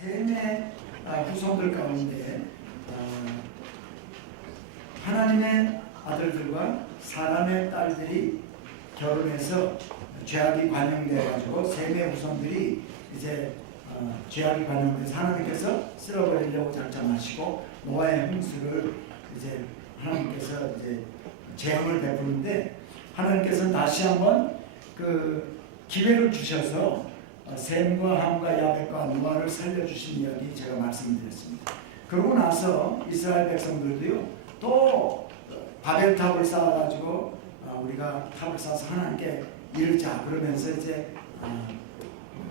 셈의 후손들 가운데 하나님의 아들들과 사람의 딸들이 결혼해서 죄악이 관영되어가지고 셈의 후손들이 이제 죄악이 관영돼서 하나님께서 쓸어버리려고 작정하시고 노아의 홍수를 이제 하나님께서 이제 재앙을 베푸는데 하나님께서는 다시 한번 그 기회를 주셔서 셈과 함과 야벳과 노아를 살려주신 이야기 제가 말씀드렸습니다. 그러고 나서 이스라엘 백성들도요 또 바벨탑을 쌓아가지고 우리가 탑을 쌓아서 하나님께 이르자 그러면서 이제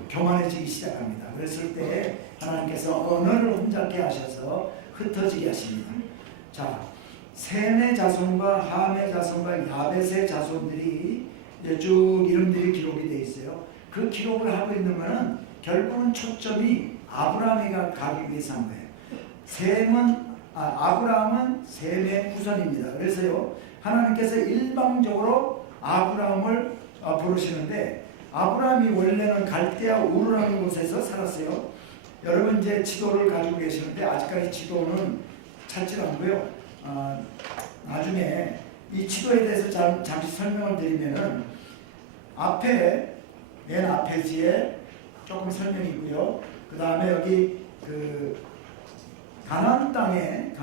교만해지기 시작합니다. 그랬을 때 하나님께서 언어를 혼잡게 하셔서 흩어지게 하십니다. 자, 셈의 자손과 함의 자손과 야벳의 자손들이 쭉 이름들이 기록이 되어 있어요. 그 기록을 하고 있는 것은 결국은 초점이 아브라함이가 가기 위해서 한 거예요. 아브라함은 셈의 후손입니다. 그래서요 하나님께서 일방적으로 아브라함을 부르시는데 아브라함이 원래는 갈대아 우르라는 곳에서 살았어요. 여러분 이제 지도를 가지고 계시는데 아직까지 지도는 찾지 않고요. 나중에 이 지도에 대해서 잠시 설명을 드리면은 맨 앞에 지에 조금 설명이 있고요. 그 다음에 여기 그 가나안 땅의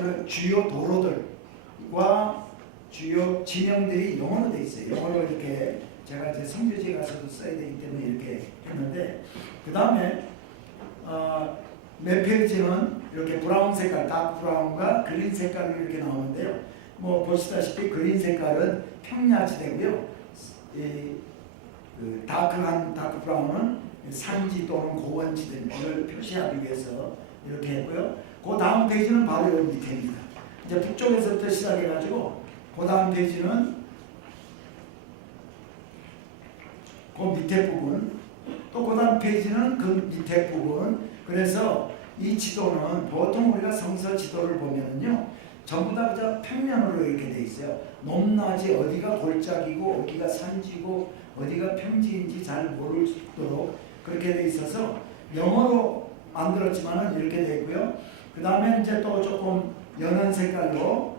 그 주요 도로들과 주요 지명들이 영어로 되어 있어요. 영어로 이렇게 제가 이제 성교지에 가서도 써야 되기 때문에 이렇게 했는데 그 다음에 몇 페이지는 이렇게 브라운 색깔, 다크 브라운과 그린 색깔로 이렇게 나오는데요. 뭐 보시다시피 그린 색깔은 평야지대고요. 그 다크 브라운은 산지 또는 고원지대를 표시하기 위해서 이렇게 했고요. 그 다음 페이지는 바로 여기 밑에입니다. 이제 북쪽에서부터 시작해가지고 그 다음 페이지는 그 밑에 부분, 또 그 다음 페이지는 그 밑에 부분. 그래서 이 지도는 보통 우리가 성서 지도를 보면은요 전부 다 그저 평면으로 이렇게 돼 있어요. 높낮이 어디가 골짜기고 어디가 산지고 어디가 평지인지 잘 모를 수 있도록 그렇게 돼 있어서 영어로 만들었지만은 이렇게 돼 있고요. 그 다음에 이제 또 조금 연한 색깔로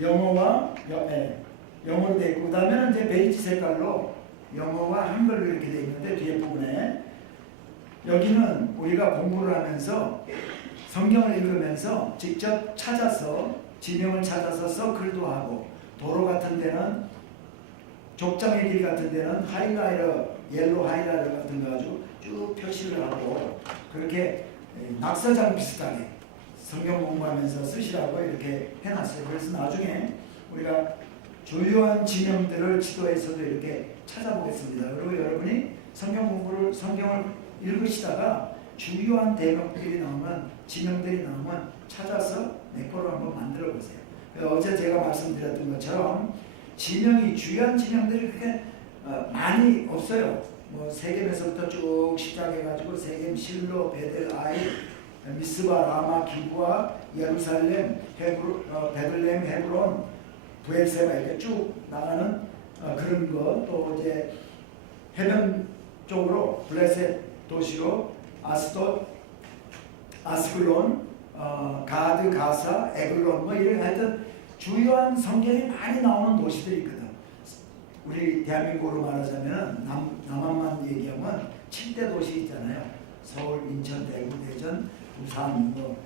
영어로 돼 있고 그 다음에는 이제 베이지 색깔로 영어와 한글로 이렇게 돼 있는데 뒤에 부분에 여기는 우리가 공부를 하면서 성경을 읽으면서 직접 찾아서 지명을 찾아서 서클도 하고 도로 같은 데는 족장의 길 같은 데는 하이라이터, 옐로 하이라이터 같은 거 가지고 쭉 표시를 하고 그렇게 낙서장 비슷하게 성경 공부하면서 쓰시라고 이렇게 해놨어요. 그래서 나중에 우리가 주요한 지명들을 지도에서도 이렇게 찾아보겠습니다. 그리고 여러분이 성경을 읽으시다가 주요한 대목들이 나오면 지명들이 나오면 찾아서 내 거로 한번 만들어 보세요. 어제 제가 말씀드렸던 것처럼 주요한 지명들이 그렇게 많이 없어요. 뭐 세겜에서부터 쭉 시작해가지고 세겜, 실로, 베델, 아이, 미스바, 라마, 기부아, 예루살렘, 베들레헴, 헤브론, 부엘세바 이렇게 쭉 나가는 그런 거. 또 이제 해변 쪽으로 블레셋 도시로 아스돗, 아스글론, 가드, 가사, 에글론 뭐 이런 하여튼 주요한 성경이 많이 나오는 도시들이 있거든. 우리 대한민국으로 말하자면 남한만 얘기하면 7대 도시 있잖아요. 서울, 인천, 대구, 대전, 부산, 뭐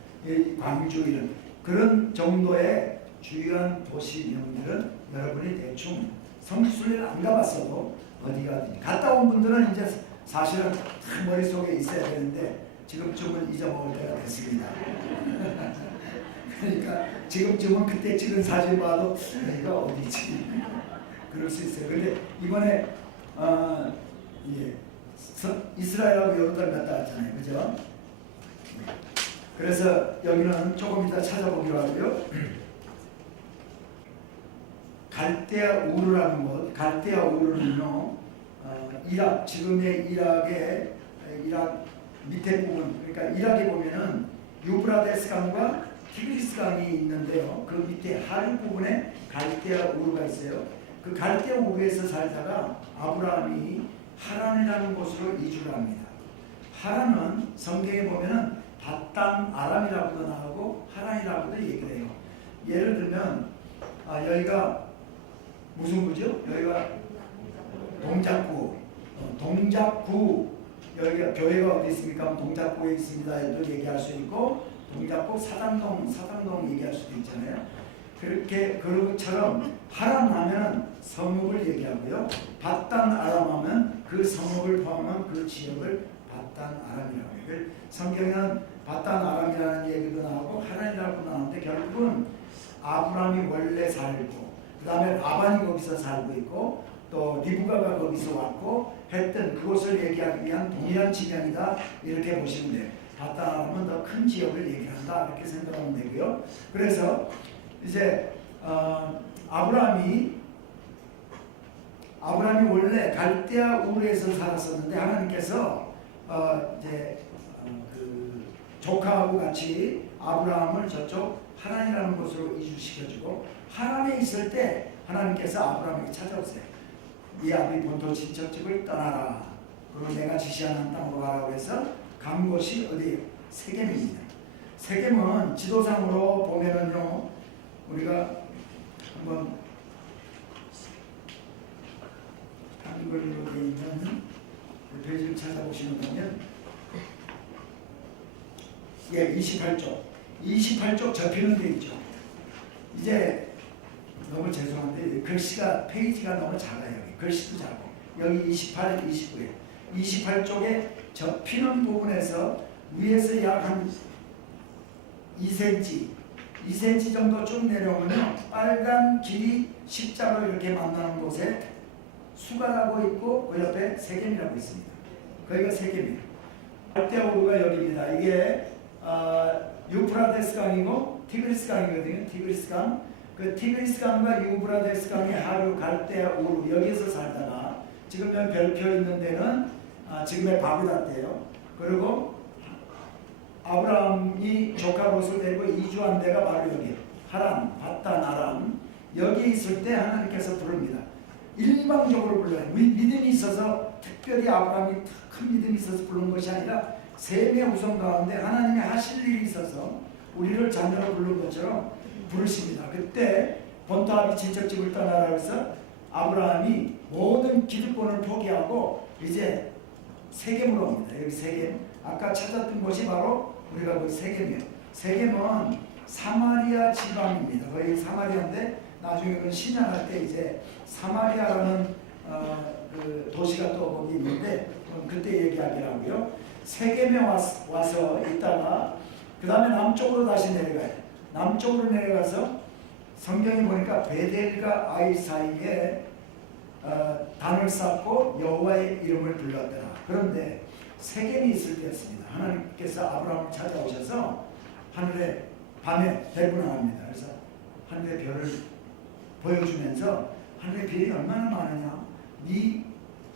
광주 이런 그런 정도의 주요한 도시명들은 여러분이 대충 성지순례를 안 가봤어도 어디가 갔다 온 분들은 이제 사실은 머릿속에 있어야 되는데 지금쯤은 잊어먹을 때가 됐습니다. 그러니까 지금쯤은 그때 찍은 사진 봐도 여기가 어디지? 그럴 수 있어요. 그런데 이번에 이스라엘하고 요르단 갔다 왔잖아요. 그죠? 그래서 여기는 조금 이따 찾아보기로 하고요. 갈대아 우르라는 곳, 갈대아 우르는요, 이락, 지금의 이락 밑에 부분, 그러니까 이락에 보면은 유브라데스 강과 티그리스 강이 있는데요. 그 밑에 하류 부분에 갈대아 우르가 있어요. 그 갈대아 우르에서 살다가 아브라함이 하란이라는 곳으로 이주를 합니다. 하란은 성경에 보면은 닷단 아람이라고도 나오고 하란이라고도 얘기를 해요. 예를 들면 여기가 무슨 구죠? 여기가 동작구. 동작구. 여기가 교회가 어디 있습니까? 동작구에 있습니다. 또 얘기할 수 있고 동작구 사당동 얘기할 수도 있잖아요. 그렇게 그것처럼 하람 하면 성읍을 얘기하고요. 닷단 아람 하면 그 성읍을 포함한 그 지역을 닷단 아람이라고 해요. 성경에는 닷단 아람이라는 얘기도 나오고 하란이라고 나오는데 결국은 아브라함이 원래 살고 그 다음에 라반이 거기서 살고 있고 또 리브가가 거기서 왔고 했던 그곳을 얘기하기 위한 동일한 지명이다 이렇게 보시면 돼요. 닷단 아람은 더 큰 지역을 얘기한다 이렇게 생각하면 되고요. 그래서 이제 아브라함이 원래 갈대아 우르에서 살았었는데 하나님께서 그 조카하고 같이 아브라함을 저쪽 하란이라는 곳으로 이주시켜주고 하란에 있을 때 하나님께서 아브라함에게 찾아오세요. 이 아비 본토 친척집을 떠나라. 그리고 내가 지시하는 땅으로 가라고 해서 간 곳이 어디예요? 세겜입니다. 세겜은 지도상으로 보면은요, 우리가 한번 한글로 되어 있는 페이지를 찾아보시면 보면 28쪽 접히는 데 있죠. 이제 너무 죄송한데 글씨가 페이지가 너무 작아요. 글씨도 작고 여기 28, 29에 28쪽에 접히는 부분에서 위에서 약 한 2cm 정도 쭉 내려오면 빨간 길이 십자로 이렇게 만나는 곳에 수가라고 있고 그 옆에 세겜이라고 있습니다. 거기가 세겜이에요. 갈대아우르가 여기입니다. 이게 유프라데스 강이고 티그리스 강이거든요. 티그리스 강. 그 티그리스 강과 유프라데스 강의 하류 갈대아우르 여기에서 살다가 지금 여기 별표 있는 데는 지금의 바그다드예요. 그리고 아브라함이 조카 롯을 데리고 이주한 데가 바로 여기예요. 하란, 닷단 아람. 여기 있을 때 하나님께서 부릅니다. 일방적으로 불러요. 믿음이 있어서 특별히 아브라함이 큰 믿음이 있어서 부른 것이 아니라 셈의 후손 가운데 하나님이 하실 일이 있어서 우리를 자녀로 부른 것처럼 부르십니다. 그때 본토 아비 친척집을 떠나라 해서 아브라함이 모든 기득권을 포기하고 이제 세겜으로 옵니다. 여기 세겜. 아까 찾았던 곳이 바로 우리가 그 세겜이에요. 세겜은 사마리아 지방입니다. 거의 사마리아인데 나중에 신약할 때 이제 사마리아라는 그 도시가 또 거기 있는데 그때 얘기하기라고요. 세겜에 와서 있다가 그 다음에 남쪽으로 다시 내려가요. 남쪽으로 내려가서 성경에 보니까 베델과 아이 사이에 단을 쌓고 여호와의 이름을 불렀더라. 그런데 세겜이 있을 때였습니다. 하나님께서 아브라함을 찾아오셔서 하늘에 밤에 대분하합니다. 그래서 하늘의 별을 보여주면서 하늘의 별이 얼마나 많으냐, 네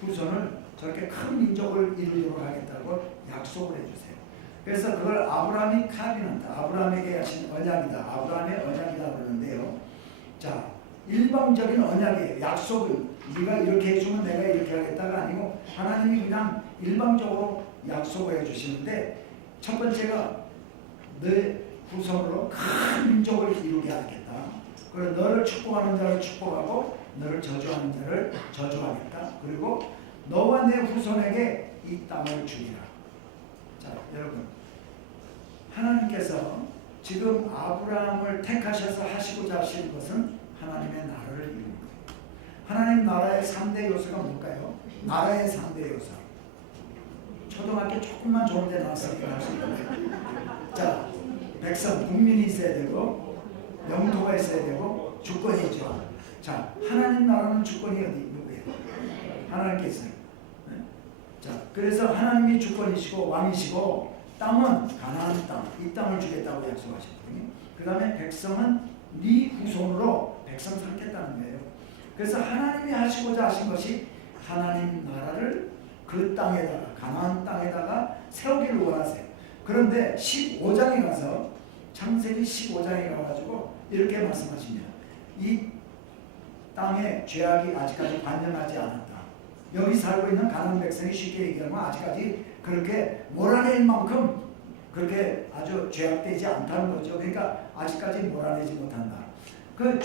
후손을 저렇게 큰 민족을 이루도록 하겠다고 약속을 해주세요. 그래서 그걸 아브라함이 카비넌트, 아브라함에게 하신 언약이다, 아브라함의 언약이다 그러는데요. 자, 일방적인 언약이에요. 약속을 네가 이렇게 해주면 내가 이렇게 하겠다가 아니고 하나님이 그냥 일방적으로 약속을 해주시는데, 첫 번째가 너 후손으로 큰 민족을 이루게 하겠다. 그리고 너를 축복하는 자를 축복하고 너를 저주하는 자를 저주하겠다. 그리고 너와 내 후손에게 이 땅을 주리라. 자, 여러분, 하나님께서 지금 아브라함을 택하셔서 하시고자 하신 것은 하나님의 나라를 이루는 거예요. 하나님 나라의 3대 요소가 뭘까요? 나라의 3대 요소. 초등학교 조금만 좋은 데 나왔으니까 할 수 있는데, 자, 백성, 국민이 있어야 되고 영토가 있어야 되고 주권이 있죠. 자, 하나님 나라는 주권이 어디 누구예요? 하나님께 있어요. 네? 자, 그래서 하나님이 주권이시고 왕이시고 땅은 가나안 땅, 이 땅을 주겠다고 약속하셨거든요. 그 다음에 백성은 네 후손으로 백성 삼겠다는 거예요. 그래서 하나님이 하시고자 하신 것이 하나님 나라를 그 땅에다가, 가나안 땅에다가 세우기를 원하세요. 그런데 15장에 가서, 창세기 15장에 가가지고 이렇게 말씀하십니다. 이 땅에 죄악이 아직까지 관영하지 않았다. 여기 살고 있는 가나안 백성이 쉽게 얘기하면 아직까지 그렇게 몰아낼 만큼 그렇게 아주 죄악되지 않다는 거죠. 그러니까 아직까지 몰아내지 못한다. 그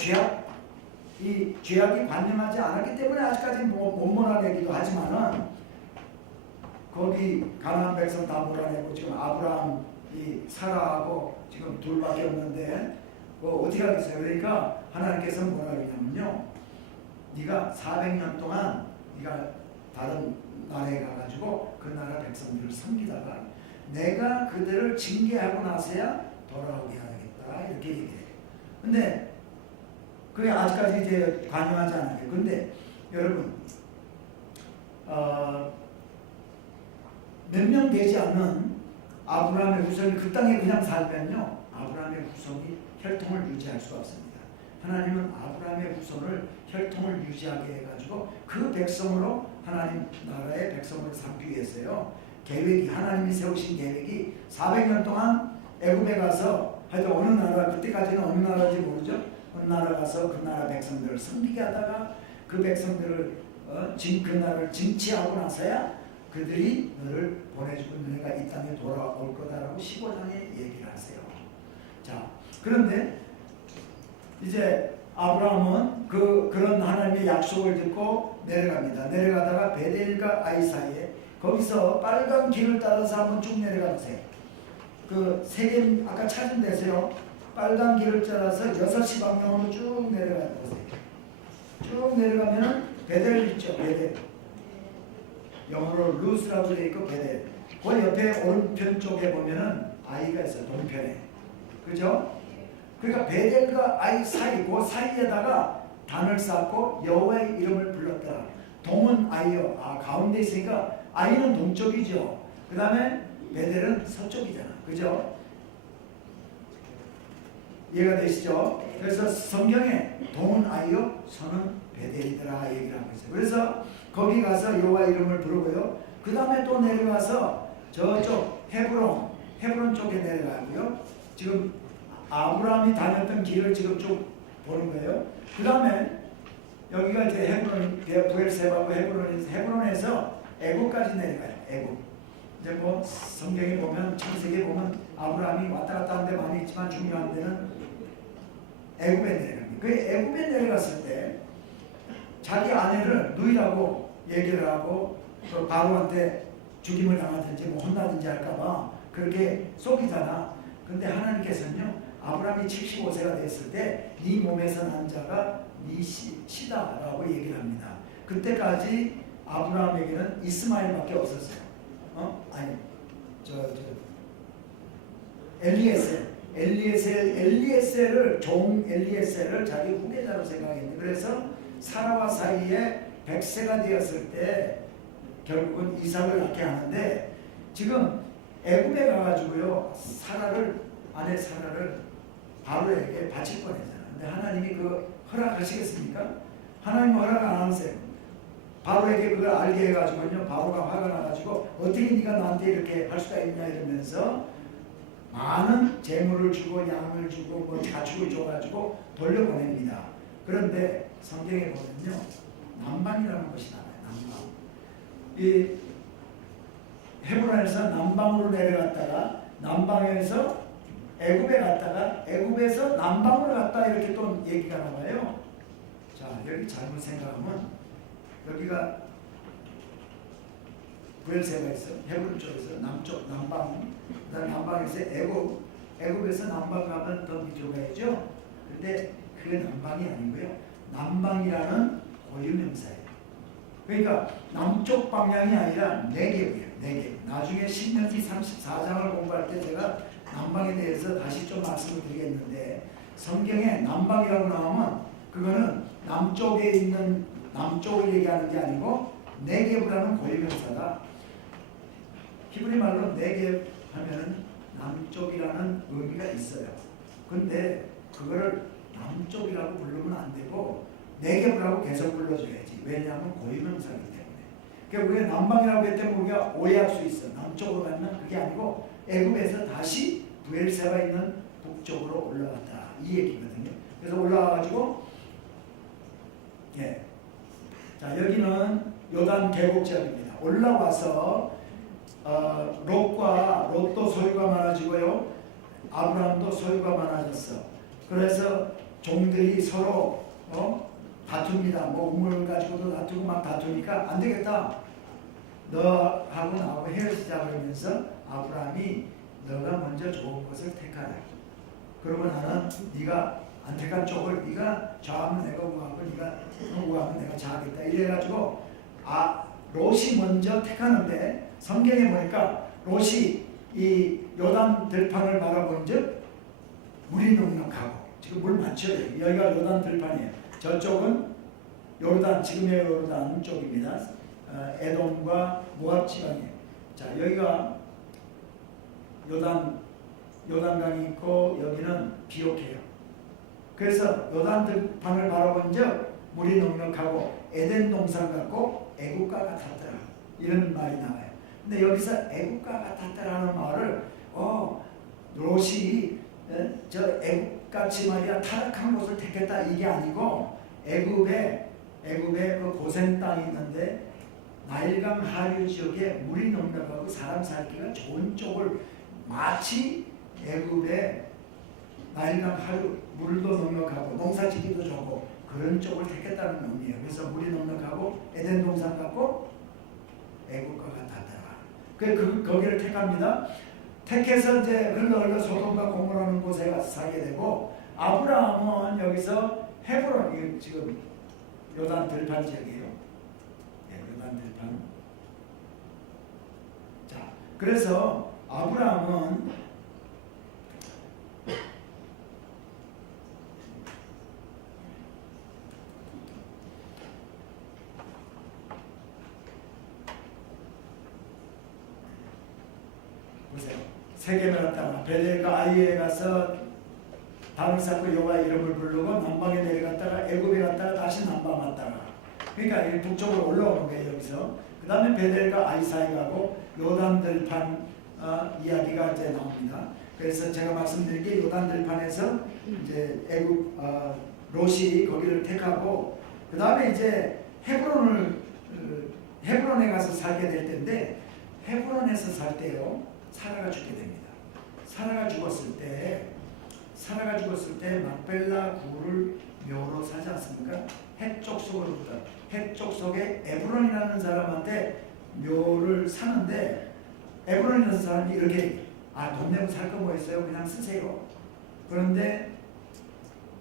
이 죄악이 관념하지 않았기 때문에 아직까지 못 몰아내기도 하지만은 거기 가나안 백성 다 몰아내고 지금 아브라함, 이 사라하고 지금 둘밖에 없는데 뭐 어떻게 하겠어요? 그러니까 하나님께서 뭐라 그러냐면요, 네가 400년 동안 네가 다른 나라에 가가지고 그 나라 백성들을 섬기다가 내가 그들을 징계하고 나서야 돌아오게 하겠다 이렇게 얘기해요. 근데 그게 아직까지 이제 관여하지 않아요. 근데 여러분 몇 명 되지 않는 아브라함의 후손이 그 땅에 그냥 살면요, 아브라함의 후손이 혈통을 유지할 수가 없습니다. 하나님은 아브라함의 후손을 혈통을 유지하게 해가지고 그 백성으로 하나님 나라의 백성으로 삼기 위해서요, 계획이, 하나님이 세우신 계획이 400년 동안 애굽에 가서 하여튼 어느 나라, 그때까지는 어느 나라인지 모르죠. 어느 나라 가서 그 나라 백성들을 섬기게 하다가 그 백성들을 그 나라를 징치하고 나서야 그들이 너를 보내주고 너네가 이 땅에 돌아올 거다라고 15장에 얘기를 하세요. 자, 그런데 이제 아브라함은 그런 하나님의 약속을 듣고 내려갑니다. 내려가다가 베델과 아이 사이에 거기서 빨간 길을 따라서 한번 쭉 내려가 보세요. 그 세겜 아까 찾은 데서요, 빨간 길을 따라서 6시 방향으로 쭉 내려가 보세요. 쭉 내려가면 베델 있죠, 베델. 영어로 루스라고 되어 있고 베델. 그 옆에 오른편 쪽에 보면은 아이가 있어요, 동편에. 그죠? 그러니까 베델과 아이 사이, 그 사이에다가 단을 쌓고 여호와의 이름을 불렀더라. 동은 아이요. 가운데 있으니까 아이는 동쪽이죠. 그 다음에 베델은 서쪽이잖아. 그죠? 이해가 되시죠? 그래서 성경에 동은 아이요, 서는 베델이더라 얘기를 하고 있어요. 그래서 거기 가서 여호와 이름을 부르고요. 그 다음에 또 내려가서 저쪽 헤브론 쪽에 내려가고요. 지금 아브라함이 다녔던 길을 지금 쭉 보는 거예요. 그 다음에 여기가 이제 헤브론, 부엘세바고 헤브론에서 애굽까지 내려가요. 애굽. 이제 뭐 성경에 보면, 창세기에 보면 아브라함이 왔다 갔다 하는 데 많이 있지만 중요한 데는 애굽에 내려갑니다. 그 애굽에 내려갔을 때 자기 아내를 누이라고 얘기를 하고 또 바로한테 죽임을 당하든지 뭐 혼나든지 할까봐 그렇게 속이잖아. 근데 하나님께서는요, 아브라함이 75세가 됐을 때 네 몸에서 난 자가 네 씨다라고 얘기를 합니다. 그때까지 아브라함에게는 이스마엘밖에 없었어요. 아니 엘리에셀을 종 엘리에셀을 자기 후계자로 생각했는데, 그래서 사라와 사이에 100세가 되었을 때 결국은 이삭을 낳게 하는데, 지금 애굽에 가가지고요, 아내 사라를 바로에게 바칠 뻔했잖아요. 근데 하나님이 그 허락하시겠습니까? 하나님 허락 안 하세요. 바로에게 그걸 알게 해가지고요, 바로가 화가 나가지고 어떻게 네가 나한테 이렇게 할 수가 있냐 이러면서 많은 재물을 주고 양을 주고 뭐 자축을 줘가지고 돌려보냅니다. 그런데 성경에 보면요, 남방이라는 것이 나와요. 남방. 이 헤브론에서 남방으로 내려갔다가 남방에서 애굽에 갔다가 애굽에서 남방으로 갔다 이렇게 또 얘기가 나와요. 자, 여기 잘못 생각하면 여기가 부엘세바가 있어. 헤브론 쪽에서 남방, 그다음 남방에서 애굽에서 남방 가면 더 밑으로 가야죠. 근데 그게 남방이 아니고요, 남방이라는 고유명사예요. 그러니까 남쪽 방향이 아니라 네겝이에요. 네겝. 나중에 신명기 34장을 공부할 때 제가 남방에 대해서 다시 좀 말씀을 드리겠는데, 성경에 남방이라고 나오면 그거는 남쪽에 있는 남쪽을 얘기하는 게 아니고 네겝이라는 고유명사다. 히브리 말로 네겝 하면 남쪽이라는 의미가 있어요. 근데 그거를 남쪽이라고 부르면 안 되고 네겝이라고 계속 불러줘야지. 왜냐하면 고유명사이기 때문에. 그러니까 우리가 남방이라고 했을 때 우리가 오해할 수 있어. 남쪽으로 가면 그게 아니고 애굽에서 다시 부엘세바 있는 북쪽으로 올라갔다 이 얘기거든요. 그래서 올라와가지고 자, 여기는 요단 계곡 지역입니다. 올라와서 롯도 소유가 많아지고요. 아브라함도 소유가 많아졌어. 그래서 종들이 서로 다툽니다. 뭐 우물 가지고도 다투고 막 다투니까 안 되겠다. 너하고 나하고 헤어지자 그러면서 아브라함이 너가 먼저 좋은 것을 택하라. 그러고 나는 네가 안 택한 쪽을 네가 좌하면 내가 우하고 네가 우하면 내가 좌하겠다. 이래가지고 롯이 먼저 택하는데 성경에 보니까 롯이 이 요단 들판을 바라본즉 물이 넉넉하고 지금 물 많죠. 여기가 요단 들판이에요. 저쪽은 요르단, 지금의 요르단 쪽입니다. 에돔과 모압 지방이에요. 자, 여기가 요단강이 있고 여기는 비옥해요. 그래서 요단 들판을 바라본즉 물이 넉넉하고 에덴 동산 같고 애국가 같았더라. 이런 말이 나와요. 근데 여기서 애국가 같았더라는 말을 롯이 저 애국같이 말이야 타락한 곳을 택했다 이게 아니고 애굽에 그 고센 땅이 있는데 나일강 하류 지역에 물이 넉넉하고 사람 살기가 좋은 쪽을 마치 애굽에 나일강 하류 물도 넉넉하고 농사짓기도 좋고 그런 쪽을 택했다는 의미예요. 그래서 물이 넉넉하고 에덴 동산 같고 애국과 같았더라. 거기를 택합니다. 택해서 이제 흘러 소돔과 고모라는 곳에 가서 살게 되고 아브라함은 여기서 헤브론, 지금 요단 들판 지역이에요. 요단 들판. 자, 그래서 아브라함은 보세요. 세겜에 갔다가 베델과 아이에 가서 담을 쌓고 여호와 이름을 부르고 남방에 내려갔다가 애굽에 갔다가 다시 남방 왔다가 그러니까 북쪽으로 올라오는 거예요. 여기서 그 다음에 베델과 아이 사이 가고 요단 들판 이야기가 이제 나옵니다. 그래서 제가 말씀드린 게 요단 들판에서 이제 애굽 롯이 거기를 택하고 그 다음에 이제 헤브론에 가서 살게 될 텐데 헤브론에서 살 때요 사라가 죽게 됩니다. 사라가 죽었을 때 막벨라 구를 묘로 사지 않습니까? 헷쪽 속으로부터 헷쪽 속에 에브론이라는 사람한테 묘를 사는데 에브론이라는 사람이 이렇게 돈 내고 살 거 뭐 있어요? 그냥 쓰세요. 그런데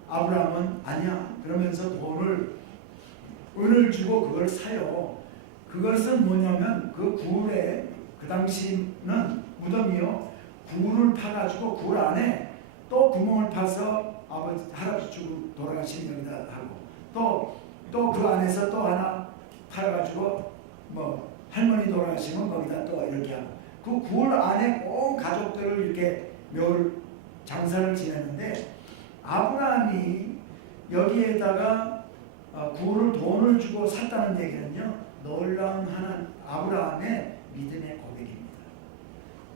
아브라함은 아니야. 그러면서 은을 주고 그걸 사요. 그것은 뭐냐면 그 굴에 그 당시는 무덤이요. 굴을 파가지고 굴 안에 또 구멍을 파서 할아버지 주고 돌아가신 여기다 하고 또 그 안에서 또 하나 팔아가지고 뭐 할머니 돌아가시면 거기다 또 이렇게 하고 그 굴 안에 온 가족들을 이렇게 묘를 장사를 지냈는데 아브라함이 여기에다가 굴을 돈을 주고 샀다는 얘기는요 놀라운 아브라함의 믿음의 고백입니다.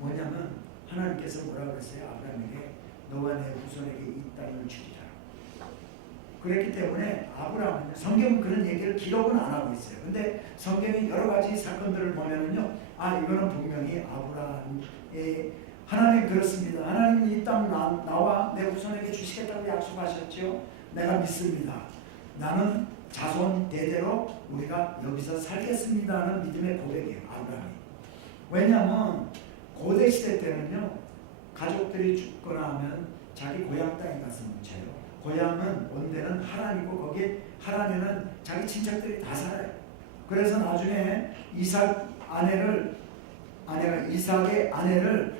뭐냐면 하나님께서 뭐라고 했어요? 아브라함에게 너와 내 후손에게 이 땅을 주리라. 그랬기 때문에 아브라함은 성경은 그런 얘기를 기록은 안 하고 있어요. 근데 성경의 여러 가지 사건들을 보면은요, 이거는 분명히 아브라함의 하나님 그렇습니다. 하나님이 이 땅 나와 내 후손에게 주시겠다고 약속하셨죠. 내가 믿습니다. 나는 자손 대대로 우리가 여기서 살겠습니다 하는 믿음의 고백이에요. 아브라함이. 왜냐하면 고대 시대 때는요 가족들이 죽거나 하면 자기 고향 땅에 가서 묻혀요. 고향은 원대는 하란이고 거기에 하란에는 자기 친척들이 다 살아요. 그래서 나중에 이삭의 아내를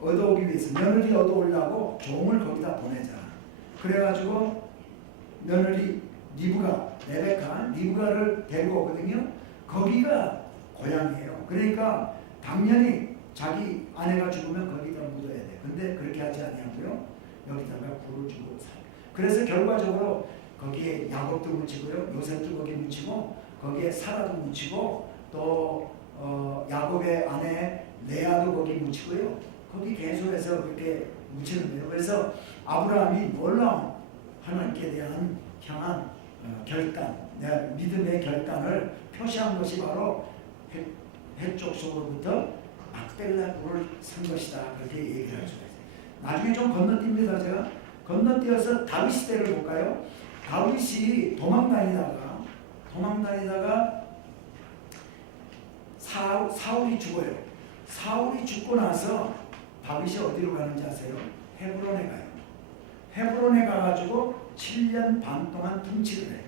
얻어오기 위해서 며느리 얻어오려고 종을 거기다 보내잖아. 그래가지고 며느리 리브가를 데리고 오거든요. 거기가 고향이에요. 그러니까 당연히 자기 아내가 죽으면 거기다 묻어야 돼. 근데 그렇게 하지 않냐고요. 여기다가 굴을 주고 살아요. 그래서 결과적으로 거기에 야곱도 묻히고요. 요셉도 거기 묻히고 거기에 사라도 묻히고 또 야곱의 아내 레아도 거기 묻히고요. 거기 계속해서 그렇게 묻히는 거예요. 그래서 아브라함이 놀라운 하나님께 향한 결단, 믿음의 결단을 표시한 것이 바로 헷족 속으로부터 막벨라 굴을 산 것이다. 그렇게 얘기를 할 수가 있어요. 나중에 좀 건너뜁니다. 제가 건너뛰어서 다윗 시대를 볼까요? 다윗이 도망다니다가 사울이 죽어요. 사울이 죽고 나서 다윗이 어디로 가는지 아세요? 헤브론에 가요. 헤브론에 가가지고 7년 반 동안 통치를 해요.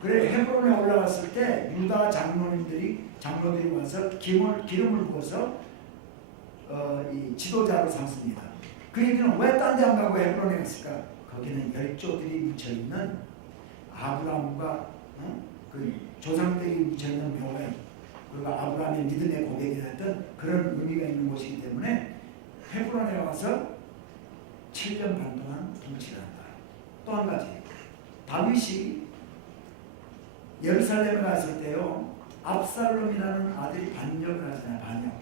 그래 헤브론에 올라갔을 때 유다 장로들이 와서 기름을 부어서 이 지도자로 삼습니다. 그 얘기는 왜 딴 데 안 가고 헤브론에 갔을까? 거기는 열조들이 묻혀있는 아브라함과 그 조상들이 묻혀있는 묘에 그리고 아브라함의 믿음의 고백이었던 그런 의미가 있는 곳이기 때문에 헤브론에 와서 7년 반 동안 통치를 한다. 또 한 가지 다윗이 예루살렘에 갔을 때요 압살롬이라는 아들이 반역을 하잖아요.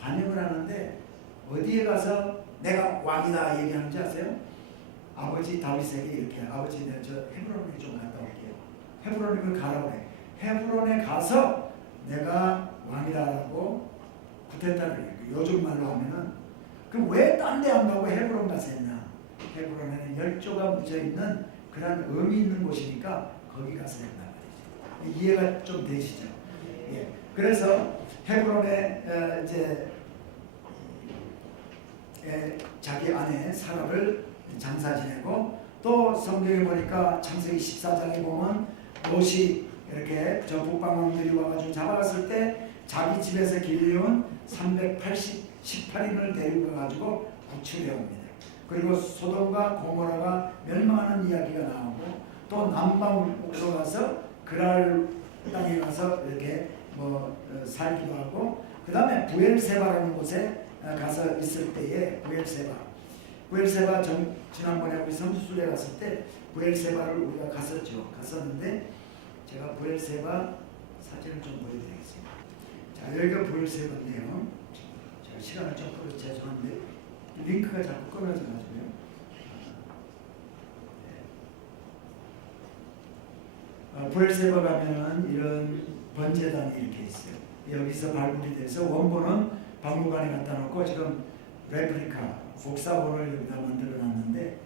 반역을 하는데 어디에 가서 내가 왕이다 얘기하는지 아세요? 아버지 다윗에게 이렇게 아버지 내가 저 헤브론에 좀 갔다 올게요. 헤브론에 가라고 해. 헤브론에 가서 내가 왕이라고 구테타를 요즘 말로 하면은 그럼 왜 딴 데 안 가고 헤브론 가서 했나? 헤브론에는 열조가 묻혀있는 그런 의미 있는 곳이니까 거기 가서 했단 말이죠. 이해가 좀 되시죠? 예. 그래서 헤브론에 이제 자기 아내 사라를 장사 지내고 또 성경에 보니까 창세기 14장에 보면 롯이 이렇게 저 북방왕들이 와가지고 잡아갔을 때 자기 집에서 길려온 318인을 데리고 가가지고 구출해 옵니다. 그리고 소돔과 고모라가 멸망하는 이야기가 나오고 또 남방으로 가서 그랄 땅에 가서 이렇게 살기도 하고 그 다음에 부엘세바라는 곳에 가서 있을 때에 부엘세바 지난번에 우리 성수술에 갔을 때 부엘세바를 우리가 갔었는데 제가 부엘세바 사진을 좀 보여드리겠습니다. 자, 여기가 부엘세바인데요. 제가 시간을 좀 끌어서 죄송한데 링크가 자꾸 끊어져가지고요. 부엘세바 가면은 이런 번제단이 이렇게 있어요. 여기서 발굴이 돼서 원본은 박물관에 갖다 놓고 지금 레플리카 복사본을 여기다 만들어 놨는데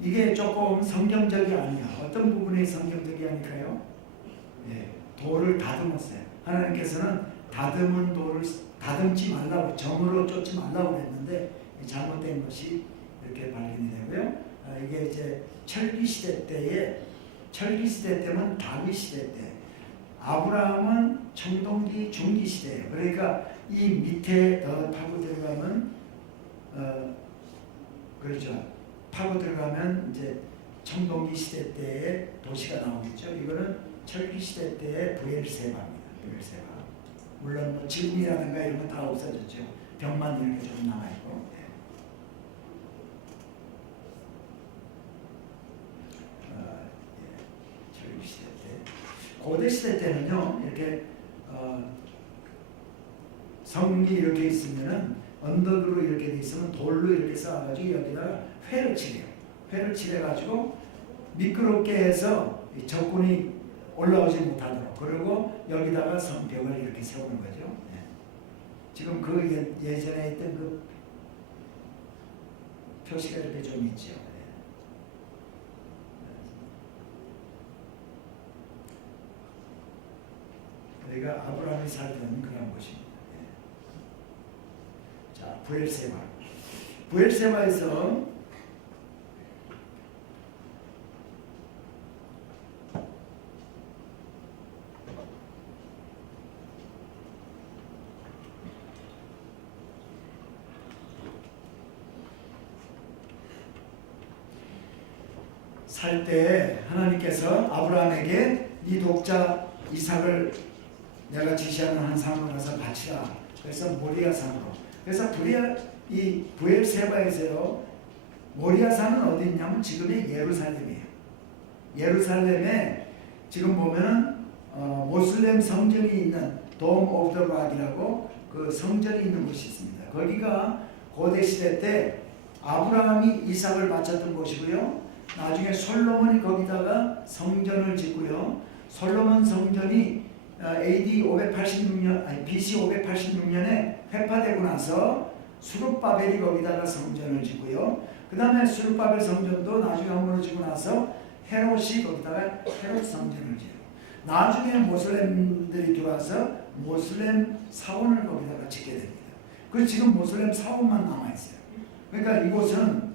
이게 조금 성경적이 아니야. 어떤 부분이 성경적이 아닐까요? 예, 돌을 다듬었어요. 하나님께서는 다듬은 돌을 다듬지 말라고 정으로 쫓지 말라고 했는데 잘못된 것이 이렇게 발견이 되고요. 이게 이제 철기 시대 때면 다윗 시대 때, 아브라함은 청동기 중기 시대예요. 그러니까 이 밑에 더 파고 들어가면 그렇죠. 파고 들어가면 이제 청동기 시대 때의 도시가 나오겠죠. 이거는 철기 시대 때의 부엘세바입니다. 부엘세바. 물론 뭐 지붕이라든가 이런 건 다 없어졌죠. 벽만 이렇게 좀 남아 있고. 철기 시대 때. 고대 시대 때는요. 이렇게 성이 이렇게 있으면은 언덕으로 이렇게 돼 있으면 돌로 이렇게 쌓아가지고 여기다가 회를 칠해요. 회를 칠해가지고 미끄럽게 해서 적군이 올라오지 못하도록. 그리고 여기다가 성벽을 이렇게 세우는 거죠. 네. 지금 그 예전에 있던 그 표시가 이렇게 좀 있죠. 네. 여기가 아브라함이 살던 그런 곳입니다. 자, 부엘세바에서 살 때 하나님께서 아브라함에게 네 독자 이삭을 내가 지시하는 한 산으로 가서 바치라. 그래서 모리아 산으로. 그래서 이 부엘세바에서요, 모리아 산은 어디 있냐면 지금의 예루살렘이에요. 예루살렘에 지금 보면은 모슬렘 성전이 있는 돔 오브 더 락이라고 그 성전이 있는 곳이 있습니다. 거기가 고대 시대 때 아브라함이 이삭을 바쳤던 곳이고요. 나중에 솔로몬이 거기다가 성전을 짓고요. 솔로몬 성전이 AD 586년, 아니 BC 586년에 회파되고 나서 수룹바벨이 거기다가 성전을 짓고요. 그 다음에 수룹바벨 성전도 나중에 무너지고 나서 헤롯이 거기다가 헤롯 성전을 지어요. 나중에 모슬렘들이 들어와서 모슬렘 사원을 거기다가 짓게 됩니다. 그래서 지금 모슬렘 사원만 남아있어요. 그러니까 이곳은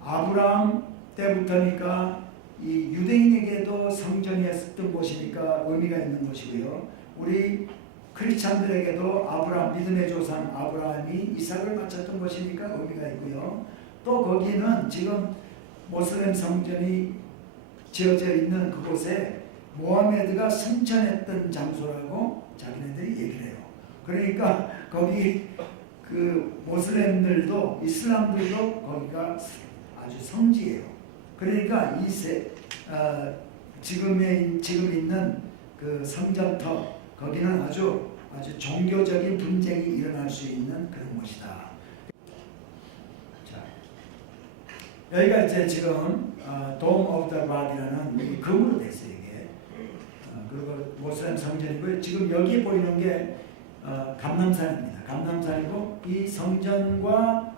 아브라함 때부터니까 이 유대인에게도 성전이었던 곳이니까 의미가 있는 곳이고요. 우리 크리스찬들에게도 아브라함, 믿음의 조상 아브라함이 이삭을 바쳤던 곳이니까 의미가 있고요. 또 거기는 지금 모슬렘 성전이 지어져 있는 그곳에 모하메드가 승천했던 장소라고 자기네들이 얘기를 해요. 그러니까 거기 그 모슬렘들도 이슬람들도 거기가 아주 성지예요. 그러니까 지금 있는 그 성전터 거기는 아주 종교적인 분쟁이 일어날 수 있는 그런 곳이다. 자, 여기가 이제 지금 Dome of the Rock이라는 금으로 됐어요 이게. 그리고 모슬렘 성전이고요. 지금 여기 보이는 게 감람산입니다. 감람산이고 이 성전과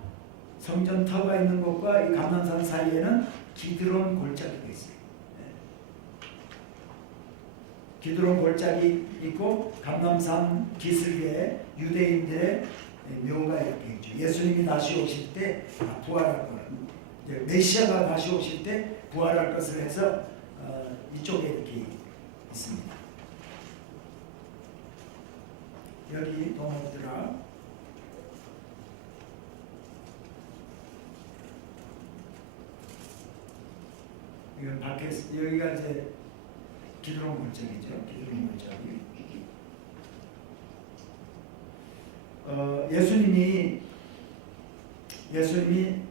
성전터가 있는 곳과 이 감람산 사이에는 기드론 골짜기가 있어요. 기드론 골짜기 있고 감람산 기슭에 유대인들의 묘가 이렇게 있죠. 예수님이 다시 오실 때 부활할 것, 메시아가 다시 오실 때 부활할 것을 해서 이쪽에 이렇게 있습니다. 여기 동업들아 이건 밖에 여기가 이제 기드론 골짜기죠. 기드론 골짜기. 예수님이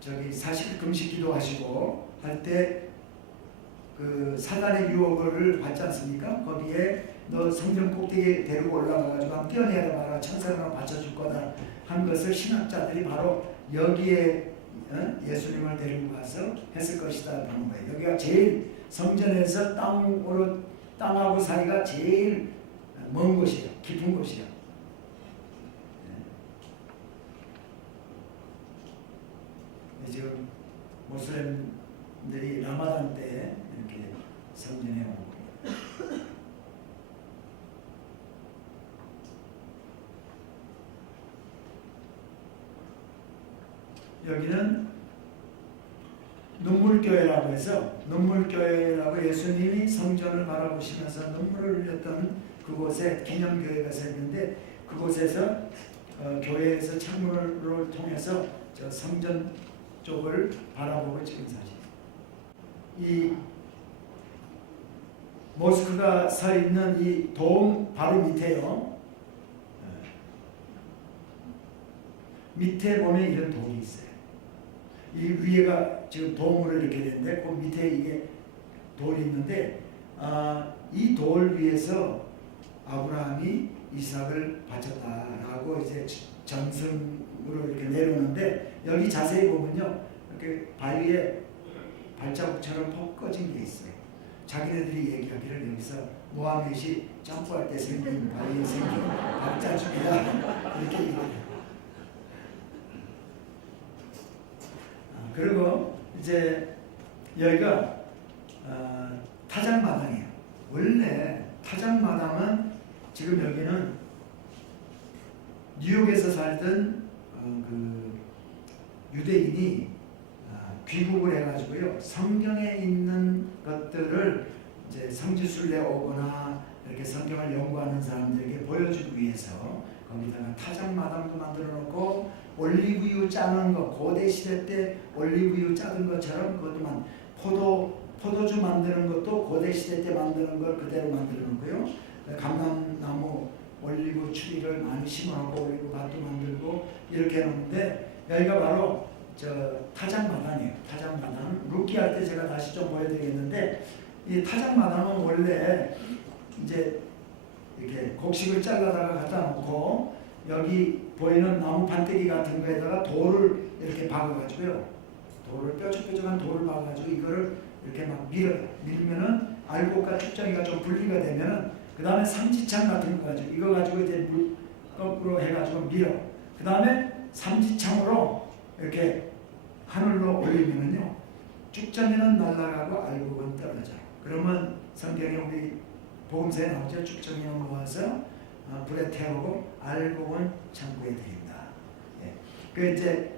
저기 40일 금식 기도하시고 할 때 그 사단의 유혹을 받지 않습니까? 거기에 너 성전 꼭대기에 데리고 올라가가지고 한번 뛰어내려 봐라. 천사가 받쳐줄 거다 한 것을 신학자들이 바로 여기에 예수님을 데리고 가서 했을 것이다 보는 거예요. 여기가 제일 성전에서 땅하고 사이가 제일 먼 곳이에요. 깊은 곳이에요. 지금 모슬렘들이 라마단 때 이렇게 성전에 오고 여기는 눈물교회라고 해서 눈물교회라고 예수님이 성전을 바라보시면서 눈물을 흘렸던 그곳에 기념교회가 생겼는데 그곳에서 교회에서 창문을 통해서 저 성전 쪽을 바라보고 찍은 사진. 이 모스크가 서 있는 이 돔 바로 밑에요. 밑에 보면 이런 돌이 있어요. 이 위에가 지금 돔으로 이렇게 되는데 그 밑에 이게 돌이 있는데 이 돌 위에서 아브라함이 이삭을 바쳤다라고 이제 전승으로 이렇게 내려오는데 여기 자세히 보면요 이렇게 바위에 발자국처럼 퍽 꺼진 게 있어요. 자기네들이 얘기하기를 여기서 모하멧이 점프할 때 생긴 바위에 생긴 발자국이다 이렇게 얘기해요. 그리고 이제 여기가 타작마당이에요. 원래 타작마당은 지금 여기는 뉴욕에서 살던 그 유대인이 귀국을 해가지고요 성경에 있는 것들을 이제 성지순례 오거나 이렇게 성경을 연구하는 사람들에게 보여주기 위해서 거기다가 타작마당도 만들어 놓고 올리브유 짜는 거 고대 시대 때 올리브유 짜던 것처럼 그것도 포도주 만드는 것도 고대 시대 때 만드는 걸 그대로 만들어 놓고요 감람나무 올리브 추리를 많이 심어놓고 올리브 밭도 만들고 이렇게 해놓는데 여기가 바로 저 타작마당이에요. 타작마당 루키 할 때 제가 다시 좀 보여드리겠는데 이 타작마당은 원래 이제 이렇게 곡식을 잘라다가 갖다 놓고 여기 보이는 나무 판때기 같은 거에다가 돌을 이렇게 박아가지고요 돌을 뾰족뾰족한 돌을 박아가지고 이거를 이렇게 막 밀면은 알곡과 쭉정이가 좀 분리가 되면은 그 다음에 삼지창 같은 거 가지고 이거 가지고 이제 물 거꾸로 해가지고 밀어. 그 다음에 삼지창으로 이렇게 하늘로 올리면은요 쭉정이는 날아가고 알곡은 떨어져. 그러면 성경에 우리 복음서에 나오죠. 쭉정이는 모아서 불에 태우고 알곡은 창고에 드린다. 예. 그 이제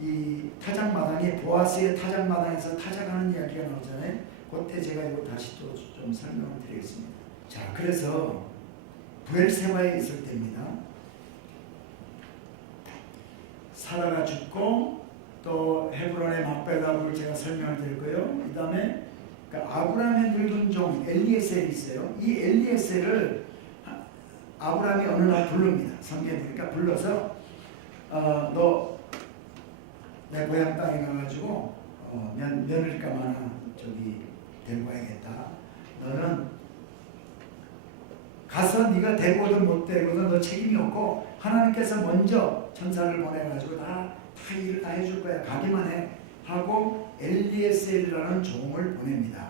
이 타작마당에 보아스의 타작마당에서 타작하는 이야기가 나오잖아요. 그때 제가 이거 다시 또 좀 설명을 드리겠습니다. 자, 그래서 브엘세바에 있을 때입니다. 사라가 죽고 또 헤브론의 막벨라를 제가 설명을 드렸고요. 그 다음에 아브라함의 늙은 종 엘리에셀이 있어요. 이 엘리에셀을 아브라함이 어느 날 부릅니다. 성경에 보니까 불러서 너 내 고향 땅에 가가지고 며느리감 하나 저기 데리고 와야겠다. 너는 가서 네가 데리고든 못 데리고든 너 책임이 없고 하나님께서 먼저 천사를 보내가지고 다 일을 다 해줄 거야. 가기만 해. 하고 엘리에셀이라는 종을 보냅니다.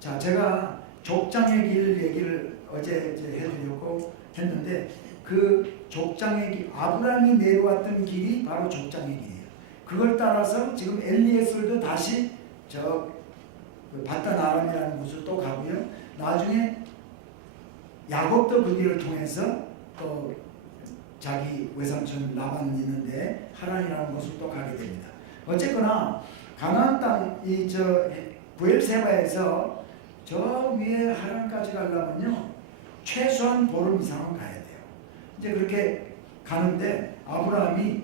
자, 제가 족장의 길 얘기를 어제 이제 해드렸고 했는데 그 족장의 길, 아브라함이 내려왔던 길이 바로 족장의 길이에요. 그걸 따라서 지금 엘리에셀도 다시 저 바단 아람이라는 곳을 또 가고요. 나중에 야곱도 그 길을 통해서 또 자기 외삼촌 라반이 있는데 하란이라는 곳을 또 가게 됩니다. 어쨌거나 가나안 땅 이 저 브엘세바에서 저 위에 하란까지 가려면요 최소한 보름 이상은 가야 돼요. 이제 그렇게 가는데 아브라함이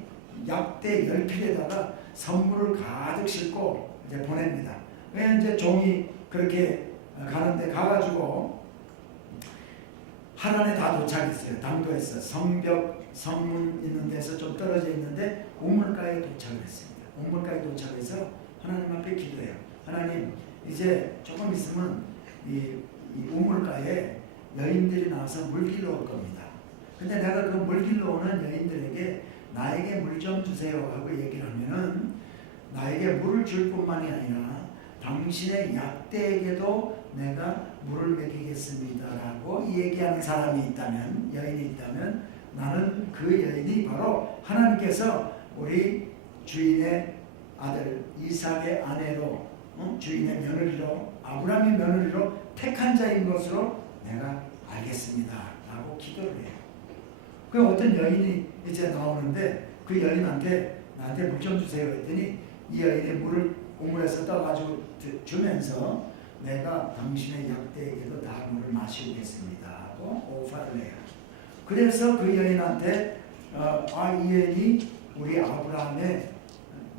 약대 10필에다가 선물을 가득 싣고 이제 보냅니다. 왜 이제 종이 그렇게 가는데 가가지고 하란에 다 도착했어요. 당도에서 성벽 성문 있는 데서 좀 떨어져 있는데 우물가에 도착을 했습니다. 우물가에 도착해서 하나님 앞에 기도해요. 하나님, 이제 조금 있으면 이 우물가에 여인들이 나와서 물길로 올 겁니다. 근데 내가 그 물길로 오는 여인들에게 나에게 물 좀 주세요 하고 얘기를 하면은 나에게 물을 줄 뿐만이 아니라 당신의 약대에게도 내가 물을 먹이겠습니다 라고 얘기하는 사람이 있다면, 여인이 있다면 나는 그 여인이 바로 하나님께서 우리 주인의 아들 이삭의 아내로 주인의 며느리로 아브라함의 며느리로 택한 자인 것으로 내가 알겠습니다 라고 기도를 해요. 그 어떤 여인이 이제 나오는데 그 여인한테 나한테 물 좀 주세요 했더니 이 여인이 물을 우물에서 떠가지고 주면서 내가 당신의 약대에게도 다 물을 마시겠습니다 하고 오파를 해요. 그래서 그 여인한테 이 여인이 우리 아브라함의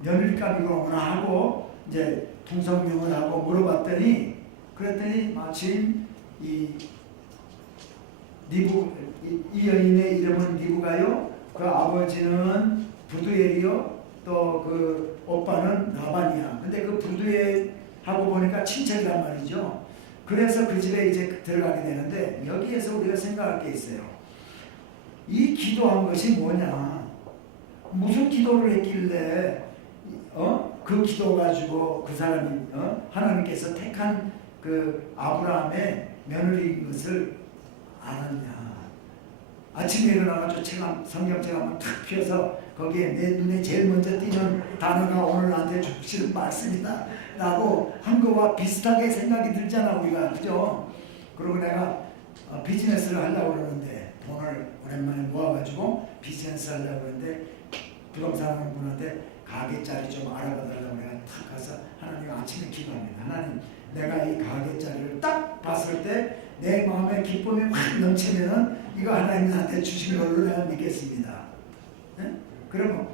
며느리감이구나 하고 이제 풍성명을 하고 물어봤더니 그랬더니 마침 이 여인의 이름은 리브가요. 그 아버지는 부두엘이요. 또 그 오빠는 라반이야. 근데 그 부두엘하고 보니까 친척이란 말이죠. 그래서 그 집에 이제 들어가게 되는데 여기에서 우리가 생각할 게 있어요. 이 기도한 것이 뭐냐? 무슨 기도를 했길래 그 기도 가지고 그 사람이 하나님께서 택한 그 아브라함의 며느리인 것을 알았냐? 아침에 일어나가지고 성경책 한번 탁 펴서 거기에 내 눈에 제일 먼저 띄는 단어가 오늘 나한테 주시는 말씀이다 라고 한 거와 비슷하게 생각이 들잖아 우리가. 그죠? 그리고 내가 비즈니스를 하려고 그러는데 돈을 오랜만에 모아가지고 비즈니스 하려고 그러는데 부동산 하는 분한테 가게자리 좀 알아봐달라고 내가 탁 가서 하나님 아침에 기도합니다. 하나님, 내가 이 가게자리를 딱 봤을 때 내 마음에 기쁨이 확 넘치면은 이거 하나님 나한테 주신 걸로 내가 믿겠습니다. 네? 그러면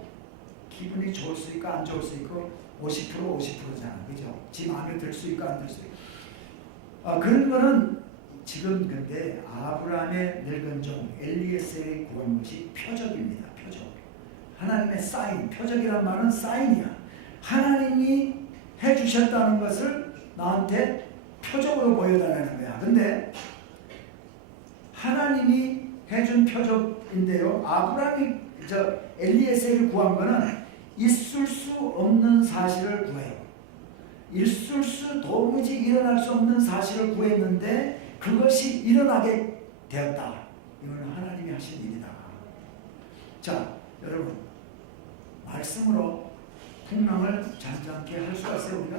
기분이 좋을 수 있고 안 좋을 수 있고 50%잖아. 그죠? 지 마음에 들 수 있고 안 들 수 있고. 그런 거는 지금 근데 아브라함의 늙은 종 엘리에셀이 구한 것이 표적입니다. 표적. 하나님의 사인. 표적이란 말은 사인이야. 하나님이 해주셨다는 것을 나한테 표적으로 보여달라는 거야. 근데 하나님이 해준 표적인데요. 아브라함이 엘리에셀을 구한 거는 있을 수 없는 사실을 구해요. 있을 수 도무지 일어날 수 없는 사실을 구했는데 그것이 일어나게 되었다. 이건 하나님이 하신 일이다. 자, 여러분, 말씀으로 풍랑을 잔잔케 할 수가 있어요. 우리가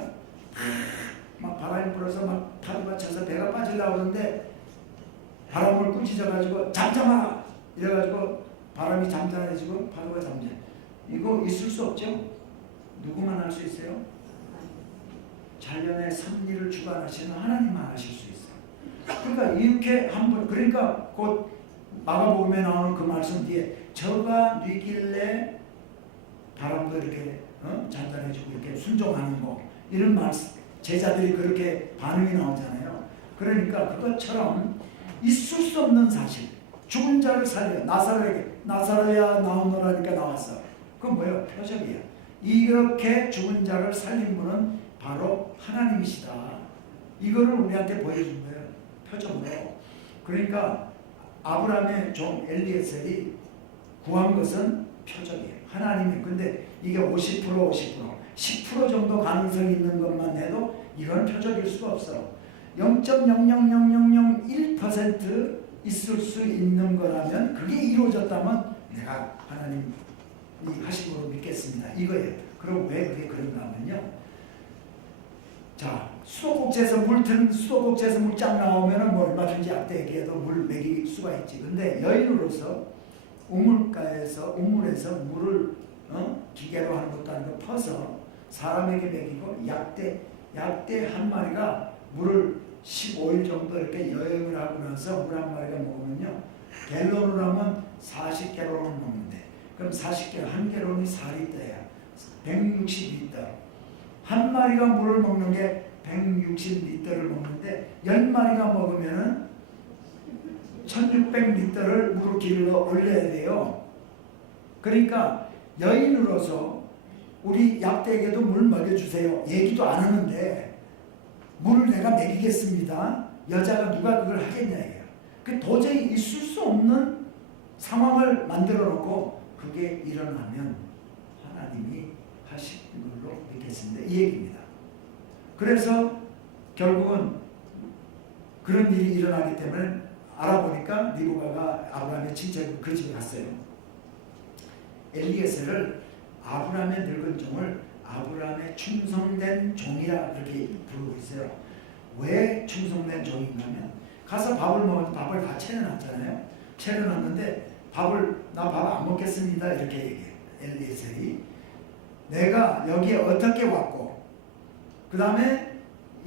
막 바람이 불어서 막 파도가 쳐서 배가 빠지려고 하는데 바람을 꾸짖어가지고 잠잠하라 이래가지고 바람이 잠잠해지고 파도가 잠잠해. 이거 있을 수 없죠? 누구만 할 수 있어요? 자연의 섭리를 주관하시는 하나님만 하실 수 있어요. 그러니까 이렇게 한번, 그러니까 곧 마가복음에 나오는 그 말씀 뒤에 저가 뉘길래 바람도 이렇게 잔잔해지고 이렇게 순종하는 거, 이런 말씀, 제자들이 그렇게 반응이 나오잖아요. 그러니까 그것처럼 있을 수 없는 사실, 죽은 자를 살려 나사로야 나오노라니까 나왔어. 그건 뭐예요? 표적이에요. 이렇게 죽은 자를 살린 분은 바로 하나님이시다. 이거를 우리한테 보여준 거예요. 표적으로. 그러니까 아브라함의 종 엘리에셀이 구한 것은 표적이에요. 하나님이. 근데 이게 50%, 10% 정도 가능성이 있는 것만 해도 이건 표적일 수가 없어. 0.00001% 있을 수 있는 거라면, 그게 이루어졌다면 내가 하나님이 하신 걸로 믿겠습니다. 이거예요. 그럼 왜 그게 그런가 하면요. 자, 수도꼭지에서 수도꼭지에서 물장 나오면은 뭐 얼마든지 약대에게도 물 먹일 수가 있지. 근데 여인으로서 우물에서 물을 기계로 하는 것도 아니고 퍼서 사람에게 먹이고, 약대 한 마리가 물을 15일 정도 이렇게 여행을 하고 나서 물 한 마리가 먹으면요, 갤론으로 하면 40갤론을 먹는데, 그럼 40갤론, 한 갤론이 4리터야. 160리터. 한 마리가 물을 먹는 게 160리터를 먹는데 10마리가 먹으면은 1600리터를 물을 길러 올려야 돼요. 그러니까 여인으로서 우리 약대에게도 물 먹여주세요 얘기도 안 하는데 물을 내가 먹이겠습니다. 여자가 누가 그걸 하겠냐 이게요. 그 도저히 있을 수 없는 상황을 만들어 놓고 그게 일어나면 하나님이 하신 걸로 믿겠습니다. 이 얘기입니다. 그래서 결국은 그런 일이 일어나기 때문에 알아보니까 리브가가 아브라함의 친척 그 집에 갔어요. 엘리에셀을 아브라함의 늙은 종을 아브라함의 충성된 종이라 그렇게 부르고 있어요. 왜 충성된 종인가 하면, 가서 밥을 먹으면 밥을 다 차려놨잖아요. 차려놨는데 나 밥 안 먹겠습니다 이렇게 얘기해요. 엘리에셀이 내가 여기에 어떻게 왔고, 그 다음에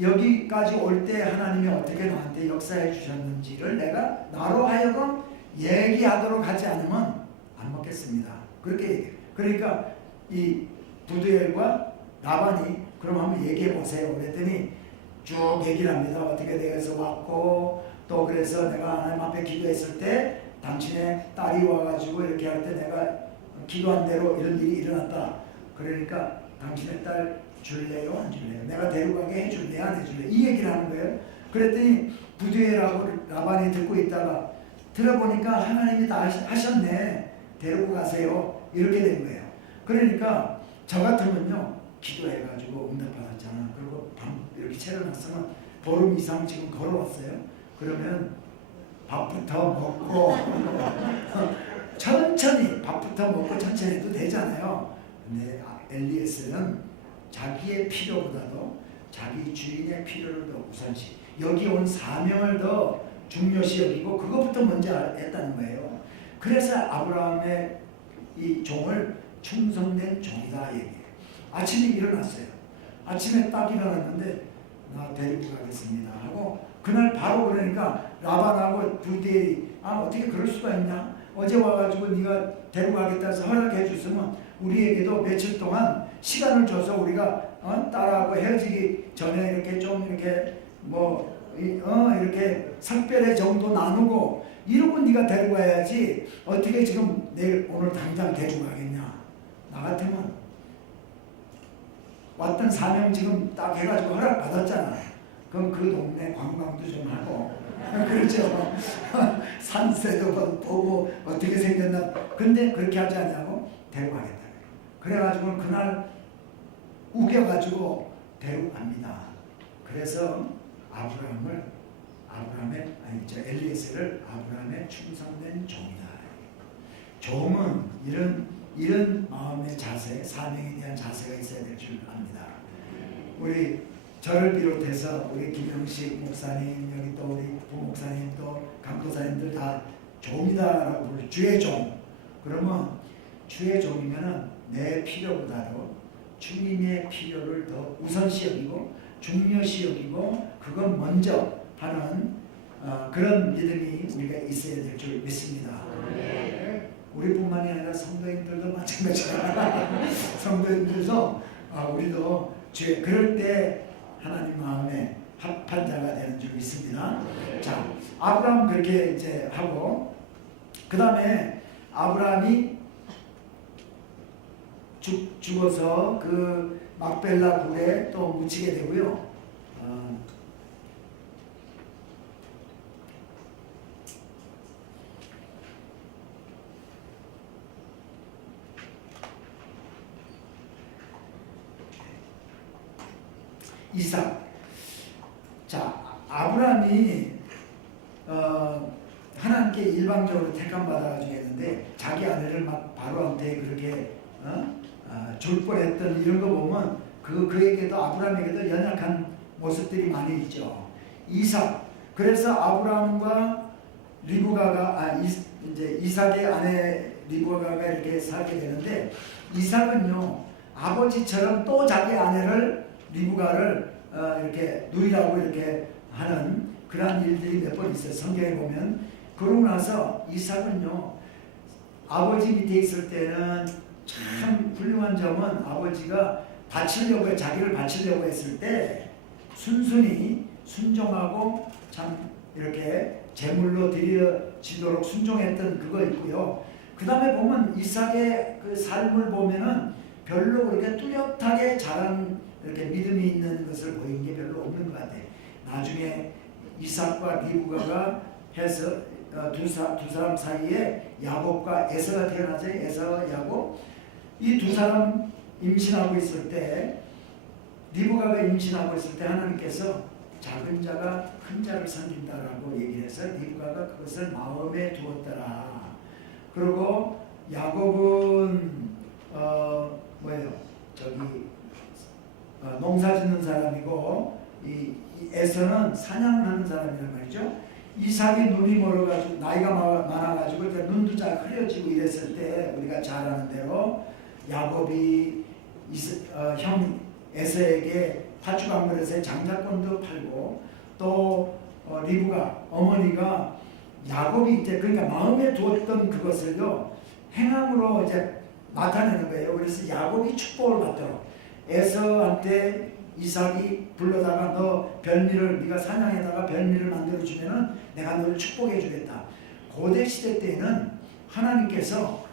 여기까지 올 때 하나님이 어떻게 나한테 역사해 주셨는지를 내가 나로 하여금 얘기하도록 하지 않으면 안 먹겠습니다. 그렇게 얘기해요. 그러니까 이 부두엘과 라반이 그럼 한번 얘기해 보세요. 그랬더니 쭉 얘기를 합니다. 어떻게 내가서 왔고, 또 그래서 내가 하나님 앞에 기도했을 때 당신의 딸이 와가지고 이렇게 할 때 내가 기도한 대로 이런 일이 일어났다. 그러니까 당신의 딸 줄래요? 안 줄래요? 내가 데려가게 해줄래요? 안 해줄래요? 이 얘기를 하는 거예요. 그랬더니 부두엘하고 라반이 듣고 있다가 들어보니까 하나님이 다 하셨네. 데리고 가세요. 이렇게 된 거예요. 그러니까 저 같으면요, 기도해가지고 응답받았잖아. 그리고 이렇게 차려놨으면 보름 이상 지금 걸어왔어요. 그러면 밥부터 먹고 천천히 밥부터 먹고 천천히 해도 되잖아요. 근데 엘리에셀은 자기의 필요보다도 자기 주인의 필요를 더 우선시, 여기 온 사명을 더 중요시 여기고 그것부터 먼저 했다는 거예요. 그래서 아브라함의 이 종을 충성된 종이다 얘기해요. 아침에 일어났어요. 아침에 딱 일어났는데 나 데리고 가겠습니다 하고, 그날 바로 그러니까 라반하고 부두엘이 어떻게 그럴 수가 있냐, 어제 와가지고 네가 데리고 가겠다 해서 허락해 줬으면 우리에게도 며칠 동안 시간을 줘서 우리가 딸하고 헤어지기 전에 이렇게 좀 이렇게 이렇게 sak별의 정도 나누고 이러고 네가 데리고 와야지, 어떻게 지금 내일 오늘 당장 데리고 가겠냐. 나 같으면 왔던 사명 지금 딱 해가지고 허락 받았잖아. 그럼 그 동네 관광도 좀 하고 그렇죠. 산세도 보고 어떻게 생겼나. 근데 그렇게 하지 않냐고 데리고 가겠다. 그래가지고 그날 우겨가지고 데리고 갑니다. 그래서 엘리에셀을 아브라함의 충성된 종이다. 종은 이런 마음의 자세, 사명에 대한 자세가 있어야 될 줄 압니다. 우리 저를 비롯해서 우리 김영식 목사님, 여기 또 우리 부목사님, 또 강도사님들 다 종이다라고 부르죠. 주의 종. 그러면 주의 종이면은 내 필요보다도 주님의 필요를 더 우선시 여기고 중요시 여기고 그건 먼저 하는 그런 믿음이 우리가 있어야 될 줄 믿습니다. 우리뿐만이 아니라 성도님들도 마찬가지다. 성도님들도 우리도 그럴 때 하나님 마음에 합한 자가 되는 줄 믿습니다. 자, 아브라함 그렇게 이제 하고 그 다음에 아브라함이 죽어서 그 막벨라 굴에 또 묻히게 되고요. 이삭. 자, 아브라함이 하나님께 일방적으로 택함 받아가지고 했는데 자기 아내를 막 바로한테 그렇게 줄 뻔했던 이런 거 보면 그에게도 아브라함에게도 연약한 모습들이 많이 있죠. 이삭. 그래서 아브라함과 리브가가 이제 이삭의 아내 리브가가 이렇게 살게 되는데 이삭은요 아버지처럼 또 자기 아내를 리브가를 이렇게 누이라고 이렇게 하는 그런 일들이 몇 번 있어요. 성경에 보면. 그러고 나서 이삭은요 아버지 밑에 있을 때는 참 훌륭한 점은 아버지가 자기를 바치려고 했을 때 순순히 순종하고 참 이렇게 제물로 드려지도록 순종했던 그거 있고요. 그 다음에 보면 이삭의 그 삶을 보면은 별로 그렇게 뚜렷하게 자란 이렇게 믿음이 있는 것을 보인 게 별로 없는 것 같아요. 나중에 이삭과 리브가가 해서 두 사람 사이에 야곱과 에서가 태어나죠. 에서, 야곱. 이 두 사람 임신하고 있을 때 리브가가 임신하고 있을 때 하나님께서 작은 자가 큰 자를 섬긴다라고 얘기를 해서 리브가가 그것을 마음에 두었더라. 그리고 야곱은 농사 짓는 사람이고 이 에서는 사냥하는 사람이란 말이죠. 이삭이 눈이 멀어가지고 나이가 많아가지고 눈도 잘 흐려지고 이랬을 때 우리가 잘 아는 대로 야곱이 형 에서에게 파주방 그릇에 장자권도 팔고 또 리브가 어머니가 야곱이 이제 그러니까 마음에 두었던 그것을요 행함으로 이제 나타내는 거예요. 그래서 야곱이 축복을 받도록 에서한테 이삭이 불러다가 너 별미를 네가 사냥에다가 별미를 만들어 주면은 내가 너를 축복해 주겠다. 고대 시대 때는 하나님께서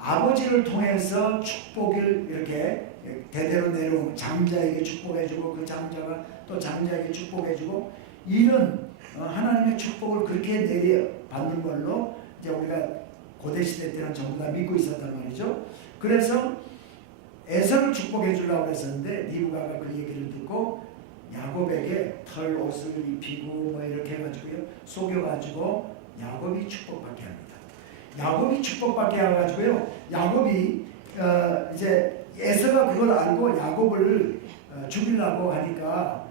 아버지를 통해서 축복을 이렇게 대대로 내려오고 장자에게 축복해주고 그 장자가 또 장자에게 축복해주고 이런 하나님의 축복을 그렇게 내려받는 걸로 이제 우리가 고대 시대 때는 전부 다 믿고 있었단 말이죠. 그래서 에서를 축복해 주려고 했었는데 리브가가 그 얘기를 듣고 야곱에게 털 옷을 입히고 뭐 이렇게 해가지고요 속여가지고 야곱이 축복받게 합니다. 야곱이 축복받게 해가지고요 야곱이 이제 에서가 그걸 알고 야곱을 죽이려고 하니까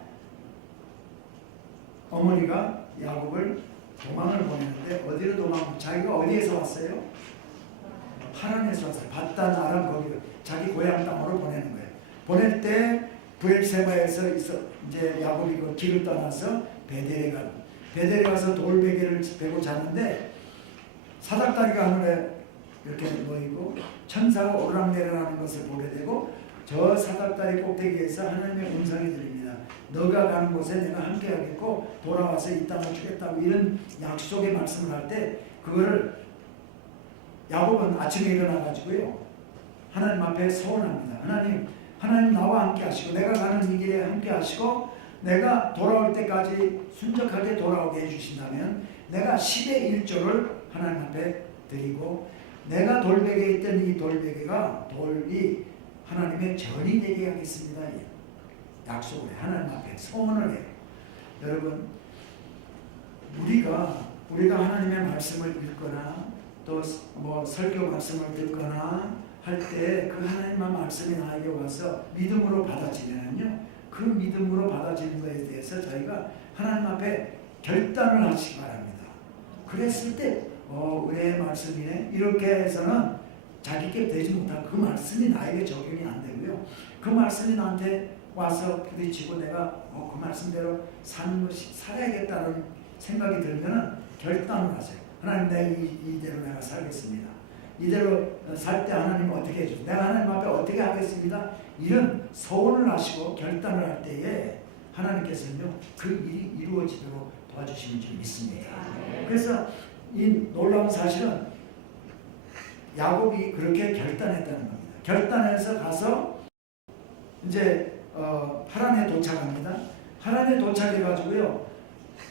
어머니가 야곱을 도망을 보내는데 어디로 자기가 어디에서 왔어요? 하란에서 왔어요. 바단 아람 거기로 자기 고향 땅으로 보내는 거예요. 보낼 때 부엘세바에서 이제 야곱이 그 길을 떠나서 베델에 가서 돌베개를 베고 자는데 사닥다리가 하늘에 이렇게 모이고 천사가 오르락내리락하는 것을 보게 되고 저 사닥다리 꼭대기에서 하나님의 음성이 들립니다. 너가 가는 곳에 내가 함께하겠고 돌아와서 이 땅을 주겠다고 이런 약속의 말씀을 할 때 그거를 야곱은 아침에 일어나가지고요 하나님 앞에 서원합니다. 하나님 나와 함께 하시고 내가 가는 이 길에 함께 하시고 내가 돌아올 때까지 순적하게 돌아오게 해주신다면 내가 10의 1조를 하나님 앞에 드리고 내가 돌베개에 있던 이 돌베개가 돌이 하나님의 전이 되게 하겠습니다. 약속을 해. 하나님 앞에 소원을 해요. 여러분 우리가 하나님의 말씀을 읽거나 또 뭐 설교 말씀을 듣거나 할 때 그 하나님의 말씀이 나에게 와서 믿음으로 받아지면요, 그 믿음으로 받아지는 것에 대해서 저희가 하나님 앞에 결단을 하시기 바랍니다. 그랬을 때 은혜의 말씀이네 이렇게 해서는 자기께 되지 못한 그 말씀이 나에게 적용이 안 되고요, 그 말씀이 나한테 와서 부딪히고 내가 그 말씀대로 사는 것이 살아야겠다는 생각이 들면은 결단을 하세요. 하나님, 내가 이대로 내가 살겠습니다. 이대로 살 때 하나님 어떻게 해주세요? 내가 하나님 앞에 어떻게 하겠습니다. 이런 소원을 하시고 결단을 할 때에 하나님께서는요, 그 일이 이루어지도록 도와주시는 줄 믿습니다. 그래서 이 놀라운 사실은 야곱이 그렇게 결단했다는 겁니다. 결단해서 가서 이제 하란에 도착합니다. 하란에 도착해가지고요,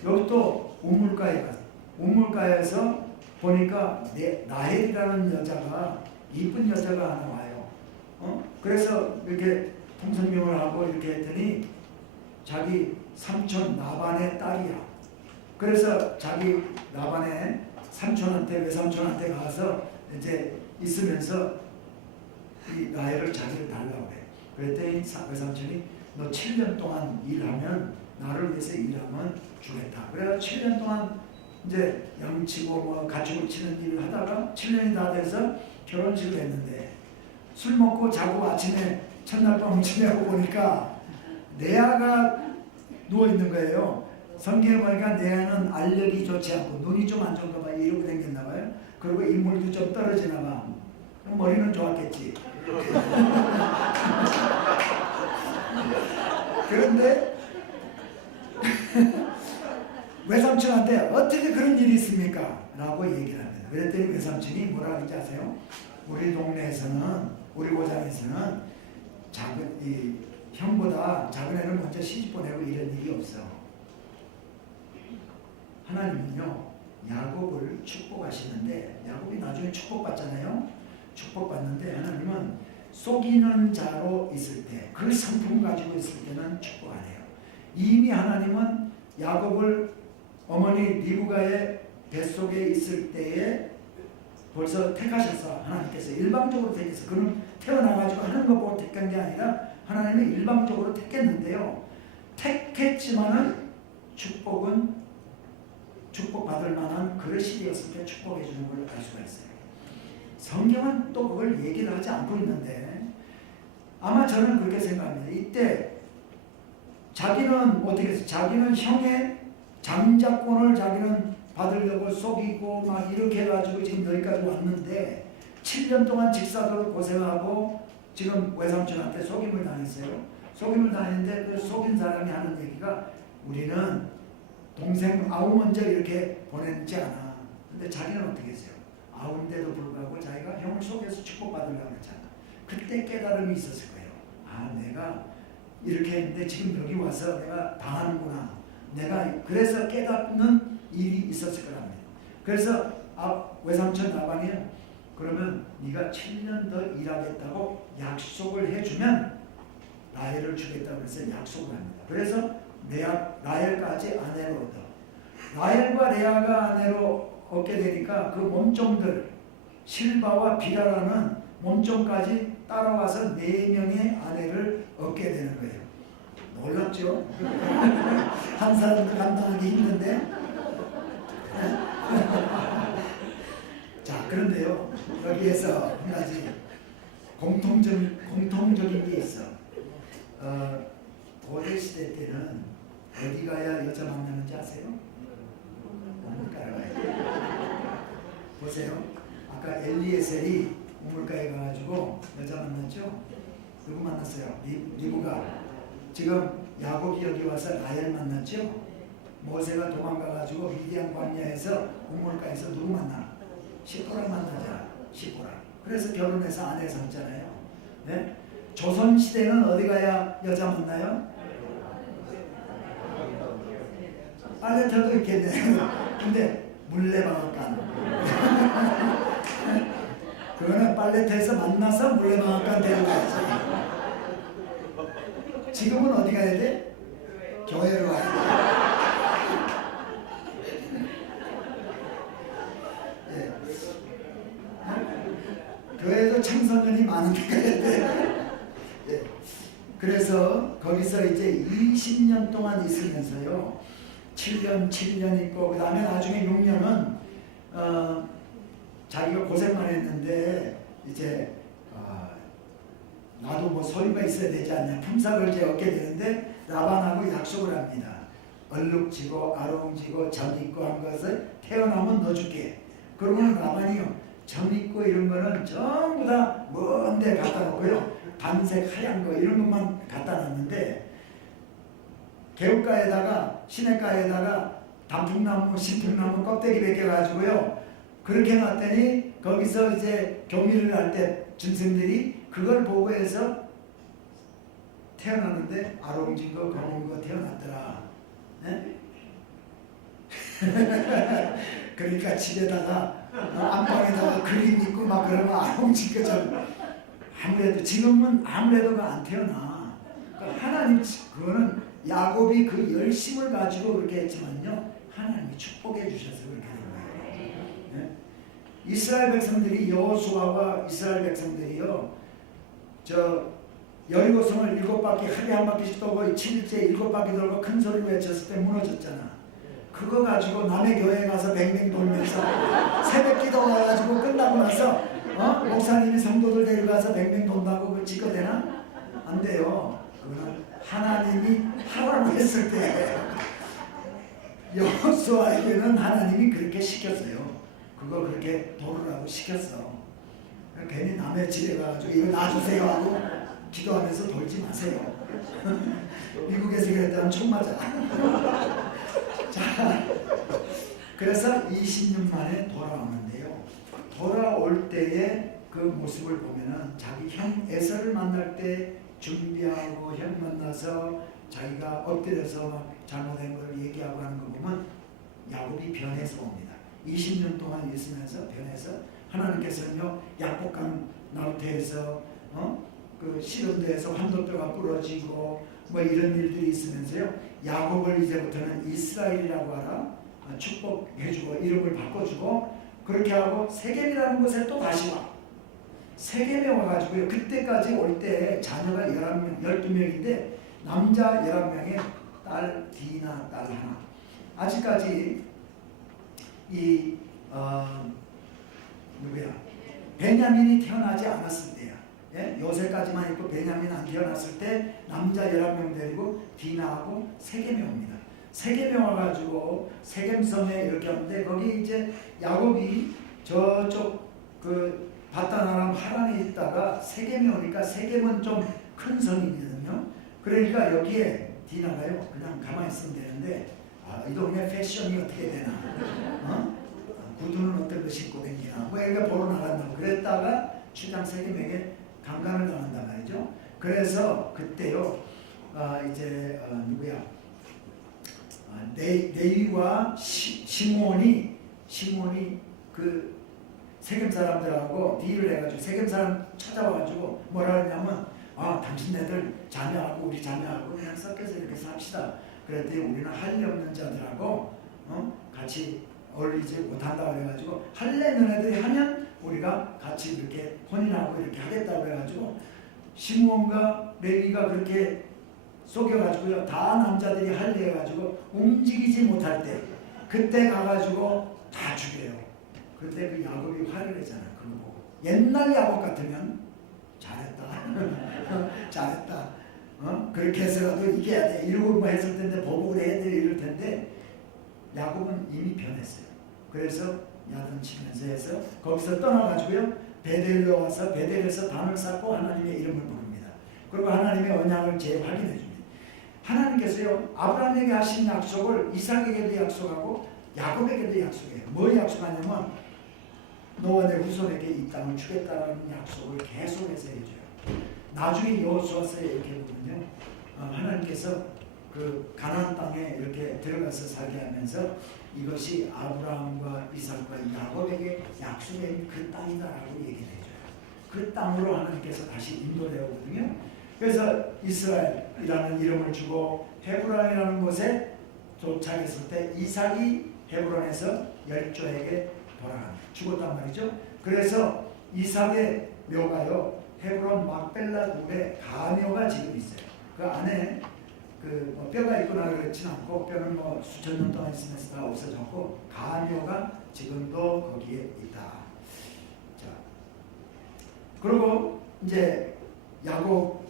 여기 또 우물가에 가서 우물가에서 보니까 라헬이라는 여자가, 이쁜 여자가 하나 와요. 그래서 이렇게 통성명을 하고 이렇게 했더니 자기 삼촌 나반의 딸이야. 그래서 자기 나반의 삼촌한테, 외삼촌한테 가서 이제 있으면서 이 라헬을 자기를 달라고 해. 그랬더니 외삼촌이 너 7년 동안 일하면, 나를 위해서 일하면 주겠다. 그래서 7년 동안 이제 양치고 뭐 가축을 치는 일을 하다가 7년이 다 돼서 결혼식을 했는데, 술 먹고 자고 아침에 첫날 밤 지내고 보니까 레아가 누워 있는 거예요. 성경에 보니까 레아는 알력이 좋지 않고 눈이 좀 안 좋은가 봐, 이러고 생겼나 봐요. 그리고 인물도 좀 떨어지나 봐. 머리는 좋았겠지. 그런데 외삼촌한테 어떻게 그런 일이 있습니까? 라고 얘기를 합니다. 그랬더니 외삼촌이 뭐라 그러지 아세요? 우리 동네에서는, 우리 고장에서는 이 형보다 작은 애를 먼저 시집 보내고 이런 일이 없어. 하나님은요, 야곱을 축복하시는데, 야곱이 나중에 축복받잖아요. 축복받는데 하나님은 속이는 자로 있을 때, 그 성품 가지고 있을 때는 축복 안 해요. 이미 하나님은 야곱을 어머니 리브가의 뱃속에 있을 때에 벌써 택하셔서, 하나님께서 일방적으로 택해서, 그는 태어나가지고 하는 거 보고 택한 게 아니라 하나님은 일방적으로 택했는데요, 택했지만은 축복받을 만한 그릇이 되었을 때 축복해 주는 걸 알 수가 있어요. 성경은 또 그걸 얘기를 하지 않고 있는데, 아마 저는 그렇게 생각합니다. 이때 자기는 어떻게 했어요? 자기는 형의 장자권을 자기는 받으려고 속이고 막 이렇게 해가지고 지금 여기까지 왔는데, 7년 동안 직사도를 고생하고 지금 외삼촌한테 속임을 당했어요. 속임을 당했는데 그 속인 사람이 하는 얘기가, 우리는 동생 아우 먼저 이렇게 보냈지 않아. 근데 자기는 어떻게 했어요? 아우인데도 불구하고 자기가 형을 속여서 축복받으려고 했잖아. 그때 깨달음이 있었을 거예요. 아, 내가 이렇게 했는데 지금 여기 와서 내가 당하는구나. 내가 그래서 깨닫는 일이 있었을 거랍니다. 그래서 외삼촌 나반이요, 그러면 네가 7년 더 일하겠다고 약속을 해주면 라헬을 주겠다고 해서 약속을 합니다. 그래서 라헬까지 아내로 얻어. 라헬과 레아가 아내로 얻게 되니까 그 몸종들, 실바와 비라라는 몸종까지 따라와서 4명의 아내를 얻게 되는 거예요. 놀랍죠? 한 사람도 감당하기 힘든데. 자, 그런데요, 여기에서 한 가지 공통적인 게 있어. 고대 시대 때는 어디 가야 여자 만나는지 아세요? 우물가에 가야. 보세요. 아까 엘리에셀이 우물가에 가가지고 여자 만났죠? 누구 만났어요? 리브가. 지금 야곱이 여기 와서 라헬 만났죠? 모세가 도망가가지고 미디안 광야에서 우물가에서 누구 만나? 시보라 만나자. 시보라. 그래서 결혼해서 아내 삼잖아요. 네? 조선 시대는 어디 가야 여자 만나요? 빨래터도 있겠네요. 근데 물레방앗간. 그거는 빨래터에서 만나서 물레방앗간 데려가야지. 지금은 어디 가야 돼? 교회로 가야 돼. 그래서 거기서 이제 20년 동안 있으면서요. 7년 있고 그 다음에 나중에 6년은 자기가 고생만 했는데 이제 나도 뭐 소유가 있어야 되지 않냐, 품삯을 이제 얻게 되는데 라반하고 약속을 합니다. 얼룩지고 아롱지고 점 있고 한 것을 태어나면 넣어줄게. 그러면 라반이요, 점 있고 이런 거는 전부 다 먼 데 갖다 놓고요, 반색 하얀 거 이런 것만 갖다 놨는데, 개울가에다가 시냇가에다가 단풍나무 신풍나무 껍데기 벗겨가지고요 그렇게 놨더니 거기서 이제 교미를 할 때 짐승들이 그걸 보고 해서 태어나는데 아롱진 거 검은 거 태어났더라. 네? 그러니까 집에다가 안방에다가 그림 있고 막 그러면 아롱진 거좀 아무래도 지금은 아무래도 안 태어나. 그러니까 하나님 그거는 야곱이 그 열심을 가지고 그렇게 했지만요 하나님이 축복해 주셔서 그렇게 된 거예요. 네? 이스라엘 백성들이 여호수아와 이스라엘 백성들이요 저 여리고성을 7바퀴 하루에 한 바퀴씩 돌고 7일째 7바퀴 돌고 큰 소리로 외쳤을 때 무너졌잖아. 그거 가지고 남의 교회에 가서 뱅뱅 돌면서 새벽 기도 와가지고 끝나고 나서 목사님이 성도들 데려가서 뱅뱅 돈다고 그거 지거 되나? 안 돼요. 그거는 하나님이 하라고 했을 때 여호수아에게는 하나님이 그렇게 시켰어요. 그거 그렇게 돌으라고 시켰어. 괜히 남의 집에 가가지고 이거 놔주세요 하고 기도하면서 돌지 마세요. 미국에서 그랬다면 총 맞아. 자, 그래서 20년 만에 돌아오는데요. 돌아올 때의 그 모습을 보면은 자기 형 에서를 만날 때 준비하고 형 만나서 자기가 엎드려서 막 잘못된 걸 얘기하고 하는 거 보면 야곱이 변해서 옵니다. 20년 동안 있으면서 변해서 하나님께서는요 약복강 나루터에서 그 시름대에서 환도뼈가 부러지고 뭐 이런 일들이 있으면서요 야곱을 이제부터는 이스라엘이라고 하라 축복해주고 이름을 바꿔주고 그렇게 하고 세겜이라는 곳에 또 다시 와. 세겜에 와가지고요 그때까지 올 때 자녀가 11명, 12명인데 남자 11명에 딸 디나 딸 하나. 아직까지 이 누구야 베냐민이 태어나지 않았을 때야. 예? 요새까지만 있고 베냐민 안 태어났을 때 남자 11명 데리고 디나하고 세겜에 옵니다. 세겜에 와가지고 세겜섬에 이렇게 하는데 거기 이제 야곱이 저쪽 그 바다나람 하란에 있다가 세겜에 오니까 세겜은 좀 큰 성이거든요. 그러니까 여기에 디나가요 그냥 가만히 있으면 되는데 이 동네 패션이 어떻게 되나 구두는 어떤 거 신고 다니나 뭐 애가 보러 나간다고 그랬다가 추장 세겜에게 강간을 당한단 말이죠. 그래서 그때요 이제 누구야 레위와 시몬이 그 세겜 사람들하고 딜을 해가지고 세겜 사람 찾아와가지고 뭐라 하냐면 당신네들 자매하고 우리 자매하고 그냥 섞여서 이렇게 삽시다. 그랬더니 우리는 할례 없는 자들하고 같이 어울리지 못한다고 그래가지고 할례 너네들이 하면 우리가 같이 이렇게 혼인하고 이렇게 하겠다고 해가지고 시므온과 레위가 그렇게 속여가지고요 다 남자들이 할례해가지고 움직이지 못할 때 그때 가가지고 다 죽여요. 그때 그 야곱이 화를 내잖아. 그거 보고 옛날 야곱 같으면 잘했다 잘했다 그렇게 해서라도 이겨야 돼 이러고 뭐 했을 텐데 보복을 해야 돼 이럴 텐데 야곱은 이미 변했어요. 그래서 야단치면서 해서 거기서 떠나가지고요 베델로 와서 베델에서 단을 쌓고 하나님의 이름을 부릅니다. 그리고 하나님의 언약을 재확인해 줍니다. 하나님께서요 아브라함에게 하신 약속을 이삭에게도 약속하고 야곱에게도 약속해요. 뭐 약속하냐면 너와 내 후손에게 이 땅을 주겠다는 약속을 계속해서 해줘요. 나중에 여호수아서에 이렇게 보면요 하나님께서 그 가나안 땅에 이렇게 들어가서 살게 하면서 이것이 아브라함과 이삭과 야곱에게 약속된 그 땅이다라고 얘기를 해줘요. 그 땅으로 하나님께서 다시 인도해 오거든요. 그래서 이스라엘이라는 이름을 주고 헤브론이라는 곳에 도착했을 때 이삭이 헤브론에서 열조에게 죽었단 말이죠. 그래서 이삭의 묘가요 헤브론 막벨라 굴에 가묘가 지금 있어요. 그 안에 뭐 뼈가 있거나 그렇진 않고 뼈는 뭐 수천 년 동안 있으면서 다 없어졌고 가묘가 지금도 거기에 있다. 자, 그리고 이제 야곱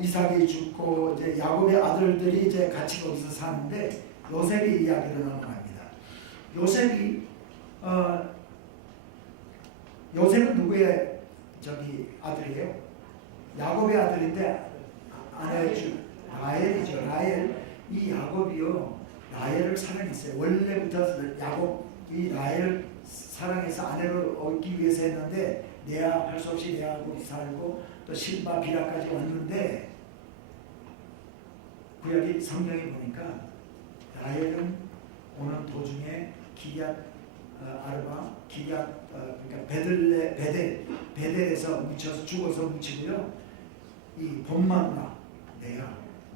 이삭이 죽고 이제 야곱의 아들들이 이제 같이 거기서 사는데 요셉의 이야기로 넘어갑니다. 요셉은 누구의 아들이에요? 야곱의 아들인데 아내의 라헬이죠. 라헬. 이 야곱이요, 라헬을 사랑했어요. 원래부터 야곱이 라헬을 사랑해서 아내로 얻기 위해서 했는데 레아 할 수 없이 레아하고 살고 또 실바 비라까지 왔는데 구약의 성경에 보니까 라헬은 오는 도중에 기럇 아르바, 그러니까 베델에서 묻혀서 죽어서 묻히고요. 이 본마누라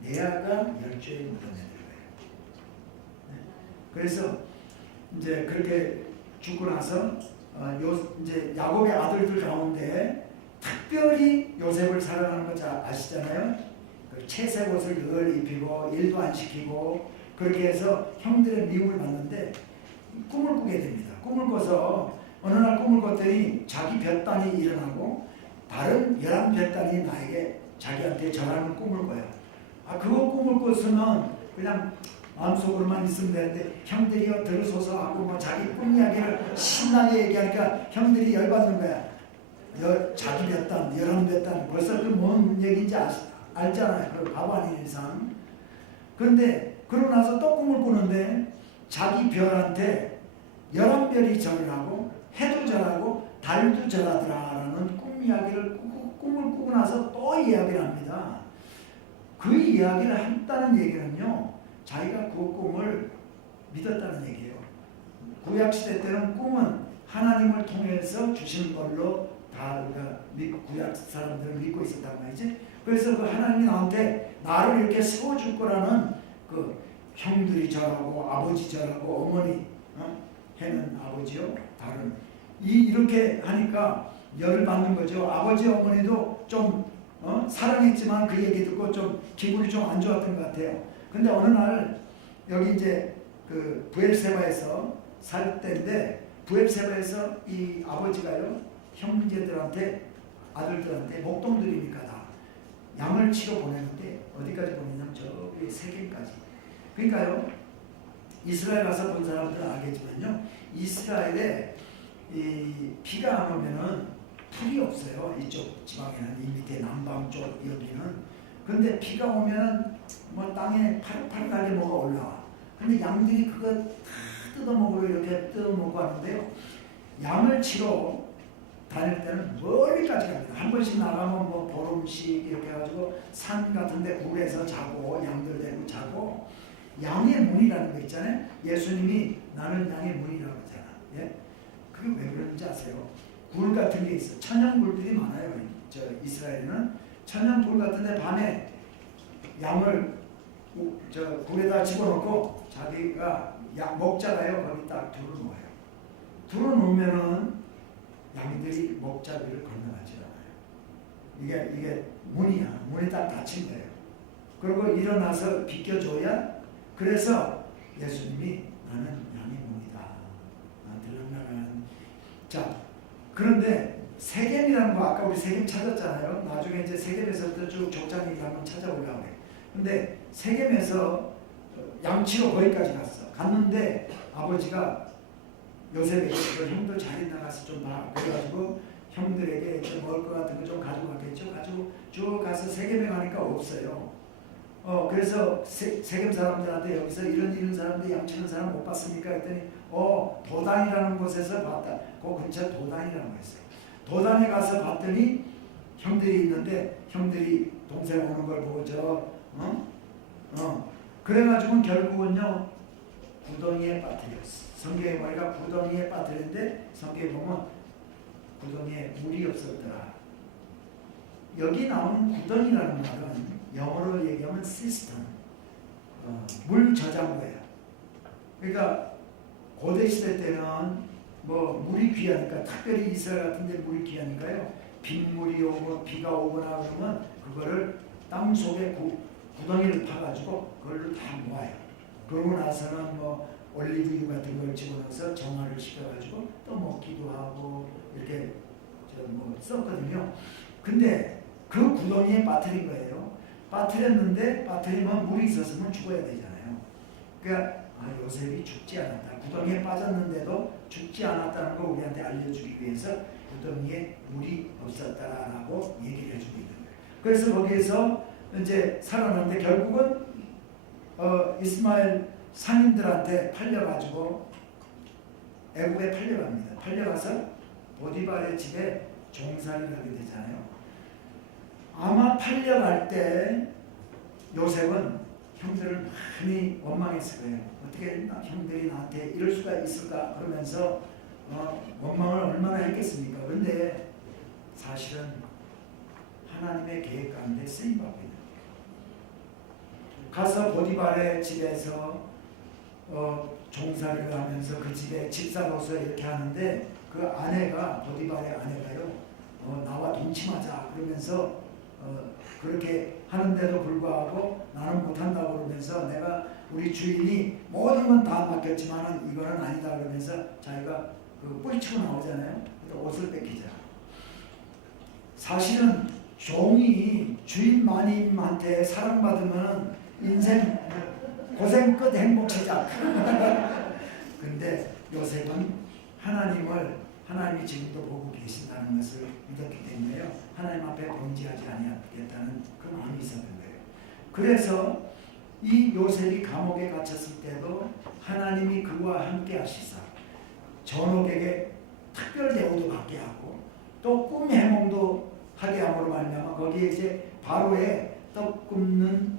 레아가 열조에 묻어내더라고요. 네. 그래서 이제 그렇게 죽고 나서 이제 야곱의 아들들 가운데 특별히 요셉을 사랑하는 거 아시잖아요. 그 채색 옷을 늘 입히고 일도 안 시키고 그렇게 해서 형들의 미움을 받는데 꿈을 꾸게 됩니다. 꿈을 꿔서 어느 날 꿈을 꿨더니 자기 볕단이 일어나고 다른 11볕단이 나에게 자기한테 전하는 꿈을 꿔요. 그거 꿈을 꿨으면 그냥 마음속으로만 있으면 되는데 형들이요 들으소서 하고 뭐 자기 꿈 이야기를 신나게 얘기하니까 형들이 열받는 거야. 자기 볕단, 11볕단 벌써 그 뭔 얘기인지 알잖아요. 그 바보 아닌 이상. 그런데 그러고 나서 또 꿈을 꾸는데 자기 별한테 11별이 절을 하고 해도 절하고 달도 절하더라라는 꿈 이야기를 꿈을 꾸고 나서 또 이야기를 합니다. 그 이야기를 했다는 얘기는요, 자기가 그 꿈을 믿었다는 얘기예요. 구약시대 때는 꿈은 하나님을 통해서 주신 걸로 다 우리가 구약 사람들은 믿고 있었단 말이지. 그래서 그 하나님이 나한테 나를 이렇게 세워줄 거라는 그 형들이 절하고 아버지 절하고 어머니 해는 아버지요 다른 이렇게 하니까 열을 받는 거죠. 아버지 어머니도 좀 사랑했지만 그 얘기 듣고 좀 기분이 좀 안 좋았던 것 같아요. 근데 어느 날 여기 이제 그 부엘세바에서 살 때인데 부엘세바에서 이 아버지가요 형제들한테 아들들한테 목동들이니까 다 양을 치러 보내는데 어디까지 보내냐면 저기 세겜까지. 그러니까요 이스라엘 가서 본 사람들은 알겠지만요 이스라엘에 이 비가 안 오면은 풀이 없어요. 이쪽 지방에는 이 밑에 남방 쪽 여기는. 근데 비가 오면 뭐 땅에 파릇파릇하게 뭐가 올라와. 근데 양들이 그거 다 뜯어먹으러 이렇게 뜯어먹고 하는데요. 양을 치러 다닐 때는 멀리까지 갑니다. 한 번씩 나가면 뭐 보름씩 이렇게 해가지고 산 같은데 굴에서 자고 양들 데리고 자고 양의 문이라는 거 있잖아요. 예수님이 나는 양의 문이라고 하잖아. 예? 그게 왜 그런지 아세요? 굴 같은 게 있어. 천연굴들이 많아요. 저 이스라엘은 천연굴 같은데 밤에 양을 저 굴에다 집어넣고 자기가 먹자가요 거기 딱 둘러놓아요. 둘러놓으면은 양들이 먹자비를 건너가지 않아요. 이게 문이야. 문이 딱 닫힌 거예요. 그리고 일어나서 비켜줘야. 그래서 예수님이 나는 양의 문이다. 들락날락하는. 자, 그런데 세겜이라는 거 아까 우리 세겜 찾았잖아요. 나중에 이제 세겜에서부터 쭉 족장 얘기 한번 찾아보려고 해요. 근데 세겜에서 양치로 거기까지 갔는데 아버지가 요셉에게 형들 자리 나가서 좀 봐. 그래가지고 형들에게 좀 먹을 것 같은 거 좀 가져가겠죠. 가지고 쭉 가서 세겜에 가니까 없어요. 그래서 세겜 사람들한테 여기서 이런 사람들 양치는 사람 못 봤습니까? 했더니 도단이라는 곳에서 봤다. 그 근처 도단이라는 거였어요. 도단에 가서 봤더니 형들이 있는데 형들이 동생 오는 걸 보고 그래가지고 결국은요 구덩이에 빠뜨렸어. 성경에 보니까 구덩이에 빠뜨렸는데 성경에 보면 구덩이에 물이 없었더라. 여기 나오는 구덩이라는 말은 영어로 얘기하면 시스템, 물 저장고예요. 그러니까 고대 시대 때는 뭐 물이 귀하니까 특별히 이스라엘 같은 데 물이 귀하니까요. 빗물이 오고 비가 오거나 그러면 그거를 땅 속에 구덩이를 파가지고 그걸로 다 모아요. 그러고 나서는 뭐 올리브유 같은 걸 집어넣어서 정화를 시켜가지고 또 먹기도 하고 이렇게 뭐 썼거든요. 근데 그 구덩이에 빠뜨린 거예요. 빠뜨렸는데 빠뜨리면 물이 있었으면 죽어야 되잖아요. 그러니까 요셉이 죽지 않았다. 구덩이에 빠졌는데도 죽지 않았다는 걸 우리한테 알려주기 위해서 구덩이에 물이 없었다라고 얘기를 해주고 있는 거예요. 그래서 거기에서 이제 살아났는데 결국은 이스마엘 상인들한테 팔려가지고 애굽에 팔려갑니다. 팔려가서 보디발의 집에 종살이를 하게 되잖아요. 아마 팔려갈 때 요셉은 형들을 많이 원망했을 거예요. 어떻게 형들이 나한테 이럴 수가 있을까 그러면서 원망을 얼마나 했겠습니까? 그런데 사실은 하나님의 계획 가운데 쓰임받고 있는 거예요. 가서 보디발의 집에서 종살이를 하면서 그 집에 집사로서 이렇게 하는데 그 아내가 보디발의 아내가요 나와 동침하자 그러면서 그렇게 하는데도 불구하고 나는 못한다고 그러면서 내가 우리 주인이 모든 건 다 맡겼지만은 이거는 아니다 그러면서 자기가 그 뿔치고 나오잖아요. 옷을 뺏기자. 사실은 종이 주인 마님한테 사랑받으면 인생 고생 끝 행복 시작. 근데 요셉은 하나님이 지금도 보고 계신다는 것을 믿었기 때문에요. 하나님 앞에 범죄하지 아니하겠다는 그 마음이 있었던 거예요. 그래서 이 요셉이 감옥에 갇혔을 때도 하나님이 그와 함께 하시사 전옥에게 특별 대우도 받게 하고 또 꿈 해몽도 하게 함으로 말미암아 거기에 이제 바로의 떡 굽는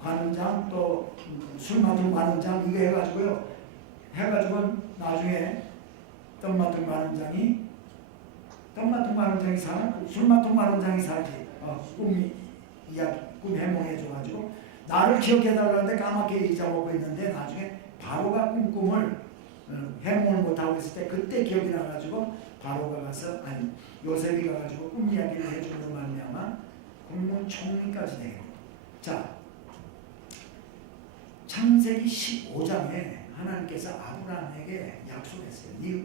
관원장 또 술 맡은 관원장 이거 해가지고 나중에 떡 맡은 관원장이 사는 술 맡은 관원장이 살지 꿈 해몽해줘가지고 나를 기억해달라는데 까맣게 잊어먹고 있는데 나중에 바로가 꿈을 해몽을 못하고 있을 때 그때 기억이 나가지고 바로가 가서 요셉이 가가지고 꿈 이야기를 해주는 말미암아 국무총리까지 되게 됩니다. 자, 창세기 15장에 하나님께서 아브라함에게 약속했어요. 네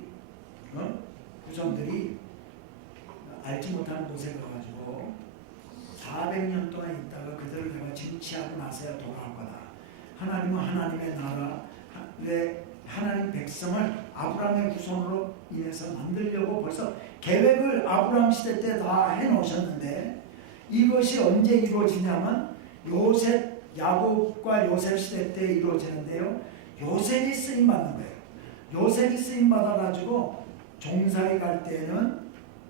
후손들이 알지 못하는 곳에 가가지고 400년 동안 있다가 그들을 내가 징치하고 나서야 돌아올 거다. 하나님은 하나님의 나라, 하나님 백성을 아브라함의 후손으로 인해서 만들려고 벌써 계획을 아브라함 시대 때 다 해놓으셨는데 이것이 언제 이루어지냐면 야곱과 요셉 시대 때 이루어지는데요. 요셉이 쓰임받는 거예요. 요셉이 쓰임받아가지고 종살이 갈 때는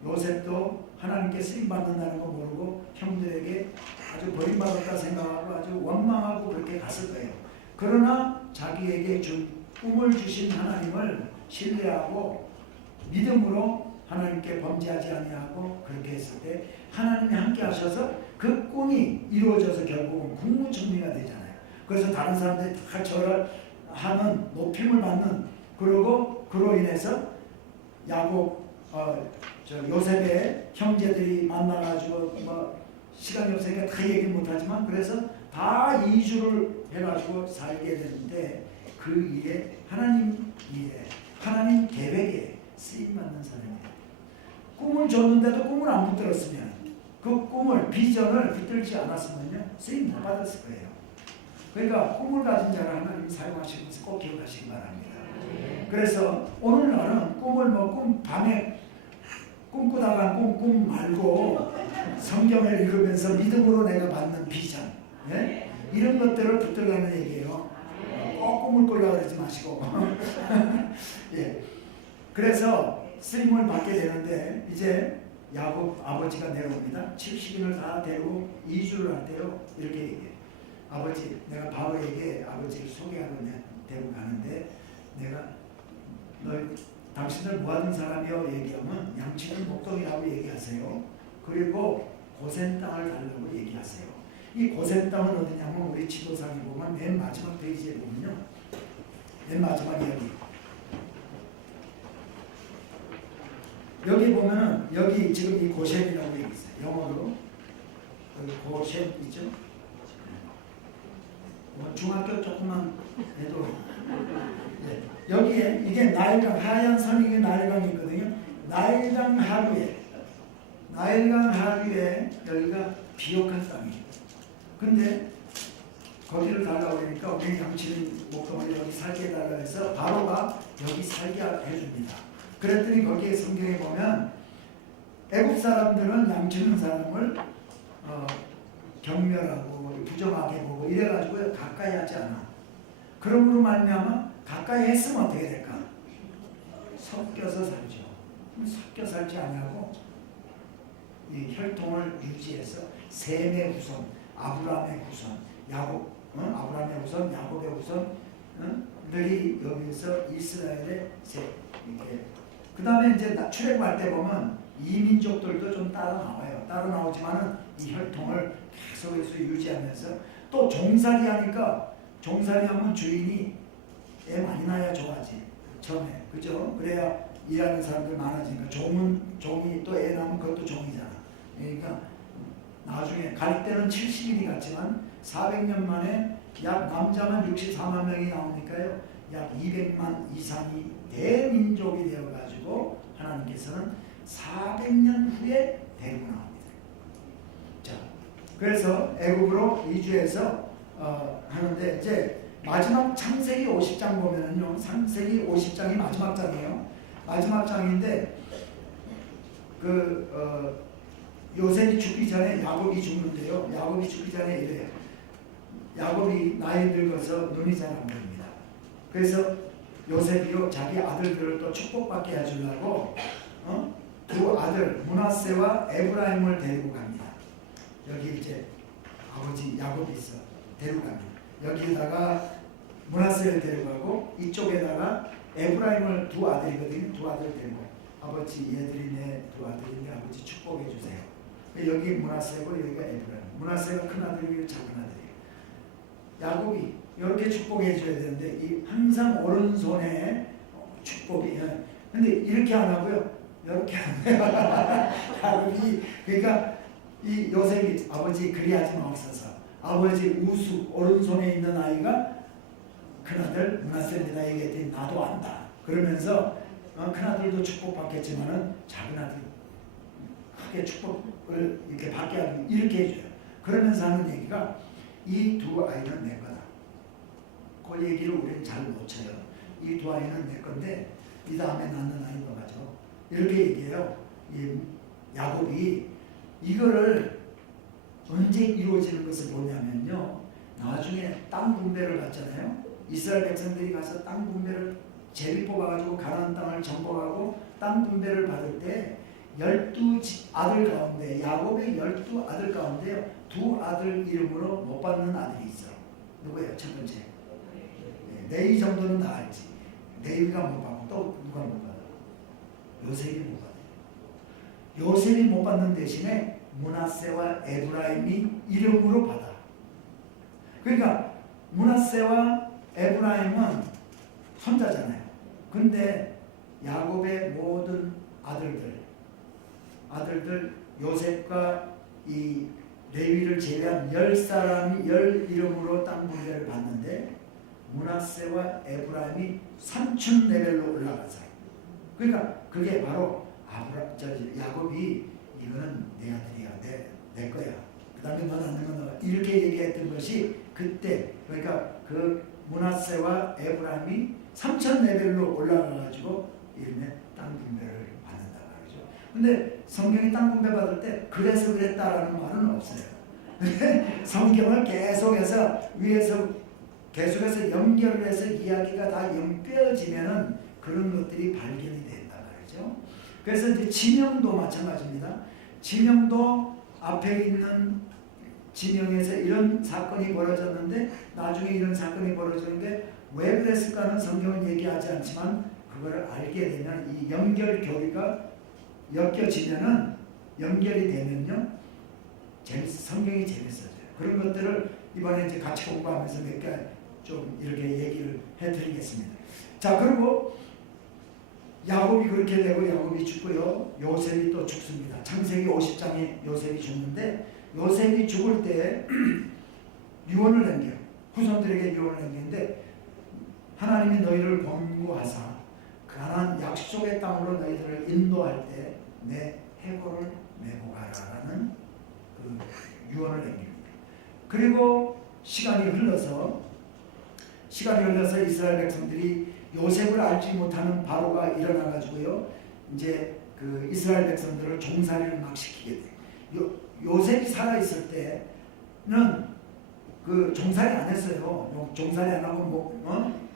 요셉도 하나님께 쓰임받는다는 거 모르고 형들에게 아주 버림받았다 생각하고 아주 원망하고 그렇게 갔을 거예요. 그러나 자기에게 꿈을 주신 하나님을 신뢰하고 믿음으로 하나님께 범죄하지 아니하고 그렇게 했을 때 하나님이 함께 하셔서 그 꿈이 이루어져서 결국은 국무총리가 되잖아요. 그래서 다른 사람들이 다 절을 하는 높임을 받는 그로 인해서 요셉의 형제들이 만나가지고 시간이 없으니까 다 얘기 못하지만 그래서 다 이주를 해가지고 살게 되는데 그 일에 하나님 계획에 쓰임받는 사람이에요. 꿈을 줬는데도 꿈을 안 붙들었으면 그 비전을 붙들지 않았으면요 쓰임 못 받았을 거예요. 그러니까 꿈을 가진 자를 하나님이 사용하시는 것을 꼭 기억하시기 바랍니다. 그래서 오늘날은 꿈을 밤에 꿈꾸다가 꿈 말고 성경을 읽으면서 믿음으로 내가 받는 비전 이런 것들을 붙들라는 얘기예요. 꼭 꿈을 꾸려고 그러지 마시고 예. 그래서 쓰임을 받게 되는데 이제 야곱 아버지가 내려옵니다. 70인을 다 데리고 이주를 할 때요 이렇게 얘기해요. 아버지 내가 바로에게 아버지를 소개하러 데리고 가는데 내가 당신들 모아둔 사람이요 얘기하면 양치는 목동이라고 얘기하세요. 그리고 고센 땅을 달라고 얘기하세요. 이 고센 땅은 어디냐면 우리 지도상에 보면 맨 마지막 페이지에 보면요. 맨 마지막 이야기. 여기 보면은 여기 지금 이 고셈이라고 되어 있어요. 영어로 여기 고셈 있죠? 뭐 중학교 조금만 해도 네. 여기에 이게 나일강 하얀 선이 이게 나일강이 있거든요. 나일강 하류에 여기가 비옥한 땅이에요. 근데 거기를 달라고 하니까 우리 양치는 목동을 여기 살게 해달라 해서 바로가 여기 살게 해줍니다. 그랬더니 거기에 성경에 보면 애국 사람들은 양치는 사람을 경멸하고 부정하게 보고 이래가지고 가까이 하지 않아. 그러므로 말미암아 가까이 했으면 어떻게 될까? 섞여서 살죠. 섞여 살지 아니하고 이 혈통을 유지해서 셈의 후손, 아브라함의 후손, 아브라함의 후손, 야곱의 후손들이 여기서 이스라엘의 이렇게. 그 다음에 이제 출애굽할 때 보면 이민족들도 좀 따라 나와요. 따라 나오지만은 이 혈통을 계속해서 유지하면서 또 종살이 하니까 종살이 하면 주인이 애 많이 낳아야 좋아하지. 처음에. 그죠? 그래야 일하는 사람들 많아지니까 종이 또 애 낳으면 그것도 종이잖아. 그러니까 나중에 갈 때는 70일이 갔지만 400년 만에 약 남자만 64만 명이 나오니까요. 약 200만 이상이 대민족이 되어가지고 하나님께서는 400년 후에 데리고 나옵니다. 자, 그래서 애굽으로 이주해서 하는데 이제 마지막 창세기 50장 보면은요. 창세기 50장이 마지막 장이에요. 마지막 장인데 요셉이 죽기 전에 야곱이 죽는데요. 야곱이 죽기 전에 이래요. 야곱이 나이 들어서 눈이 잘 안 보입니다. 그래서 요셉이요 자기 아들들을 또 축복받게 해주려고 두 아들 므낫세와 에브라임을 데리고 갑니다. 여기 이제 아버지 야곱이 있어 데리고 갑니다. 여기에다가 므낫세를 데리고 가고 이쪽에다가 에브라임을 두 아들이거든요. 두 아들 데리고 아버지 얘들이 내 두 아들인데 아버지 축복해 주세요. 여기 므낫세고 여기가 에브라임. 므낫세가 큰 아들이고 작은 아들이에요. 야곱이 이렇게 축복해 줘야 되는데 이 항상 오른손에 축복이. 근데 이렇게 안 하고요. 이렇게 안 해요. 야곱이 그러니까 이 요셉이 아버지 그리하지 마옵소서. 아버지 우수 오른손에 있는 아이가 큰아들 므낫세입니다. 얘기했더니 나도 안다. 그러면서 큰아들도 축복받겠지만은 작은아들 크게 축복을 이렇게 받게 하고 이렇게 해줘요. 그러면서 하는 얘기가 이 두 아이는 내 거다. 그 얘기를 우리는 잘 못 쳐요. 이 두 아이는 내 건데 이 다음에 낳는 아이 너가죠. 이렇게 얘기해요. 이 야곱이 이거를 언제 이루어지는 것을 보냐면요. 나중에 땅 분배를 받잖아요. 이스라엘 백성들이 가서 땅 분배를 제비 뽑아가지고 가나안 땅을 정복하고 땅 분배를 받을 때 12아들 가운데 야곱의 12아들 가운데 두 아들 이름으로 못 받는 아들이 있어. 누구예요? 첫 번째. 네이 정도는 다 알지. 네이가 못 받고 또 누가 못 받아? 요셉이 못 받아요. 요셉이 못 받는 대신에 므낫세와 에브라임이 이름으로 받아. 그러니까 므낫세와 에브라임은 손자잖아요. 근데 야곱의 모든 아들들 요셉과 이 레위를 제외한 10사람이 10 이름으로 땅 분배를 받는데 므낫세와 에브라임이 삼촌 레벨로 올라가서 그러니까 그게 바로 야곱이 이거는 내 아들이야 내 거야. 그 다음에 너 낳는 건 너가 이렇게 얘기했던 것이 그때 그러니까 그 므낫세와 에브라임이 삼촌 레벨로 올라가가지고 이름에 땅 분배를 받는다 말이죠. 근데 성경이 땅 분배 받을 때 그래서 그랬다라는 말은 없어요. 성경을 계속해서 위에서 계속해서 연결을 해서 이야기가 다 연결지면은 그런 것들이 발견이 된다 말이죠. 그래서 이제 지명도 마찬가지입니다. 지명도 앞에 있는 지명에서 이런 사건이 벌어졌는데 나중에 이런 사건이 벌어졌는데 왜 그랬을까는 성경은 얘기하지 않지만 그걸 알게 되면 이 연결 교리가 엮여지면은 연결이 되면요 성경이 재밌어져요. 그런 것들을 이번에 이제 같이 공부하면서 몇 개 좀 이렇게 얘기를 해드리겠습니다. 자 그리고 야곱이 그렇게 되고 야곱이 죽고요. 요셉이 또 죽습니다. 창세기 50장에 요셉이 죽는데 요셉이 죽을 때 유언을 남겨요. 후손들에게 유언을 남기는데 하나님이 너희를 권고하사 가나안 약속의 땅으로 너희들을 인도할 때 내 해골을 메고 가라라는 그 유언을 남깁니다. 그리고 시간이 흘러서 이스라엘 백성들이 요셉을 알지 못하는 바로가 일어나 가지고요. 이제 그 이스라엘 백성들을 종살이를 막 시키게 돼요. 요셉이 살아 있을 때는 그 종살이 안 했어요. 종살이 안 하고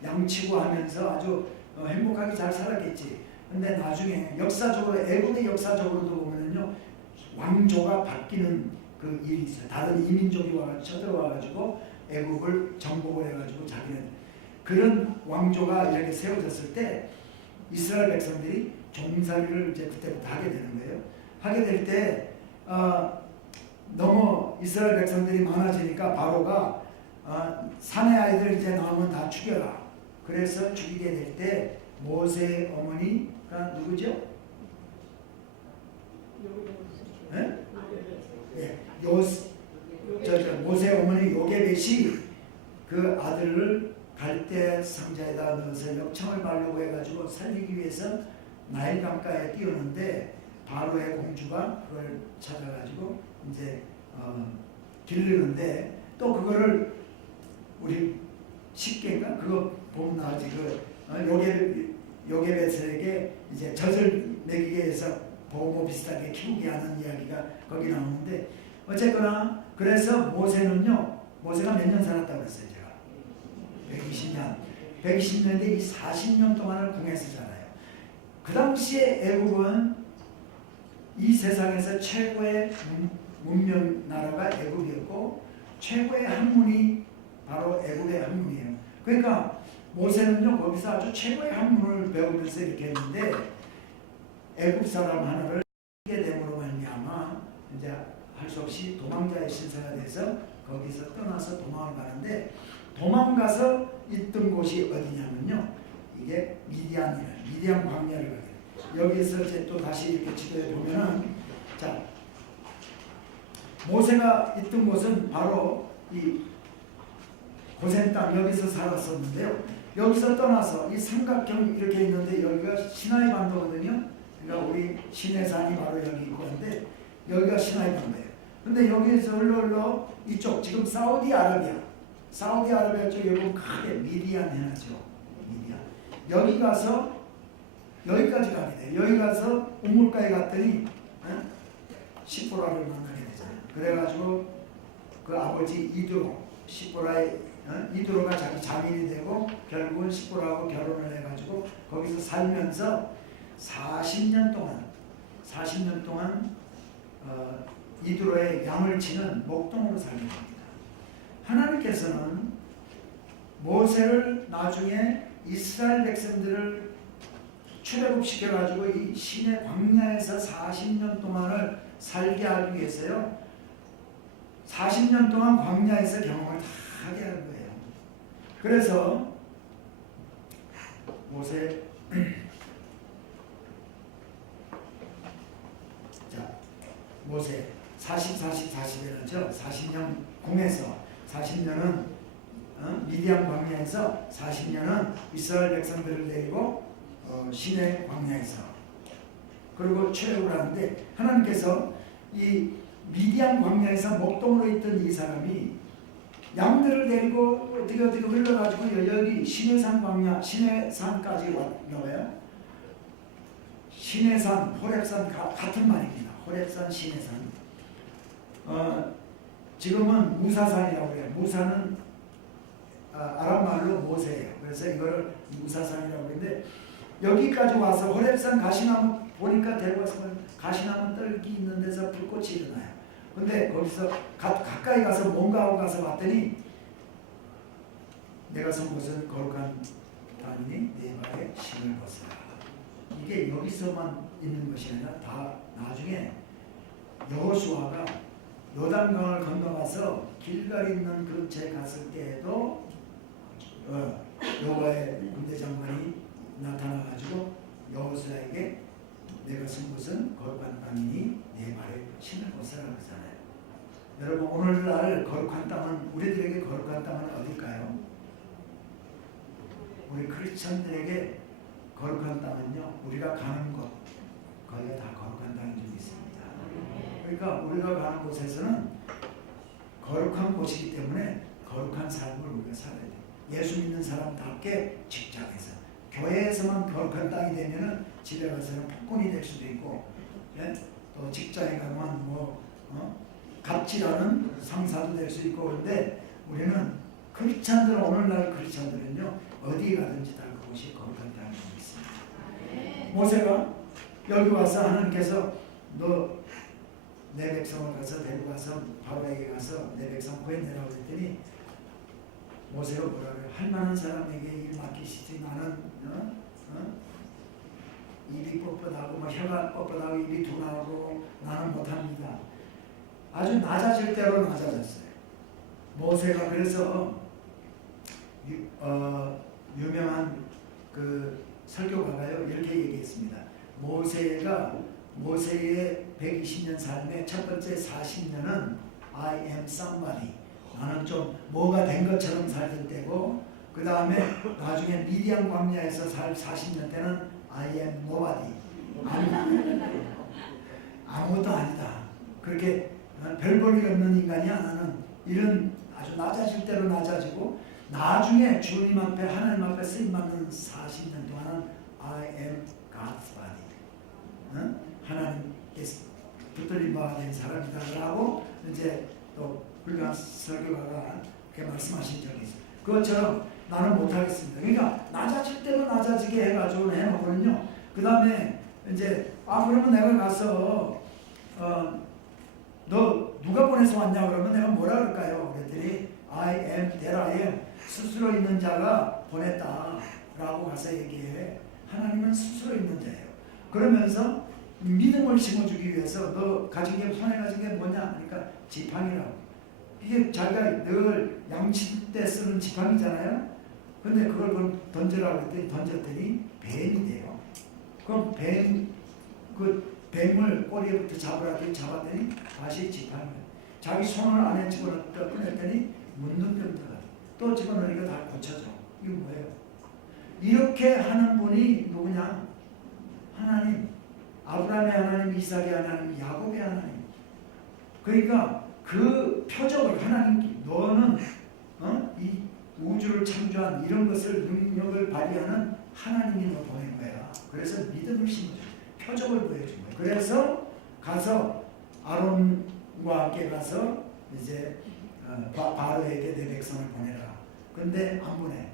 양치고 하면서 아주 행복하게 잘 살았겠지. 근데 나중에 역사적으로 애굽의 역사적으로도 보면은요 왕조가 바뀌는 그 일이 있어요. 다른 이민족이 와가지고 쳐들어와가지고 애굽을 정복을 해가지고 자기는 그런 왕조가 이렇게 세워졌을 때 이스라엘 백성들이 종살이를 이제 그때부터 하게 되는 거예요. 하게 될 때 너무 이스라엘 백성들이 많아지니까 바로가 사내 아이들 이제 나오면 다 죽여라. 그래서 죽이게 될 때 모세의 어머니가 누구죠? 네? 네. 모세의 어머니 요게벳이 그 아들을 갈대 상자에다 넣어서 역청을 바르고 해가지고 살리기 위해서 나일 강가에 띄우는데 바로의 공주가 그걸 찾아가지고 이제 기르는데 또 그거를 우리 쉽게가 그거 보면 나오지 요게벳에게 이제 젖을 먹이게 해서 보모 비슷하게 키우게 하는 이야기가 거기 나오는데 어쨌거나 그래서 모세가 몇 년 살았다고 했어요 제가 120년인데 이 40년 동안을 궁에서 살아요. 그 당시에 애굽은 이 세상에서 최고의 문명 나라가 애굽이었고 최고의 학문이 바로 애굽의 학문이에요. 그러니까 모세는요 거기서 아주 최고의 학문을 배우면서 이렇게 했는데 애굽 사람 하나를 하게 됨으로 말미암아 이제 할 수 없이 도망자의 신세가 돼서 거기서 떠나서 도망을 가는데 도망가서 있던 곳이 어디냐면요 이게 미디안 광야를 가게 돼요. 여기서 이제 또 다시 이렇게 지도에 보면은 자 모세가 있던 곳은 바로 이 고센 땅 여기서 살았었는데요. 여기서 떠나서 이 삼각형 이렇게 있는데 여기가 시나이 반도거든요. 그러니까 우리 시내산이 바로 여기 있는데 여기가 시나이 반도예요. 근데 여기에서 흘러 이쪽 지금 사우디아라비아 쪽 여기 크게 미디안 해야죠. 미디안. 여기 가서 여기까지 가게 돼요. 여기 가서 우물가에 갔더니 시보라를 만나게 되잖아요. 그래가지고 그 아버지 시보라의 이드로가 자기 자민이 되고 결국은 시보라하고 결혼을 해가지고 거기서 살면서 40년 동안 이드로의 양을 치는 목동으로 살게 됩니다. 하나님께서는 모세를 나중에 이스라엘 백성들을 출애굽시켜가지고 이 시내 광야에서 40년 동안을 살게 하기 위해서요. 40년 동안 광야에서 경험을 다 하게 한 거예요. 그래서 모세 모세 40에는죠. 40년 궁에서 40년은 미디안 광야에서 40년은 이스라엘 백성들을 데리고 시내 광야에서 그리고 출애굽을 하는데 하나님께서 이 미디안 광야에서 목동으로 있던 이 사람이 양들을 데리고 어떻게 흘러가지고 여기 시내산 광야 시내산까지 왔나봐요. 시내산 호렙산 같은 말입니다. 호렙산 시내산 지금은 무사산이라고 해요. 무사는 아랍말로 모세예요. 그래서 이거를 무사산이라고 하는데 여기까지 와서 호렙산 가시나무 보니까 데려와서 가시나무 떨기 있는 데서 불꽃이 일어나요. 근데 거기서 가까이 가서 뭔가 하고 가서 봤더니 내가 선 곳은 거룩한 땅이니 내 발에 신을 벗으라. 이게 여기서만 있는 것이 아니라 다 나중에 여호수아가 요단강을 건너가서 길갈 있는 근처에 갔을 때에도 여호와의 군대 장관이 나타나가지고 여호수아에게 내가 쓴 곳은 거룩한 땅이니 내 발에 신을 벗으라 그러잖아요. 여러분 오늘날 거룩한 땅은 우리들에게 거룩한 땅은 어딜까요? 우리 크리스천들에게 거룩한 땅은요 우리가 가는 곳 거기가 다 거룩한 땅인 줄 믿습니다. 그러니까 우리가 가는 곳에서는 거룩한 곳이기 때문에 거룩한 삶을 우리가 살아야 돼요. 예수 믿는 사람답게 직장에서 교회에서만 거룩한 땅이 되면은 집에 가서는 폭군이 될 수도 있고, 예? 또 직장에 가면 갑질하는 상사도 될 수 있고. 그런데 우리는 크리스찬들 오늘날 크리스찬들은요 어디에 가든지 다 그곳이 거룩한 땅이 있습니다. 모세가 여기 와서 하나님께서 너 내 백성을 가서 데리고 가서 바로에게 가서 내 백성 구해내라고 했더니 모세가 뭐라 그래요? 할 만한 사람에게 일 맡기시지 나는 입이 뻣뻣하고 혀가 뻣뻣하고 입이 둔하고 나는 못합니다. 아주 낮아질 대로 낮아졌어요. 모세가 그래서 유명한 그 설교가가요 이렇게 얘기했습니다. 모세의 120년 삶의 첫 번째 40년은 I am somebody, 나는 좀 뭐가 된 것처럼 살던 때고, 그 다음에 나중에 미디안 광야에서 살 40년 때는 I am nobody, 아무것도 아니다. 그렇게 별 볼 일 없는 인간이야 나는, 이런 아주 낮아질 대로 낮아지고, 나중에 주님 앞에 하나님 앞에 쓰임받는 40년 동안은 I am God's body, 하나님께서 붙들린 바가 된 사람이다라고 이제 또 훌륭한 설교가가 그렇게 말씀하신 적이 있어요. 그것처럼 나는 못하겠습니다. 그러니까 낮아질 대로 낮아지게 해가지고 해놓고는요. 그 다음에 이제 그러면 내가 가서 너 누가 보내서 왔냐 그러면 내가 뭐라 그럴까요? 그랬더니 I am that I am, 스스로 있는 자가 보냈다라고 가서 얘기해. 하나님은 스스로 있는 자예요. 그러면서 믿음을 심어주기 위해서 너 가진 게 손에 가진 게 뭐냐? 그러니까 지팡이라고. 이게 자기가 늘 양칠 때 쓰는 지팡이잖아요. 근데 그걸 던져라고 했더니 던졌더니 뱀이 돼요. 그럼 뱀을 꼬리에부터 잡으라더니 잡았더니 다시 지팡이. 자기 손을 안에 집어넣었다 꺼냈더니 묻는 병자가 또 집어넣으니까 다 고쳐져. 이거 뭐예요? 이렇게 하는 분이 누구냐? 하나님. 아브라함의 하나님, 이삭의 하나님, 야곱의 하나님. 그러니까 그 표적을 하나님, 너는 이 우주를 창조한 이런 것을 능력을 발휘하는 하나님이 너 보낸 거야. 그래서 믿음을 심어줘. 표적을 보여준 거야. 그래서 가서 아론과 함께 가서 이제 바로에게 내 백성을 보내라. 근데 안 보내.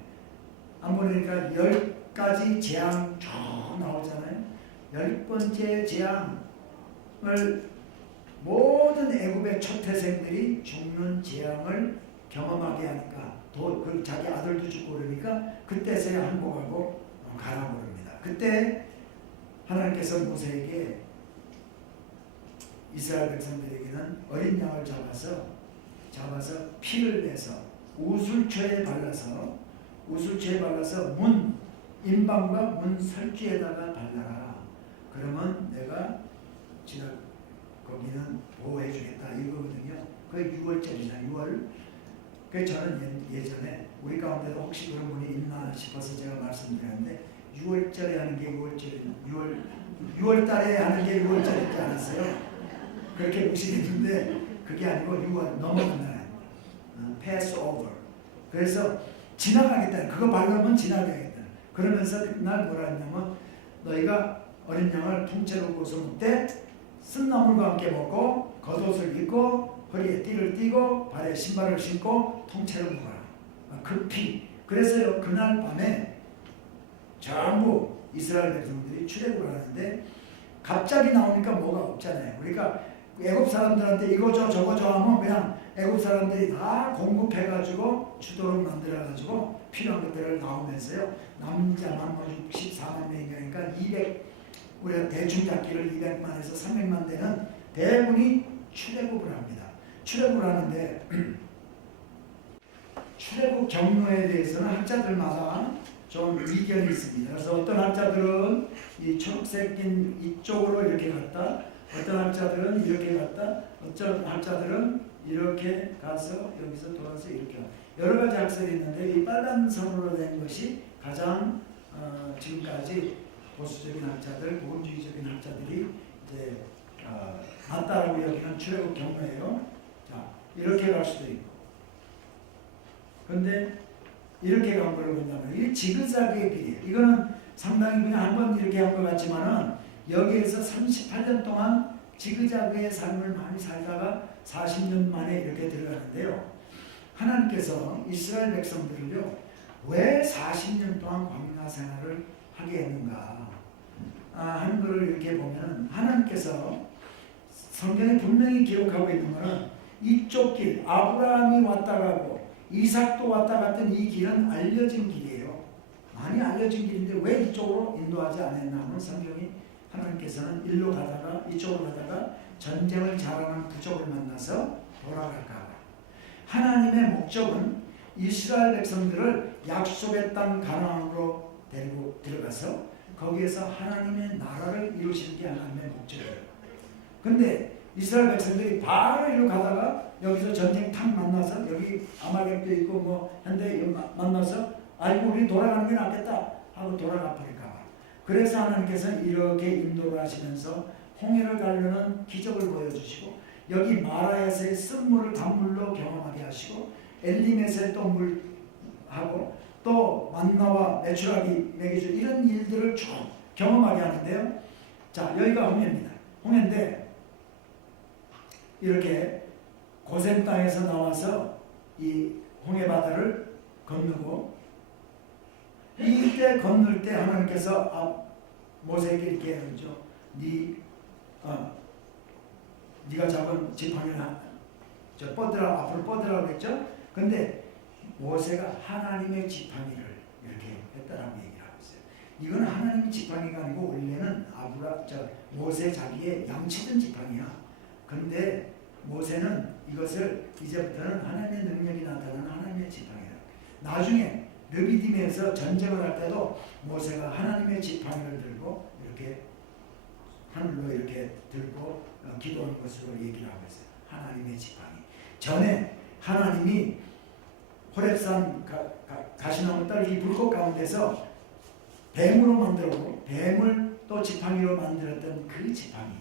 안 보내니까 10가지 재앙 쭉 나오잖아요. 10번째 재앙을 모든 애굽의 초태생들이 죽는 재앙을 경험하게 하니까 그 자기 아들도 죽고 그러니까 그때서야 항복하고 가라고 그럽니다. 그때 하나님께서 모세에게 이스라엘 백성들에게는 어린 양을 잡아서 피를 내서 우슬초에 발라서 문 인방과 문 설주에다가 발라라. 그러면 내가 거기는 보호해 주겠다 이거거든요. 그게 6월절이잖아요. 6월. 그래서 저는 예전에 우리 가운데도 혹시 그런 분이 있나 싶어서 제가 말씀드렸는데 6월절에 하는 게 6월 달에 하는 게 6월절 있지 않았어요? 그렇게 무식했는데 그게 아니고 6월 넘어간 날 Passover. 그래서 지나가겠다. 그거 바르면 지나가겠다. 그러면서 그날 뭐라 했냐면 너희가 어린 양을 통째로 구워서 먹되 쓴나물과 함께 먹고 겉옷을 입고 허리에 띠를 띠고 발에 신발을 신고 통째로 먹어라. 그 피. 그래서요 그날 밤에 전부 이스라엘 백성들이 출애굽을 하는데 갑자기 나오니까 뭐가 없잖아요. 그러니까 애굽 사람들한테 이거 줘 저거 줘 하면 그냥 애굽 사람들이 다 공급해가지고 주도록 만들어가지고 필요한 것들을 나오면서요. 남자만 64만 명이니까 200 우리가 대충 잡기를 200만에서 300만 되는 대군이 출애굽을 합니다. 출애굽을 하는데 출애굽 경로에 대해서는 학자들마다 좀 이견이 있습니다. 그래서 어떤 학자들은 이 초록색인 이쪽으로 이렇게 갔다, 어떤 학자들은 이렇게 갔다, 어떤 학자들은 이렇게 가서 여기서 돌아서 이렇게 갔다. 여러 가지 학설이 있는데 이 빨간 선으로 된 것이 가장 지금까지 보수적인 학자들, 복음주의적인 학자들이 이제 맞다라고 여기는 출애굽 경로예요. 자, 이렇게 갈 수도 있고. 근데 이렇게 간 걸로 본다면 이게 지그자그의 길이에요. 이거는 상당히 그냥 한번 이렇게 한 것 같지만은 여기에서 38년 동안 지그자그의 삶을 많이 살다가 40년 만에 이렇게 들어가는데요. 하나님께서 이스라엘 백성들을요, 왜 40년 동안 광야 생활을 하게 했는가 하는 것을 이렇게 보면 하나님께서 성경에 분명히 기록하고 있는 것은 이쪽 길, 아브라함이 왔다 가고 이삭도 왔다 갔던 이 길은 알려진 길이에요. 많이 알려진 길인데 왜 이쪽으로 인도하지 않았나 하면 성경이 하나님께서는 일로 가다가 이쪽으로 가다가 전쟁을 잘하는 부족을 만나서 돌아갈까 봐. 하나님의 목적은 이스라엘 백성들을 약속의 땅 가나안으로 데리고 들어가서 거기에서 하나님의 나라를 이루시는 게 하나님의 목적이에요. 근데 이스라엘 백성들이 바로 이리로 가다가 여기서 전쟁 탁 만나서 여기 아말렉도 있고 뭐 한데 만나서 아이고 우리 돌아가는 게 낫겠다 하고 돌아가 버릴까 봐. 그래서 하나님께서는 이렇게 인도를 하시면서 홍해를 가르는 기적을 보여주시고 여기 마라에서의 쓴물을 단물로 경험하게 하시고 엘림에서의 또 물하고 또 만나와 메추라기 먹여주 이런 일들을 쭉 경험하게 하는데요. 자, 여기가 홍해입니다. 홍해인데 이렇게 고센 땅에서 나와서 이 홍해 바다를 건너고 이때 건널 때 하나님께서 모세에게 이렇게 하죠. 네가 잡은 지팡이나 뻗으라 앞으로 뻗으라고 했죠. 근데 모세가 하나님의 지팡이를 이렇게 했다라고 얘기를 하고 있어요. 이건 하나님의 지팡이가 아니고 원래는 모세 자기의 양치던 지팡이야. 근데 모세는 이것을 이제부터는 하나님의 능력이 나타나는 하나님의 지팡이다. 나중에 르비딤에서 전쟁을 할 때도 모세가 하나님의 지팡이를 들고 이렇게 하늘로 이렇게 들고 기도하는 것으로 얘기를 하고 있어요. 하나님의 지팡이. 전에 하나님이 호렙산 가시나무 떨기 불꽃 가운데서 뱀으로 만들고 뱀을 또 지팡이로 만들었던 그 지팡이.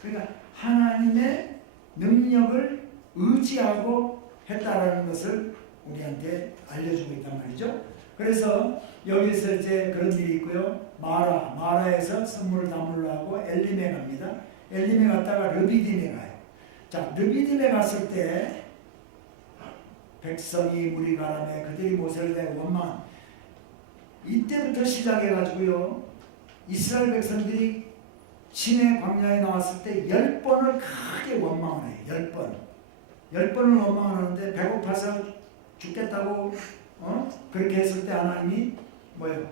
그러니까 하나님의 능력을 의지하고 했다라는 것을 우리한테 알려주고 있단 말이죠. 그래서 여기서 이제 그런 일이 있고요. 마라에서 선물을 담으려 하고 엘림에 갑니다. 엘림에 갔다가 르비딤에 가요. 자, 르비딤에 갔을 때 백성이 무리 가람에 그들이 모세를 대고 원망. 이때부터 시작해가지고요. 이스라엘 백성들이 시내 광야에 나왔을 때 10번을 크게 원망을 해요. 10번을 원망하는데 배고파서 죽겠다고 그렇게 했을 때 하나님이 뭐예요?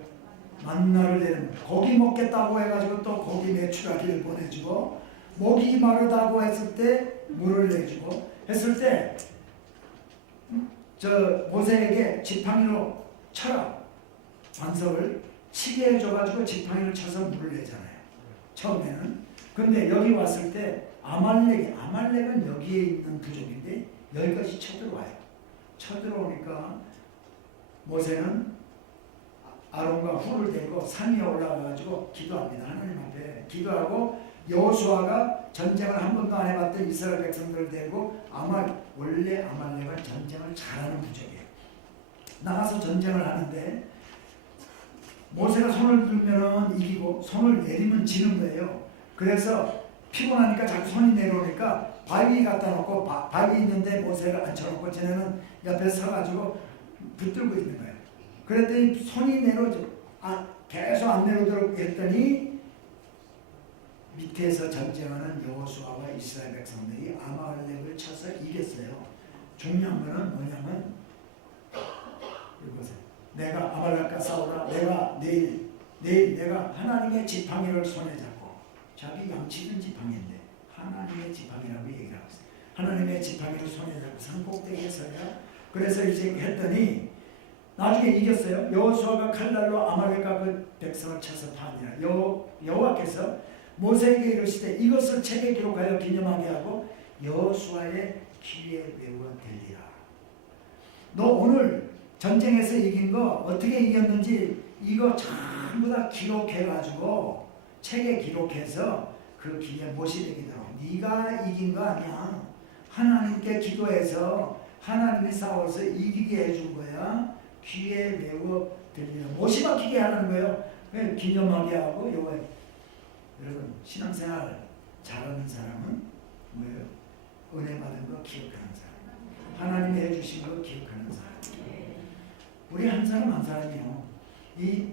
만나를 내는 거예요. 고기 먹겠다고 해가지고 또 고기 메추라기를 보내주고 목이 마르다고 했을 때 물을 내주고 했을 때 저 모세에게 지팡이로 쳐라. 반석을 치게 해줘가지고 지팡이를 쳐서 물을 내잖아요. 처음에는. 근데 여기 왔을 때 아말렉은 여기에 있는 부족인데 여기까지 쳐들어와요. 쳐들어오니까 모세는 아론과 훌을 대고 산 위에 올라가가지고 기도합니다. 하나님 앞에 기도하고 여호수아가 전쟁을 한 번도 안 해봤던 이스라엘 백성들을 대고 원래 아말렉은 전쟁을 잘하는 부족이에요. 나가서 전쟁을 하는데 모세가 손을 들면 이기고 손을 내리면 지는 거예요. 그래서 피곤하니까 자꾸 손이 내려오니까 바위 갖다 놓고 바위 있는데 모세를 앉혀놓고 쟤네는 옆에 서가지고 붙들고 있는 거예요. 그랬더니 손이 내려오죠. 계속 안 내려오도록 했더니 밑에서 전쟁하는 여호수아와 이스라엘 백성들이 아말렉을 쳐서 이겼어요. 중요한 거는 뭐냐면 이보세요. 내가 아말렉과 싸우라. 내가 내일 내가 하나님의 지팡이를 손에 잡고 자기 양치는 지팡이인데 하나님의 지팡이라고 얘기를 하고 있어요. 하나님의 지팡이를 손에 잡고 산꼭대기에 서야. 그래서 이제 했더니 나중에 이겼어요. 여호수아가 칼날로 아말렉과 그 백성을 쳐서 파니라. 여호와께서 모세에게 이르시되 이것을 책에 기록하여 기념하게 하고 여호수아의 귀에 외워 들리라. 너 오늘 전쟁에서 이긴 거 어떻게 이겼는지 이거 전부 다 기록해가지고 책에 기록해서 그 귀에 못이 되게 되고 네가 이긴 거 아니야. 하나님께 기도해서 하나님이 싸워서 이기게 해준 거야. 귀에 외워 들리라. 못이 박히게 하는 거예요. 기념하게 하고 여러분 신앙생활 잘하는 사람은 뭐예요? 은혜 받은 거 기억하는 사람. 하나님이 해주신 거 기억하는 사람. 우리 한 사람 한 사람이요. 이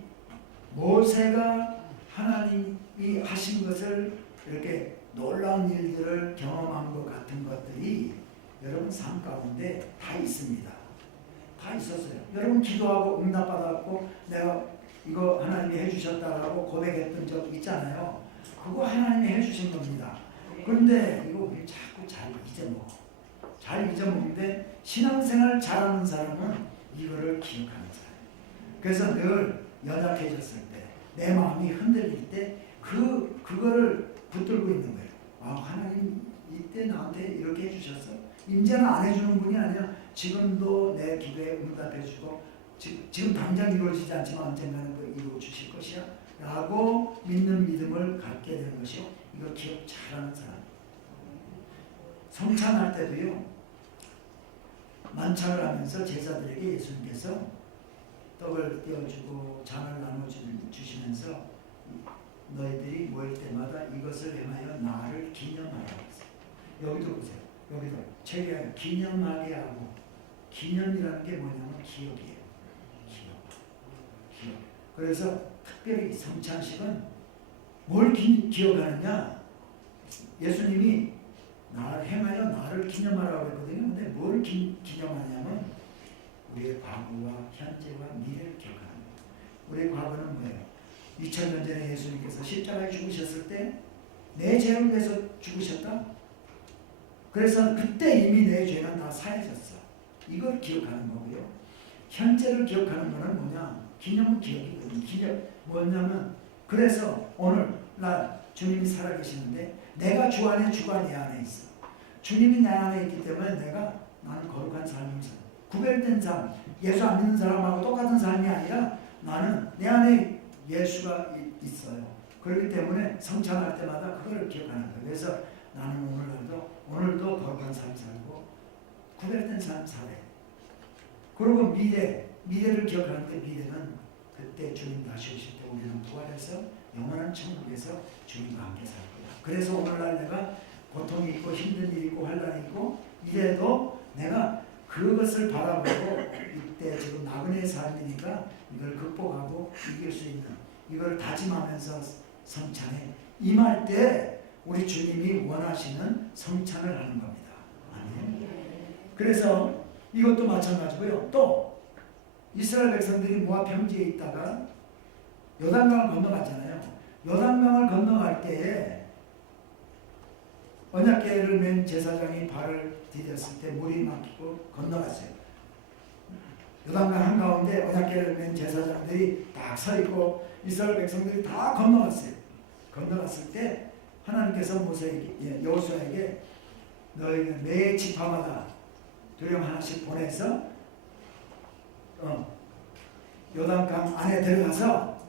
모세가 하나님이 하신 것을 이렇게 놀라운 일들을 경험한 것 같은 것들이 여러분 삶 가운데 다 있습니다. 다 있었어요. 여러분 기도하고 응답받았고 내가 이거 하나님이 해주셨다라고 고백했던 적 있잖아요. 그거 하나님이 해주신 겁니다. 그런데 이거 우리 자꾸 잘 잊어먹어. 잘 잊어먹는데 신앙생활 잘하는 사람은 이거를 기억하는 사람. 그래서 늘 연약해졌을 때, 내 마음이 흔들릴 때 그거를 붙들고 있는 거예요. 아, 하나님 이때 나한테 이렇게 해주셨어. 이제는 안 해주는 분이 아니라 지금도 내 기도에 응답해주고 지금 당장 이루어지지 않지만 언젠가는 이루어 주실 것이야 라고 믿는 믿음을 갖게 되는 것이요. 이거 기억 잘하는 사람. 성찬할 때도요. 만찬을 하면서 제자들에게 예수님께서 떡을 떼어주고 잔을 나눠주시면서 너희들이 모일 때마다 이것을 행하여 나를 기념하라 했어요. 여기도 보세요. 여기도 책에 기념하게 하고 기념이라는 게 뭐냐면 기억이에요. 기억. 그래서 특별히 성찬식은 뭘 기억하느냐? 예수님이 나를 행하여 나를 기념하라고 했거든요. 근데 뭘 기념하냐면 우리의 과거와 현재와 미래를 기억하는 거예요. 우리의 과거는 뭐예요? 2000년 전에 예수님께서 십자가에 죽으셨을 때 내 죄를 위해서 죽으셨다. 그래서 그때 이미 내 죄는 다 사해졌어. 이걸 기억하는 거고요. 현재를 기억하는 거는 뭐냐? 기념은 기억이거든요. 기념 뭐냐면 그래서 오늘 날 주님이 살아계시는데 내가 주 안에 주가 내 안에 있어. 주님이 내 안에 있기 때문에 나는 거룩한 삶을 살아. 구별된 삶, 예수 안 믿는 사람하고 똑같은 삶이 아니라 나는 내 안에 예수가 있어요. 그렇기 때문에 성찬할 때마다 그걸 기억하는 거예요. 그래서 나는 오늘도 거룩한 삶 살고 구별된 삶 살아요. 그리고 미래를 기억하는데 미래는 그때 주님 다시 오실 때 우리는 부활해서 영원한 천국에서 주님과 함께 살 거야. 그래서 오늘날 내가 고통이 있고 힘든 일이 있고 환란이 있고 이래도 내가 그것을 바라보고 이때 지금 나그네의 삶이니까 이걸 극복하고 이길 수 있는 이걸 다짐하면서 성찬에 임할 때 우리 주님이 원하시는 성찬을 하는 겁니다. 아멘. 그래서 이것도 마찬가지고요. 또 이스라엘 백성들이 모압 평지에 있다가 요단강을 건너갔잖아요. 요단강을 건너갈 때에 언약궤를 맨 제사장이 발을 디뎠을 때 물이 막히고 건너갔어요. 요단강 한가운데 언약궤를 맨 제사장들이 딱 서 있고 이스라엘 백성들이 다 건너갔어요. 건너갔을 때 하나님께서 여호수아에게 너희는 매 지파마다 두령 하나씩 보내서 요단강 안에 들어가서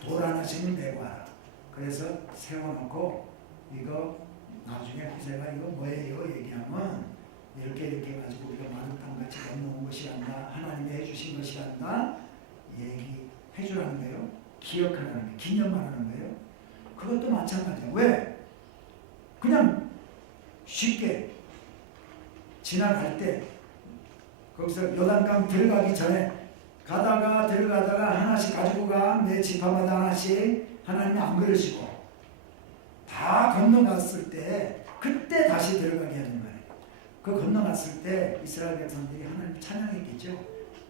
돌 하나씩은 메고 와라. 그래서 세워놓고 이거 나중에 후세가 이거 뭐예요? 얘기하면 이렇게 해가지고 우리가 마른 땅같이 건너온 것이 아니라 하나님이 해주신 것이 아니라 얘기해주라는 거예요. 기억하라는 거예요. 기념하라는 거예요. 그것도 마찬가지예요. 왜? 그냥 쉽게 지나갈 때 거기서 요단강 들어가기 전에 들어가다가 하나씩 가지고 가. 내 지파마다 하나씩 하나님이 안 그러시고 다 건너갔을 때 그때 다시 들어가게 하는 거예요. 그 건너갔을 때 이스라엘 백성들이 하나님 찬양했겠죠.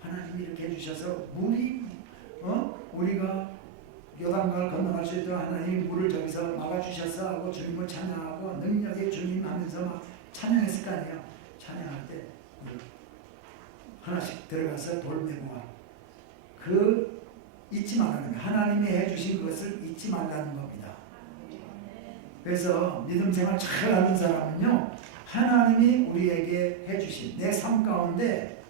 하나님이 이렇게 해주셔서 우리가 요단강을 건너갈 수 있도록 하나님 물을 저기서 막아주셨어 하고 주님을 찬양하고 능력의 주님 하면서 막 찬양했을 거 아니에요. 찬양할 때 하나씩 들어가서 돌 메고 와. 그 잊지 말라는 거예요. 하나님이 해주신 것을 잊지 말라는 겁니다. 그래서 믿음 생활 잘 하는 사람은요, 하나님이 우리에게 해주신 내 삶 가운데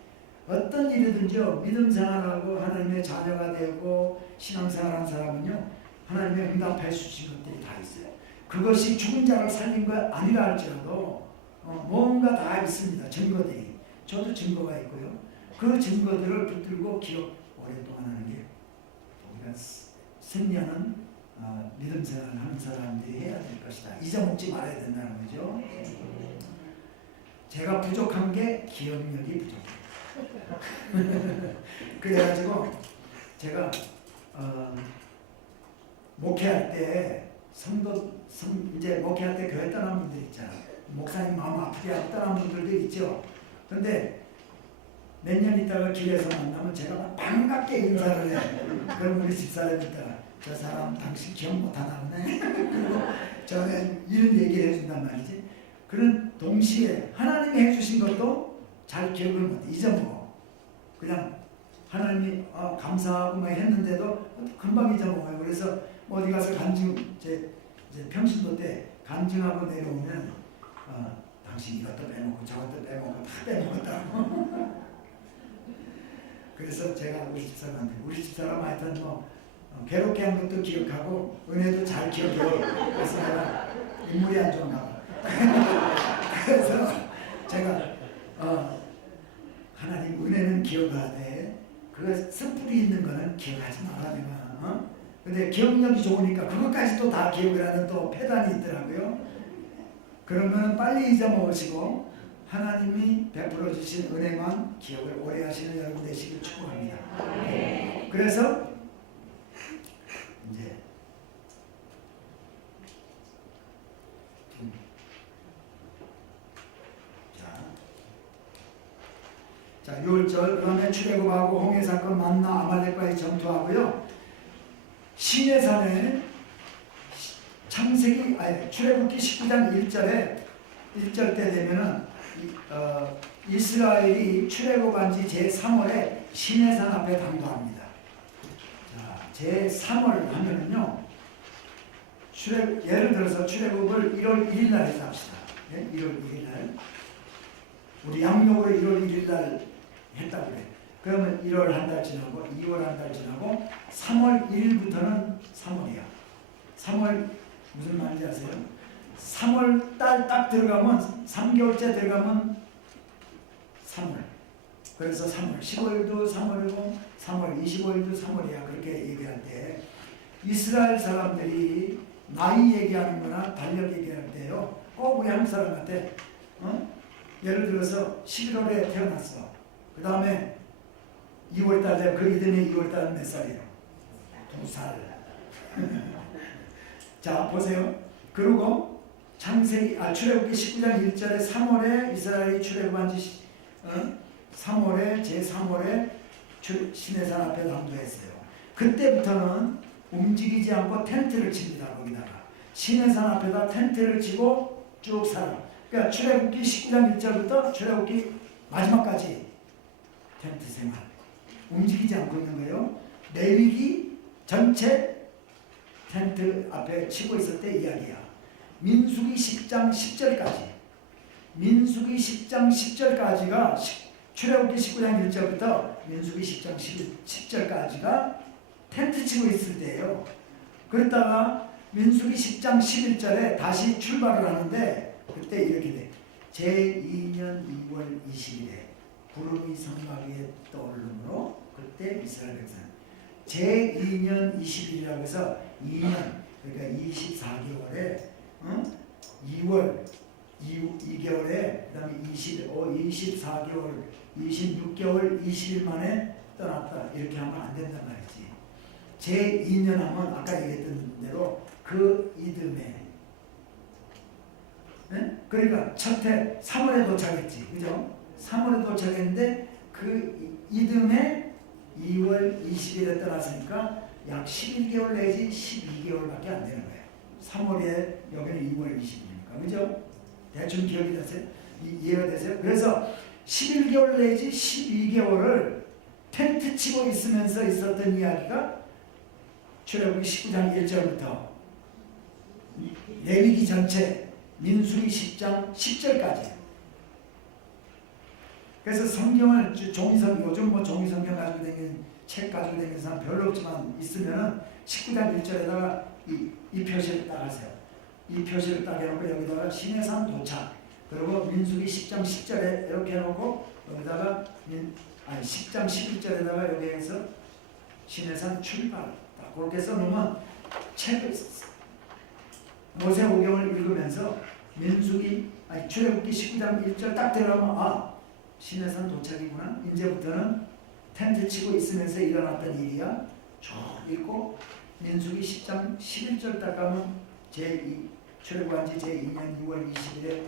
어떤 일이든지요, 믿음 생활하고 하나님의 자녀가 되고 신앙생활하는 사람은요, 하나님의 응답해 주신 것들이 다 있어요. 그것이 죽은 자를 살린 것 아니라 할지라도 뭔가 다 있습니다. 증거들이. 저도 증거가 있고요. 그 증거들을 붙들고 기억 오랫동안 하는 게 우리가 승리하는 믿음 생활을 하는 사람들이 해야 될 것이다. 잊어먹지 말아야 된다는 거죠. 제가 부족한 게 기억력이 부족해요. 그래가지고 제가 목회할 때 이제 목회할 때 교회 떠난 분들 있잖아요. 목사님 마음 아프게 떠난 분들도 있죠. 근데 몇 년 있다가 길에서 만나면 제가 막 반갑게 인사를 해. 그럼 우리 집사람이 있다가 저 사람 당신 기억 못하나 보네. 그리고 저는 이런 얘기를 해준단 말이지. 그런 동시에 하나님이 해주신 것도 잘 기억을 못해. 잊어먹어. 그냥 하나님이 감사하고 막 했는데도 금방 잊어먹어요. 그래서 어디 가서 간증, 이제 평신도 때 간증하고 내려오면 당신 이것도 빼먹고 저것도 빼먹고 다 빼먹었다고. 그래서 제가 우리 집사람 하여튼 괴롭게 한 것도 기억하고 은혜도 잘 기억해요. 그래서 내가 인물이 안 좋은가 봐. 그래서 제가 하나님 은혜는 기억하되 그 쓴뿌리 있는 거는 기억하지 말라 내가. 근데 기억력이 좋으니까 그것까지도 다 기억을 하는 또 패단이 있더라고요. 그러면 빨리 잊어먹으시고 하나님이 베풀어 주신 은혜만 기억을 오래 하시는 여러분 되시길 축복합니다. 그래서 이제 자 6절 그러면 출애굽하고 홍해 사건 만나 아말렉과의 전투하고요. 시내산에 출애굽기 19장 1절 때 되면은 이스라엘이 출애굽한 지 제3월에 시내산 앞에 당도합니다. 자, 제3월 하면은요, 예를 들어서 출애굽을 1월 1일 날 해서 합시다. 네? 1월 1일 날. 우리 양력으로 1월 1일 날 했다고 그래. 그러면 1월 한 달 지나고, 2월 한 달 지나고, 3월 1일부터는 3월이야. 3월 무슨 말인지 아세요? 3월 달 딱 들어가면 3개월째 들어가면 3월. 그래서 3월 15일도 3월이고 3월 25일도 3월이야. 그렇게 얘기할 때 이스라엘 사람들이 나이 얘기하는 거나 달력 얘기할 때요. 꼭 우리 한국 사람한테 예를 들어서 11월에 태어났어. 그 다음에 2월달 되면 그 이듬해 2월달은 몇 살이에요? 2살. 자 보세요. 그리고 출애굽기 19장 1절에 3월에 이스라엘이 출애굽한 지 3월에 제3월에 시내산 앞에 당도했어요. 그때부터는 움직이지 않고 텐트를 칩니다. 거기다가 시내산 앞에다 텐트를 치고 쭉 살아. 그러니까 출애굽기 19장 1절부터 출애굽기 마지막까지 텐트 생활. 움직이지 않고 있는 거예요. 레위기 전체 텐트 앞에 치고 있을 때 이야기야. 민수기 10장 10절까지. 민수기 10장 10절까지가 출애굽기 19장 1절부터 민수기 10장 10절까지가 텐트 치고 있을 때예요. 그러다가 민수기 10장 11절에 다시 출발을 하는데 그때 이렇게 돼. 제2년 2월 20일에 구름이 성막 위에 떠오르므로 그때 이스라엘 백성 제2년 20일이라고 해서 2년 그러니까 24개월에 2월 2개월에 그 다음에 24개월 26개월 20일 만에 떠났다 이렇게 하면 안 된단 말이지. 제2년 하면 아까 얘기했던 대로 그 이듬해 네? 그러니까 첫해 3월에 도착했지 그죠? 3월에 도착했는데 그 이듬해 2월 20일에 떠났으니까 약 11개월 내지 12개월밖에 안 되는 거예요. 3월에 여기는 2월 20일이니까 그죠? 대충 기억이 되세요? 이해가 되세요? 그래서 11개월 내지 12개월을 텐트 치고 있으면서 있었던 이야기가 출애굽기 19장 1절부터 레위기 전체 민수기 10장 10절까지. 그래서 성경을 종이성, 요즘 뭐 종이성경 가지고 다니는 책 가지고 다니는 사람 별로 없지만 있으면은 19장 1절에다가 이 표시를 딱 하세요. 이 표시를 딱 해놓고 여기다가 시내산 도착, 그리고 민수기 10장 10절에 이렇게 해놓고 여기다가 10장 11절에다가 여기에서 시내산 출발 딱 그렇게 써놓으면 책을 모세 오경을 읽으면서 출애굽기 19장 1절 딱 들어가면 시내산 도착이구나. 이제부터는 텐트 치고 있으면서 일어났던 일이야. 쭉 읽고 민수기 10장 11절 딱 가면 출애굽한 지 제2년 6월 20일에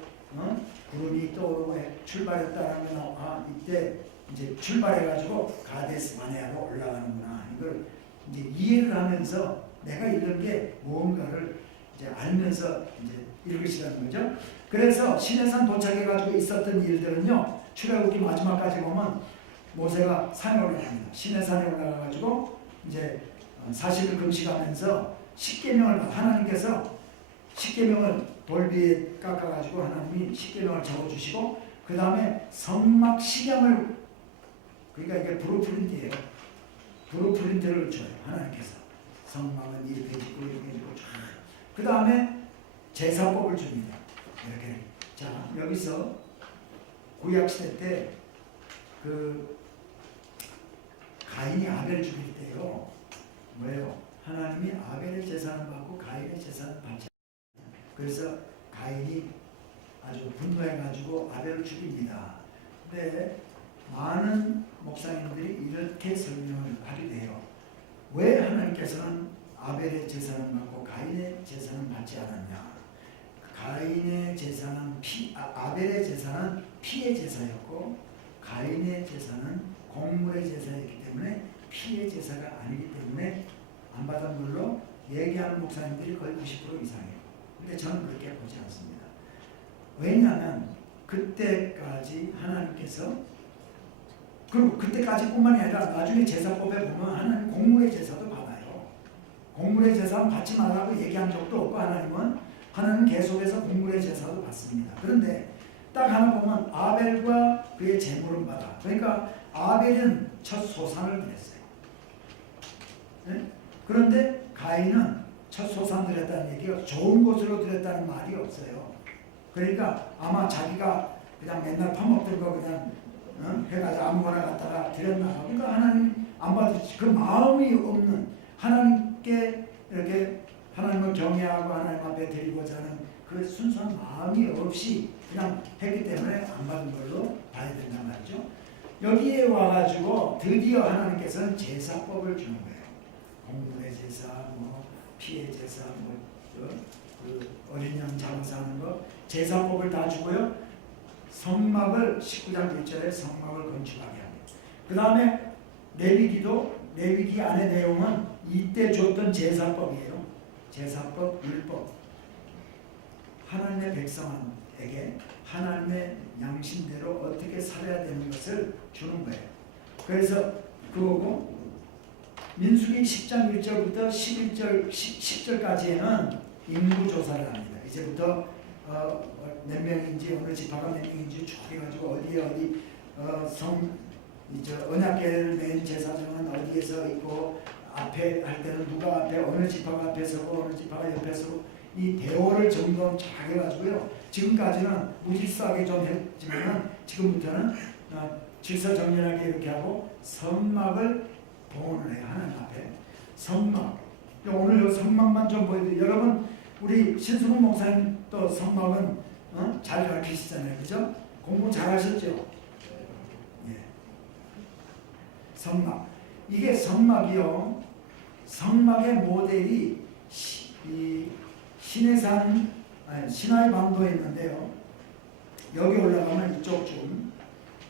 구름이 떠오르고 출발했다는 건 이때 이제 출발해가지고 가데스 바네아로 올라가는구나. 이걸 이제 이해를 하면서 내가 읽은 게 무언가를 이제 알면서 이제 읽으시라는 거죠. 그래서 시내산 도착해가지고 있었던 일들은요, 출애굽기 마지막까지 보면 모세가 산에 올라갑니다. 시내산에 올라가가지고 이제 40일 금식하면서 십계명을 하나님께서 십계명을 돌 위에 깎아가지고 하나님이 십계명을 적어주시고 그 다음에 성막 식양을, 그러니까 이게 브루프린트예요. 브루프린트를 줘요. 하나님께서 성막은 이렇게 짓고 이렇게 짓고 그 다음에 제사법을 줍니다. 이렇게. 자, 여기서 구약시대 때 가인이 아벨 죽일 때요, 뭐예요? 하나님이 아벨의 제사는 받고 가인의 제사는 받지 않아요. 그래서 가인이 아주 분노해가지고 아벨을 죽입니다. 근데 많은 목사님들이 이렇게 설명을 하게 돼요. 왜 하나님께서는 아벨의 제사는 받고 가인의 제사는 받지 않았냐? 가인의 제사는 아벨의 제사는 피의 제사였고 가인의 제사는 곡물의 제사였기 때문에 피의 제사가 아니기 때문에 안 받은 걸로 얘기하는 목사님들이 거의 90% 이상이에요. 근데 저는 그렇게 보지 않습니다. 왜냐하면 그때까지 하나님께서, 그리고 그때까지뿐만이 아니라 나중에 제사법에 보면 하나님 곡물의 제사도 받아요. 곡물의 제사는 받지 말라고 얘기한 적도 없고 하나님은 계속해서 곡물의 제사도 받습니다. 그런데 딱 하나 보면 아벨과 그의 제물은 받아. 그러니까 아벨은 첫 소산을 드렸어요. 네? 그런데 가인은 첫 소산 드렸다는 얘기가 좋은 곳으로 드렸다는 말이 없어요. 그러니까 아마 자기가 그냥 맨날 파먹던 거 그냥 해가지고 아무거나 갖다가 드렸나. 그러니까 하나님 안 받으시, 그 마음이 없는, 하나님께 이렇게 하나님을 경외하고 하나님 앞에 드리고자 하는 그 순수한 마음이 없이 그냥 했기 때문에 안 받은 걸로 봐야 된단 말이죠. 여기에 와가지고 드디어 하나님께서는 제사법을 주는 거예요. 곡물의 제사, 피의 제사, 어린 양 장사하는 거, 제사법을 다 주고요. 성막을 19장 1절에 성막을 건축하게 합니다. 그 다음에 레위기 안의 내용은 이때 줬던 제사법이에요. 제사법, 율법. 하나님의 백성에게 하나님의 양심대로 어떻게 살아야 되는 것을 주는 거예요. 그래서 그거고 민수기 10장 1절부터 11절, 10절까지에는 인구조사를 합니다. 이제부터 몇 명인지, 어느 지파가 몇 명인지 쭉 해가지고 어디 언약궤를 맨 제사장은 어디에서 있고, 앞에 할 때는 누가 앞에, 어느 지파가 앞에 서고 어느 지파가 옆에 서고, 이 대오를 점검 잘 해가지고요. 지금까지는 무질서하게 좀 했지만 지금부터는 질서정연하게 이렇게 하고 성막을 봉헌을 해요. 하나님 앞에 성막. 오늘 이 성막만 좀 보여드려요. 여러분, 우리 신수근 목사님 또 성막은 잘 가르치시잖아요. 그죠? 공부 잘 하셨죠? 예. 성막. 이게 성막이요. 성막의 모델이 시나이 반도에 있는데요. 여기 올라가면 이쪽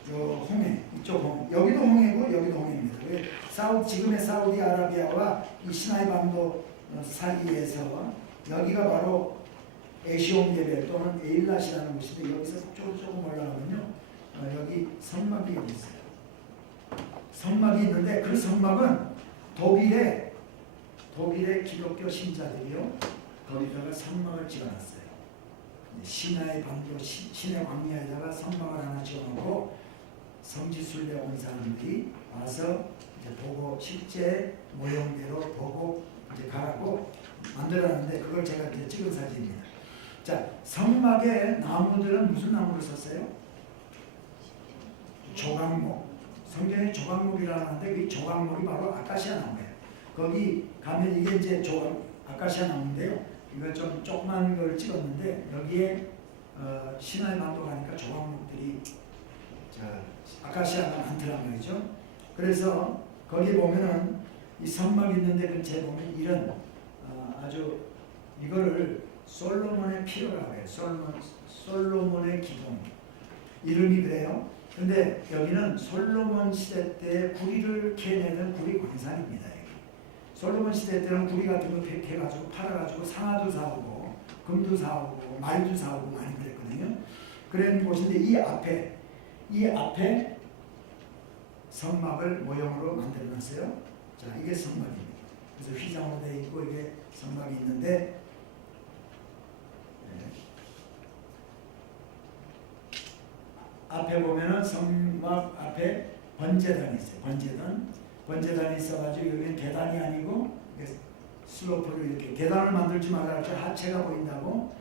홍해, 이쪽 홍해. 여기도 홍해고 여기도 홍해입니다. 지금의 사우디아라비아와 이 시나이 반도 사이에서 여기가 바로 에시온 예벨 또는 에일랏이라는 곳인데, 여기서 조금 올라가면요, 여기 성막이 있어요. 성막이 있는데 그 성막은 독일의 기독교 신자들이요 거기다가 성막을 지어놨어요. 신화의 방도 신의 광야에다가 성막을 하나 지어놓고 성지순례 온 사람들이 와서 이제 보고 실제 모형대로 보고 이제 가라고 만들어놨는데 그걸 제가 이제 찍은 사진입니다. 자, 성막의 나무들은 무슨 나무를 썼어요? 조각목. 성경에 조각목이라고 하는데 그 조각목이 바로 아카시아 나무예요. 거기 가면 이게 이제 아카시아 나무인데요. 이거 좀 조그만 걸 찍었는데 여기에 신화의 반도 가니까 조각목들이 아카시아가 많더란 말이죠. 그래서 거기 보면은 이 성막이 있는데 근처에 보면 이런 아주 이거를 솔로몬의 피로라고 해요. 솔로몬의 기둥. 이름이 그래요. 근데 여기는 솔로몬 시대 때 구리를 캐내는 구리 광산입니다. 여기. 솔로몬 시대 때는 구리 같은 거 캐가지고 팔아가지고 상아도 사오고 금도 사오고 말도 사오고 많이 그랬거든요. 그런 곳인데 이 앞에 성막을 모형으로 만들어놨어요. 자, 이게 성막입니다. 그래서 휘장으로 되어 있고 이게 성막이 있는데 앞에 보면은 성막 앞에 번제단이 있어요. 번제단이 있어가지고 여기는 계단이 아니고 슬로프를 이렇게 계단을 만들지 말라 할 하체가 보인다고.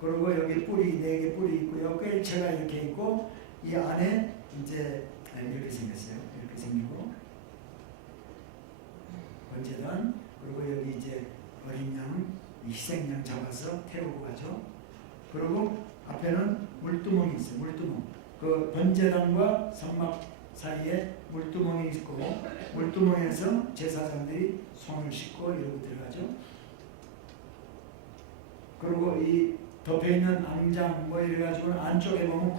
그리고 여기 뿔이 4개 뿔이 있고요. 꿰체가 이렇게 있고 이 안에 이제 이렇게 생겼어요. 이렇게 생기고 번제단 그리고 여기 이제 어린 양, 희생양 잡아서 태우고 가죠. 그리고 앞에는 물두멍이 있어요. 물두멍. 그 번제단과 성막 사이에 물두멍이 있고 물두멍에서 제사장들이 손을 씻고 이러고 들어가죠. 그리고 이 덮여있는 앙장 뭐 이래가지고 안쪽에 보면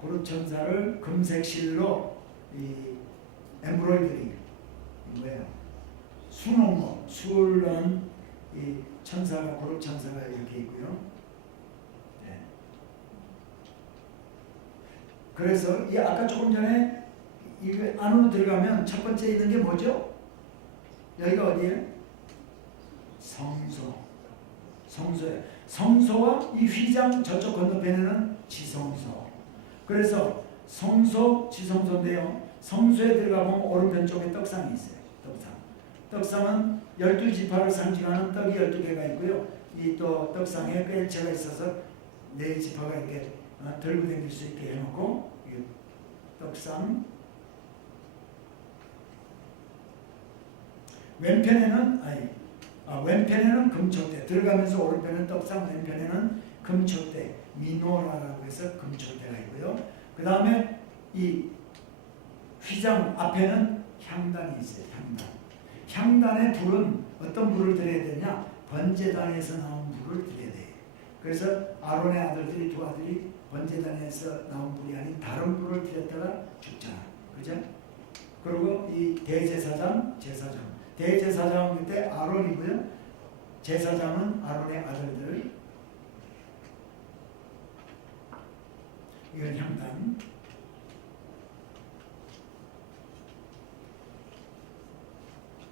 그룹천사를 금색 실로 이 엠브로이더리 뭐예요? 수놓은 수를 넣은 이 천사가 그룹천사가 이렇게 있고요. 네. 그래서 이 아까 조금 전에 이 안으로 들어가면 첫 번째 있는 게 뭐죠? 여기가 어디예요? 성소예요. 성소와 이 휘장 저쪽 건너편에는 지성소. 그래서 성소, 지성소인데요. 성소에 들어가 보면 오른편 쪽에 떡상이 있어요. 떡상은 12지파를 상징하는 떡이 12개가 있고요. 이 또 떡상에 꿰체가 있어서 4지파가 이렇게 들고 다닐 수 있게 해놓고 떡상 왼편에는 금초대 들어가면서 오른편은 떡상 왼편에는 금초대 미노라라고 해서 금초대가 있고요. 그 다음에 이 휘장 앞에는 향단이 있어요. 향단의 불은 어떤 불을 드려야 되냐? 번제단에서 나온 불을 드려야 돼요. 그래서 아론의 아들들이 두 아들이 번제단에서 나온 불이 아닌 다른 불을 드렸다가 죽잖아. 그죠? 그리고 이 대제사장, 대제사장은 그때 아론이고요. 제사장은 아론의 아들들. 이건 향단.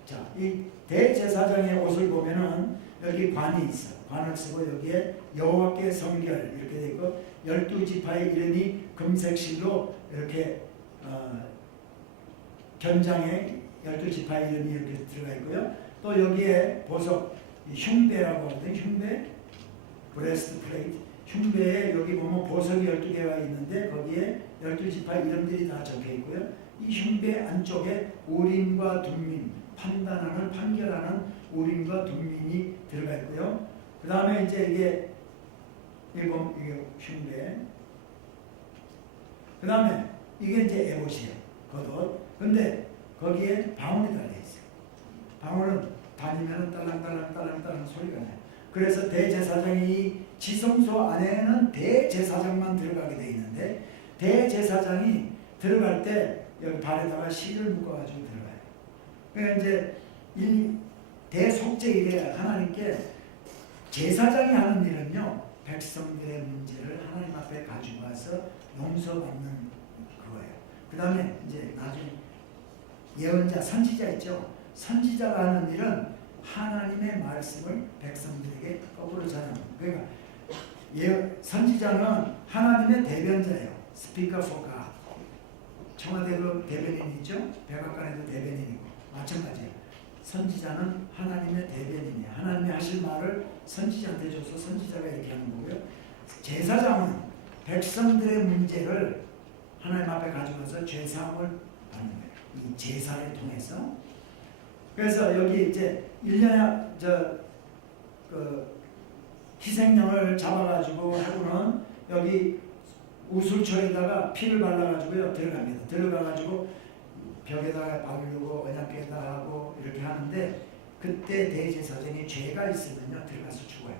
자, 이 대제사장의 옷을 보면은 여기 관이 있어. 관을 쓰고 여기에 여호와께 성결 이렇게 되어 있고 12지파의 이름이 금색실로 이렇게 견장에 12지파의 이름이 이렇게 들어가 있고요. 또 여기에 보석 흉배라고 하거든요. 흉배, 브레스트 플레이트. 흉배에 여기 보면 보석이 12개가 있는데 거기에 12지파 이름들이 다 적혀 있고요. 이 흉배 안쪽에 우림과 둠민, 판결하는 우림과 둠민이 들어가 있고요. 그 다음에 이제 이게 흉배. 그 다음에 이게 이제 에봇이에요. 겉옷. 근데 거기에 방울이 달려있어요. 방울은 다니면 딸랑딸랑 소리가 나요. 그래서 대제사장이 지성소 안에는 대제사장만 들어가게 돼 있는데 대제사장이 들어갈 때 여기 발에다가 실을 묶어가지고 들어가요. 그러니까 이제 이 대속죄일에 하나님께 제사장이 하는 일은요 백성들의 문제를 하나님 앞에 가지고 와서 용서받는 그거예요. 그 다음에 이제 나중에 예언자, 선지자 있죠. 선지자가 하는 일은 하나님의 말씀을 백성들에게 거꾸로 전합니다. 그러니까 선지자는 하나님의 대변자예요. 스피커 포 갓. 청와대도 대변인 있죠. 백악관에도 대변인이고 마찬가지예요. 선지자는 하나님의 대변인이에요. 하나님이 하실 말을 선지자한테 줘서 선지자가 이렇게 하는 거고요. 제사장은 백성들의 문제를 하나님 앞에 가져가서 죄사함을 받는 거예요. 이 제사를 통해서. 그래서 여기 이제 1년에 희생양을 잡아가지고 하고는 여기 우술초에다가 피를 발라가지고요 들어갑니다. 들어가가지고 벽에다가 박으려고 언약궤에다 하고 이렇게 하는데 그때 대제사장이 죄가 있으면요 들어가서 죽어요.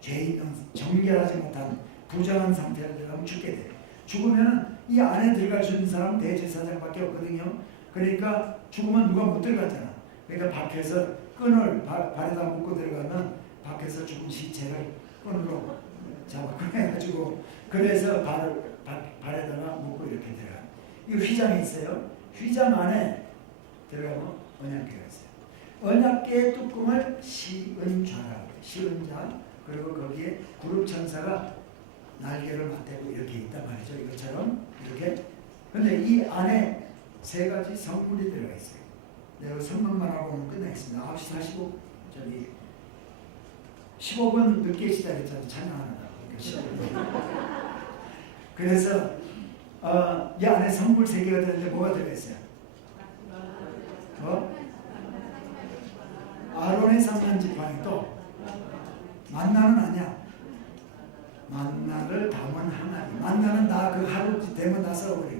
죄 있는 정결하지 못한 부정한 상태로 들어가면 죽게 돼요. 죽으면 이 안에 들어갈 수 있는 사람은 대제사장밖에 없거든요. 그러니까 죽으면 누가 못 들어가잖아. 그러니까 밖에서 끈을 발에다 묶고 들어가면 밖에서 죽은 시체를 끈으로 잡아 꺼내가지고 그래서 발에다가 묶고 이렇게 들어가. 이 휘장이 있어요. 휘장 안에 들어가면 언약궤가 있어요. 언약궤의 뚜껑을 시은좌라고 해요. 시은좌. 그리고 거기에 구름천사가 날개를 맞대고 이렇게 있단 말이죠. 이것처럼 이렇게. 근데 이 안에 세 가지 성물이 들어가 있어요. 내가 성문만 하고 오늘 끝내겠습니다. 9시 45 15분 늦게 시작했잖아요. 찬양하느라고. 그래서 이 안에 성물 3개가 들었는데 뭐가 들어있어요? 아론의 삼면 지팡이 또 만나는 아니야. 만나를 담은 항아리. 만나는 다 그 하루 되면 다 써버려.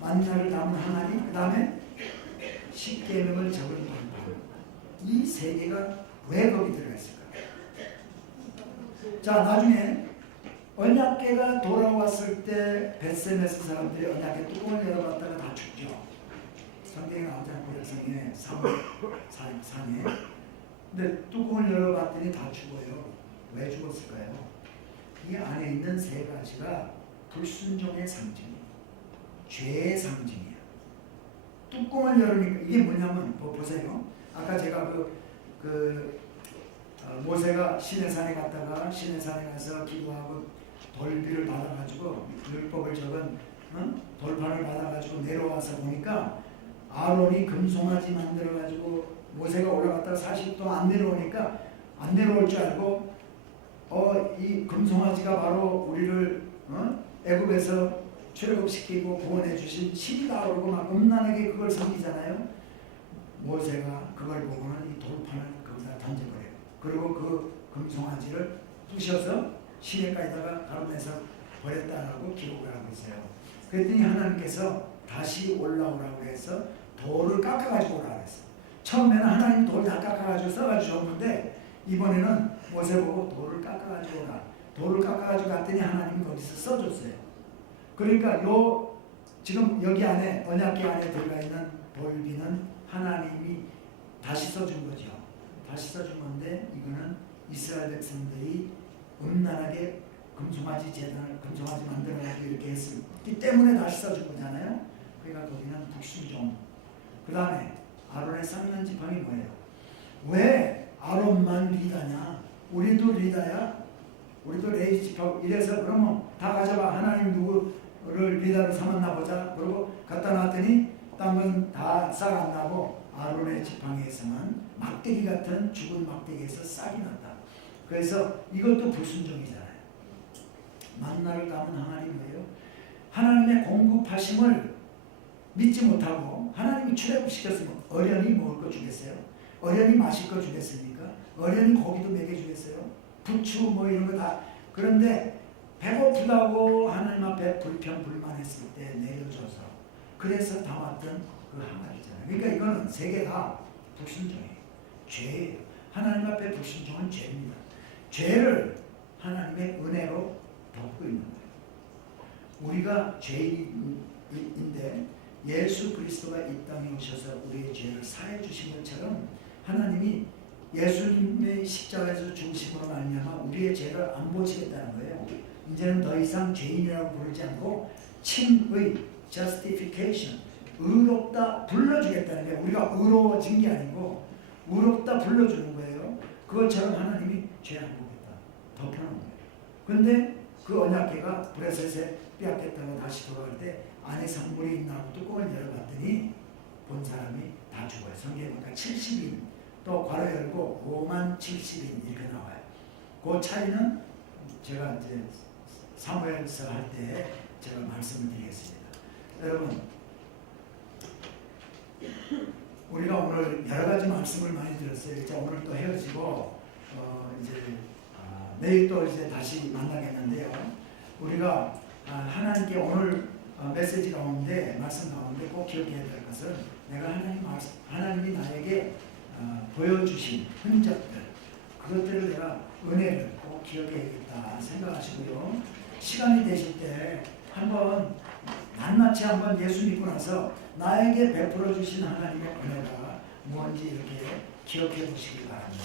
만나를 담은 항아리. 그 다음에 십계명을 적은 방판. 이 3개가 왜 거기 들어가 있을까? 자, 나중에 언약궤가 돌아왔을 때 벳셈에서 사람들이 언약궤 뚜껑을 열어봤다가 다 죽죠. 성경에 나오지 않고 성경에 상에. 근데 뚜껑을 열어봤더니 다 죽어요. 왜 죽었을까요? 이 안에 있는 3가지가 불순종의 상징이에요. 죄의 상징이에요. 뚜껑을 열으니까 이게 뭐냐면 보세요. 아까 제가 모세가 시내산에 갔다가 시내산에 가서 기도하고 돌비를 받아가지고 율법을 적은 돌판을 받아가지고 내려와서 보니까 아론이 금송아지 만들어가지고 모세가 올라갔다가 40도 안 내려오니까 안 내려올 줄 알고 이 금송아지가 바로 우리를 애굽에서 출애굽시키고 구원해 주신 신이다 그러고 막 음란하게 그걸 섬기잖아요. 모세가 그걸 보고는 이 돌판을 거기다 던져버려요. 그리고 그 금송아지를 부셔서 시내가에다가 가로내서 버렸다라고 기록을 하고 있어요. 그랬더니 하나님께서 다시 올라오라고 해서 돌을 깎아가지고 오라고 했어요. 처음에는 하나님 돌 다 깎아가지고 써가지고 줬는데 이번에는 모세 보고 돌을 깎아가지고 오라. 돌을 깎아가지고 갔더니 하나님이 거기서 써줬어요. 그러니까 지금 여기 안에 언약궤 안에 들어가 있는 돌비는 하나님이 다시 써준 거죠. 다시 써준 건데 이거는 이스라엘 백성들이 음란하게 금송아지 재단을 금송아지 만들어가지고 이렇게 했기 때문에 다시 써준 거잖아요. 그러니까 거기는 불순종. 그 다음에 아론의 쌍난 지팡이 뭐예요? 왜 아론만 리다냐? 우리도 리다야? 우리도 레이 지팡이 이래서 그러면 다 가져봐. 하나님 누구를 리다로 삼았나 보자. 그러고 갖다 놨더니 딴 건 다 싹 안 나고 아론의 지팡이에서만 막대기 같은 죽은 막대기에서 싹이 났다. 그래서 이것도 불순종이잖아요. 만나를 담은 항아리 뭐예요? 하나님의 공급하심을 믿지 못하고 하나님이 출애굽시켰으면 어련히 먹을 거 주겠어요? 어련히 마실 거 주겠습니까? 어련히 고기도 먹여주겠어요? 부추 뭐 이런 거 다. 그런데 배고프다고 하나님 앞에 불평불만했을 때 내려줘서 그래서 담았던 그 항아리잖아요. 그러니까 이거는 3개 다 불순종이에요. 죄예요. 하나님 앞에 불순종은 죄입니다. 죄를 하나님의 은혜로 덮고 있는 거예요. 우리가 죄인인데 예수 그리스도가 이 땅에 오셔서 우리의 죄를 사해 주신 것처럼 하나님이 예수님의 십자가에서 죽으심으로 말미암아 우리의 죄를 안 보시겠다는 거예요. 이제는 더 이상 죄인이라고 부르지 않고 칭의 justification 의롭다 불러주겠다는 게 우리가 의로워진 게 아니고 의롭다 불러주는 거예요. 그것처럼 하나님이 죄 안 보겠다 덮어놓은 거예요. 근데 그 언약궤가 브레셋에 빼앗겼다고 다시 돌아갈 때 안에 성물이 있나 하고 뚜껑을 열어봤더니 본 사람이 다 죽어요. 성경에 보니까 70인 또 괄호 열고 5만 70인 이렇게 나와요. 그 차이는 제가 이제 사무엘서 할 때 제가 말씀을 드리겠습니다. 여러분 우리가 오늘 여러 가지 말씀을 많이 들었어요. 이제 오늘 또 헤어지고 이제 내일 또 이제 다시 만나겠는데요. 우리가 하나님께 오늘 메시지 가운데 말씀 가운데 꼭 기억해야 될 것은 내가 하나님이 나에게 보여주신 흔적들 그것들을 내가 은혜를 꼭 기억해야겠다 생각하시고요. 시간이 되실 때 한번 낱낱이 한번 예수 믿고 나서 나에게 베풀어 주신 하나님의 은혜가 뭔지 이렇게 기억해 보시기 바랍니다.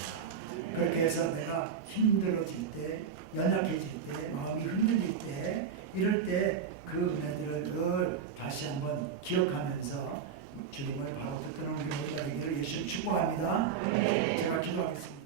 그렇게 해서 내가 힘들어질 때, 연약해질 때, 마음이 흔들릴 때, 이럴 때 그 은혜들을 늘 다시 한번 기억하면서 주님을 바로 붙드는 우리 모두가 되기를 예수님 축복합니다. 제가 기도하겠습니다.